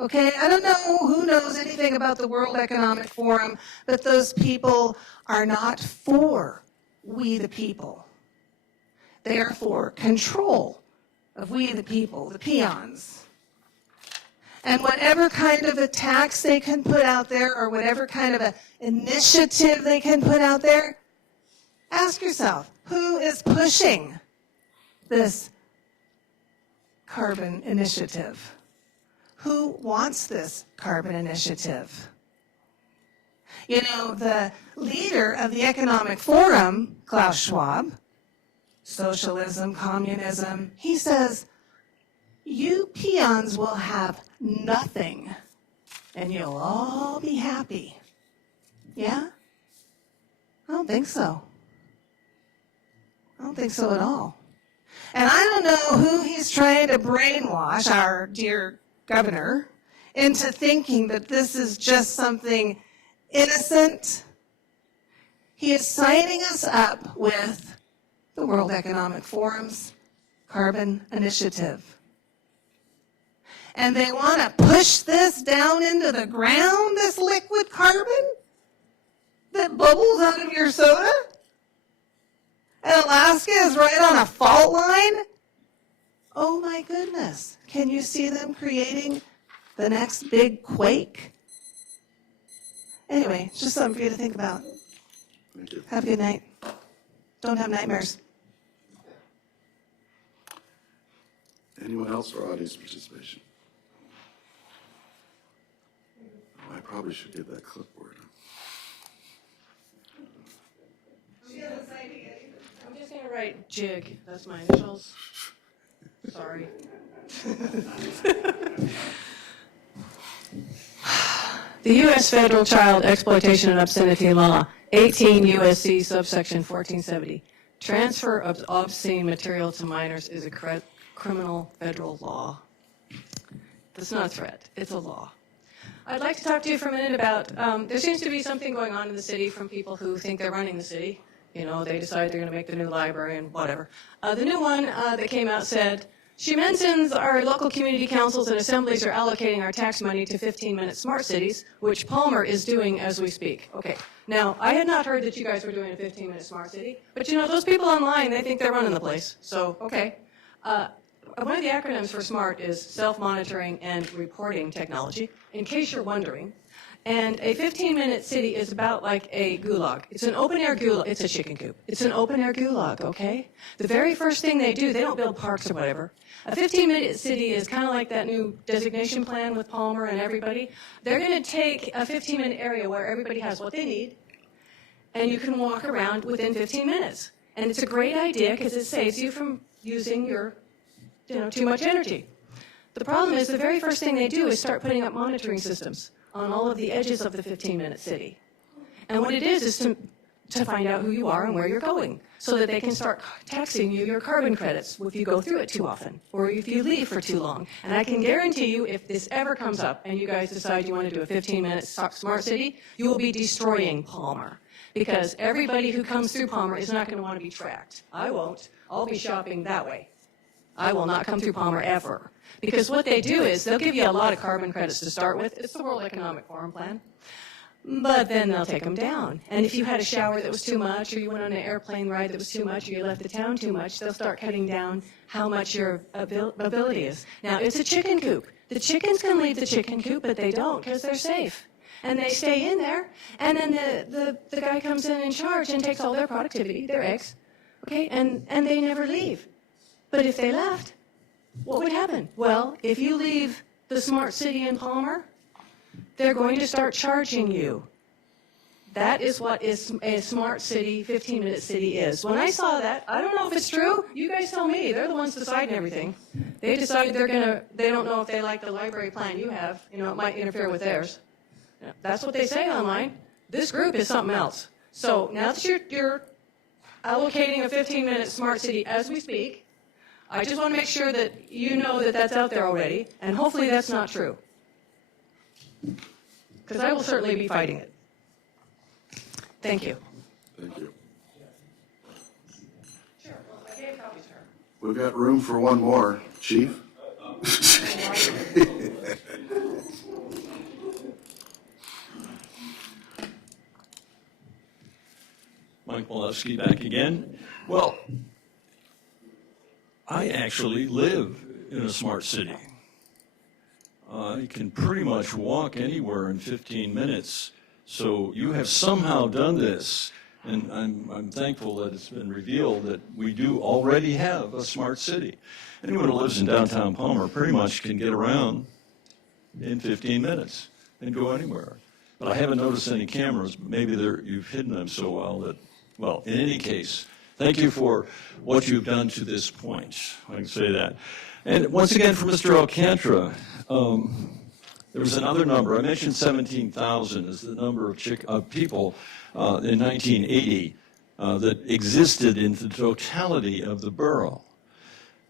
Okay, I don't know who knows anything about the World Economic Forum, but those people are not for we the people. They are for control of we the people, the peons. And whatever kind of a tax they can put out there or whatever kind of an initiative they can put out there, ask yourself, who is pushing this carbon initiative? Who wants this carbon initiative? You know, the leader of the Economic Forum, Klaus Schwab, socialism, communism. He says, you peons will have nothing and you'll all be happy. Yeah? I don't think so. I don't think so at all. And I don't know who he's trying to brainwash, our dear governor, into thinking that this is just something innocent. He is signing us up with the World Economic Forum's Carbon Initiative. And they want to push this down into the ground, this liquid carbon that bubbles out of your soda? And Alaska is right on a fault line? Oh my goodness. Can you see them creating the next big quake? Anyway, it's just something for you to think about. Thank you. Have a good night. Don't have nightmares. Anyone else for audience participation? Oh, I probably should get that clipboard. I'm just gonna write JIG, that's my initials. Sorry. The U.S. Federal Child Exploitation and Obscenity Law, 18 U.S.C. subsection 1470. Transfer of obscene material to minors is a criminal federal law. That's not a threat, it's a law. I'd like to talk to you for a minute about, there seems to be something going on in the city from people who think they're running the city. You know, they decide they're going to make the new library and whatever. The new one that came out said, she mentions our local community councils and assemblies are allocating our tax money to 15-minute smart cities, which Palmer is doing as we speak. Okay, now, I had not heard that you guys were doing a 15-minute smart city, but you know, those people online, they think they're running the place. So, okay. One of the acronyms for SMART is self-monitoring and reporting technology, in case you're wondering. And a 15-minute city is about like a gulag. It's an open-air gulag. It's a chicken coop. It's an open-air gulag, okay? The very first thing they do, they don't build parks or whatever. A 15-minute city is kind of like that new designation plan with Palmer and everybody. They're going to take a 15-minute area where everybody has what they need, and you can walk around within 15 minutes. And it's a great idea because it saves you from using your, too much energy. The problem is the very first thing they do is start putting up monitoring systems on all of the edges of the 15-minute city. And what it is to find out who you are and where you're going so that they can start taxing you your carbon credits if you go through it too often or if you leave for too long. And I can guarantee you if this ever comes up and you guys decide you want to do a 15-minute smart city, you will be destroying Palmer because everybody who comes through Palmer is not going to want to be tracked. I won't. I'll be shopping that way. I will not come through Palmer ever. Because what they do is they'll give you a lot of carbon credits to start with. It's the World Economic Forum plan. But then they'll take them down. And if you had a shower that was too much, or you went on an airplane ride that was too much, or you left the town too much, they'll start cutting down how much your ability is. Now, it's a chicken coop. The chickens can leave the chicken coop, but they don't because they're safe. And they stay in there. And then the guy comes in charge and takes all their productivity, their eggs, okay, and they never leave. But if they left, what would happen? Well, if you leave the smart city in Palmer, they're going to start charging you. That is what is a smart city, 15-minute city is. When I saw that, I don't know if it's true. You guys tell me. They're the ones deciding everything. They decide they don't know if they like the library plan you have. It might interfere with theirs. That's what they say online. This group is something else. So now that you're allocating a 15-minute smart city as we speak, I just want to make sure that you know that that's out there already, and hopefully that's not true. Because I will certainly be fighting it. Thank you. Thank you. Sure, well, I gave copies to her. We've got room for one more, Chief. Mike Malewski back again. Well, I actually live in a smart city. I can pretty much walk anywhere in 15 minutes. So you have somehow done this, and I'm thankful that it's been revealed that we do already have a smart city. Anyone who lives in downtown Palmer pretty much can get around in 15 minutes and go anywhere. But I haven't noticed any cameras. Maybe you've hidden them so well that, well, in any case, Thank you for what you've done to this point. I can say that. And once again, for Mr. Alcantara, there was another number. I mentioned 17,000 as the number of people in 1980 that existed in the totality of the borough.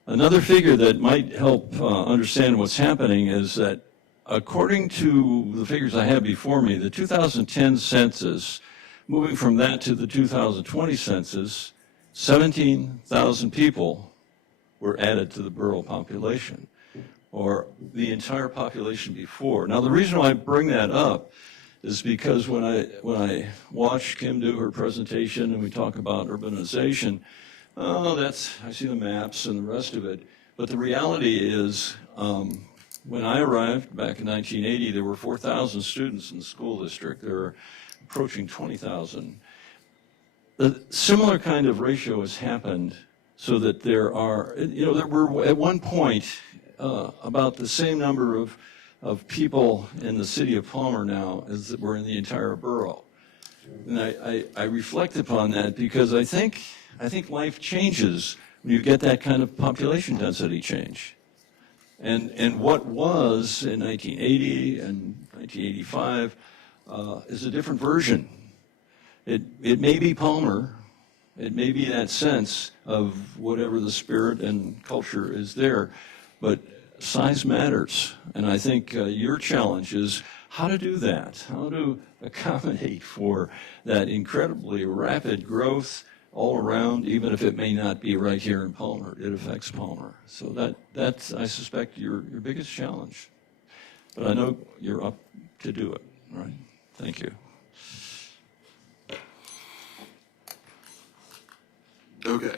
Another figure that might help understand what's happening is that according to the figures I have before me, the 2010 census, moving from that to the 2020 census, 17,000 people were added to the borough population, or the entire population before. Now, the reason why I bring that up is because when I watch Kim do her presentation and we talk about urbanization, I see the maps and the rest of it. But the reality is, when I arrived back in 1980, there were 4,000 students in the school district. There are approaching 20,000. The similar kind of ratio has happened so that there were at one point about the same number of people in the city of Palmer now as that were in the entire borough. And I reflect upon that because I think life changes when you get that kind of population density change. And what was in 1980 and 1985 is a different version. It may be Palmer, it may be that sense of whatever the spirit and culture is there, but size matters. And I think your challenge is how to do that, how to accommodate for that incredibly rapid growth all around, even if it may not be right here in Palmer. It affects Palmer. So that's, I suspect, your biggest challenge. But I know you're up to do it, right? Thank you. Okay.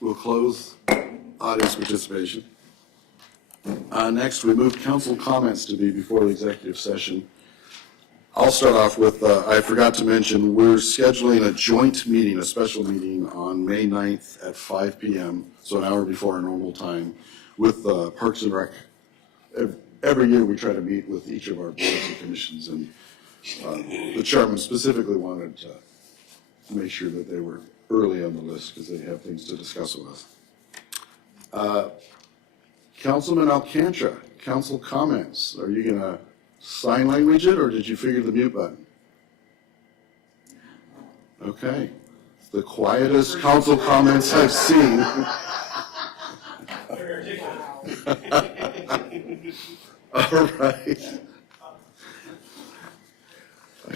We'll close audience participation. Next, we move council comments to be before the executive session. I'll start off with, I forgot to mention, we're scheduling a joint meeting, a special meeting on May 9th at 5 p.m., so an hour before our normal time, with Parks and Rec. Every year we try to meet with each of our boards and commissions, and the chairman specifically wanted to make sure that they were early on the list because they have things to discuss with us. Councilman Alcantara, council comments. Are you going to sign language it, or did you figure the mute button? Okay. The quietest council comments I've seen. All right.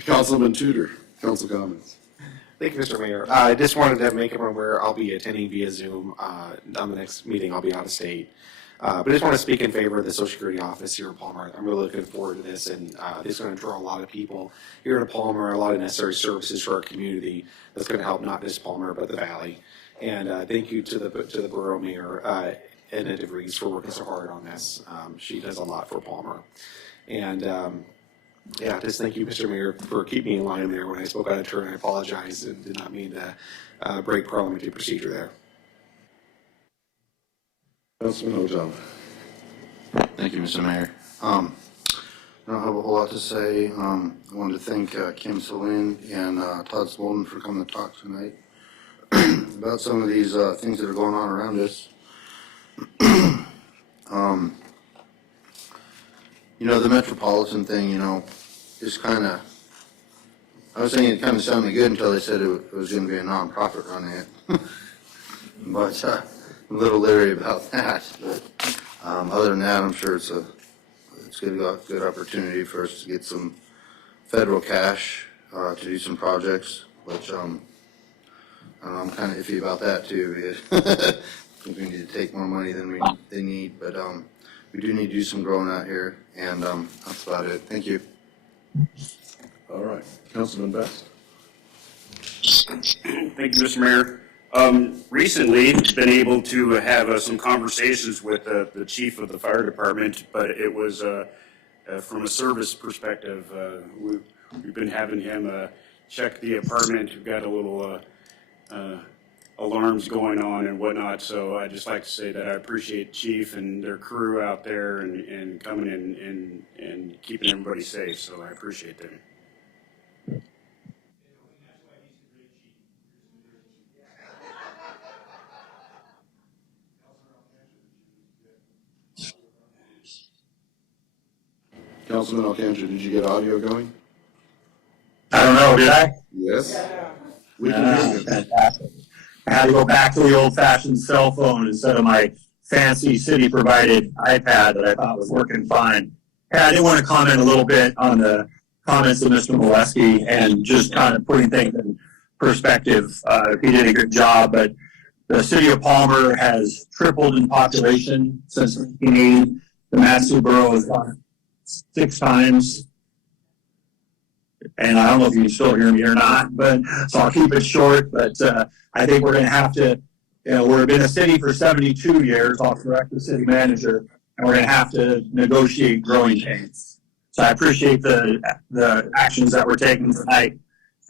Councilman Tudor, council comments. Thank you, Mr. Mayor. I just wanted to make everyone aware I'll be attending via Zoom on the next meeting. I'll be out of state. But I just want to speak in favor of the Social Security office here in Palmer. I'm really looking forward to this, and this is going to draw a lot of people here to Palmer, a lot of necessary services for our community that's going to help not just Palmer, but the Valley. And thank you to the Borough Mayor, Edna DeVries, for working so hard on this. She does a lot for Palmer. And yeah, just thank you, Mr. Mayor, for keeping me in line there when I spoke out of turn. I apologize and did not mean to break parliamentary procedure there. Councilman Hotel. Thank you, Mr. Mayor. I don't have a whole lot to say. I wanted to thank Kim Selin and Todd Smolden for coming to talk tonight about some of these things that are going on around us. The metropolitan thing, is kind of, I was thinking it kind of sounded good until they said it was going to be a nonprofit running it. But I'm a little leery about that. But other than that, I'm sure it's a good opportunity for us to get some federal cash to do some projects, which I'm kind of iffy about that too, because we need to take more money than they need. But we do need to do some growing out here, and that's about it. Thank you. All right. Councilman Best. Thank you, Mr. Mayor. Recently, been able to have some conversations with the chief of the fire department, but it was from a service perspective. We've been having him check the apartment. We've got a little alarms going on and whatnot, so I'd just like to say that I appreciate Chief and their crew out there and coming in and keeping everybody safe, so I appreciate them. Councilman Alcantara, did you get audio going? I don't know, did I? Yes. We can hear you. Fantastic. I had to go back to the old-fashioned cell phone instead of my fancy city-provided iPad that I thought was working fine. Hey, I did want to comment a little bit on the comments of Mr. Molesky and just kind of putting things in perspective. He did a good job, but the city of Palmer has tripled in population since 1980. The Matsu borough has gone 6 times. And I don't know if you can still hear me or not, but so I'll keep it short. But I think we're going to have to, we've been a city for 72 years. I'll correct the city manager, and we're going to have to negotiate growing pains. So I appreciate the actions that we're taking tonight,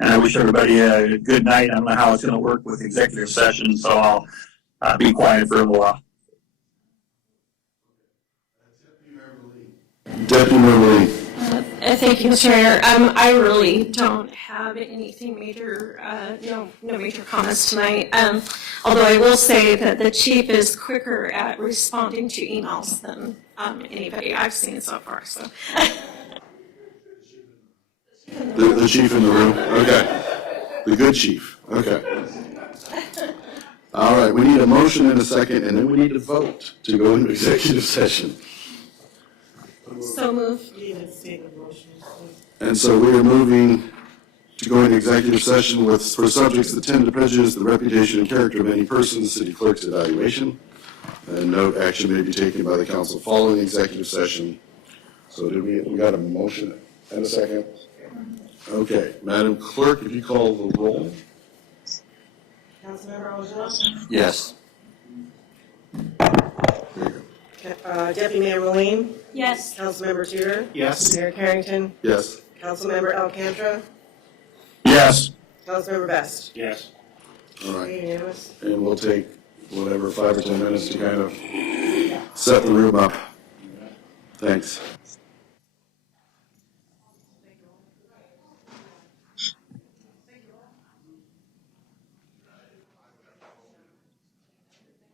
and I wish everybody a good night. I don't know how it's going to work with executive session, so I'll be quiet for a little while. Deputy Mayor Lee. Thank you, Mr. Mayor. I really don't have anything major, no major comments tonight. Although I will say that the chief is quicker at responding to emails than anybody I've seen so far. So. The chief in the room? Okay. The good chief. Okay. All right, we need a motion and a second, and then we need to vote to go into executive session. So move. And so we are moving to go into executive session for subjects that tend to prejudice the reputation and character of any person, the city clerk's evaluation. And no action may be taken by the council following executive session. So we got a motion and a second? Okay, Madam Clerk, if you call the roll. Councilmember Ojo? Yes. Deputy Mayor Moline? Yes. Councilmember Tudor? Yes. Mayor Carrington? Yes. Councilmember Alcantara? Yes. Councilmember Best? Yes. All right. Unanimous. And we'll take whatever, 5 or 10 minutes to kind of set the room up. Thanks.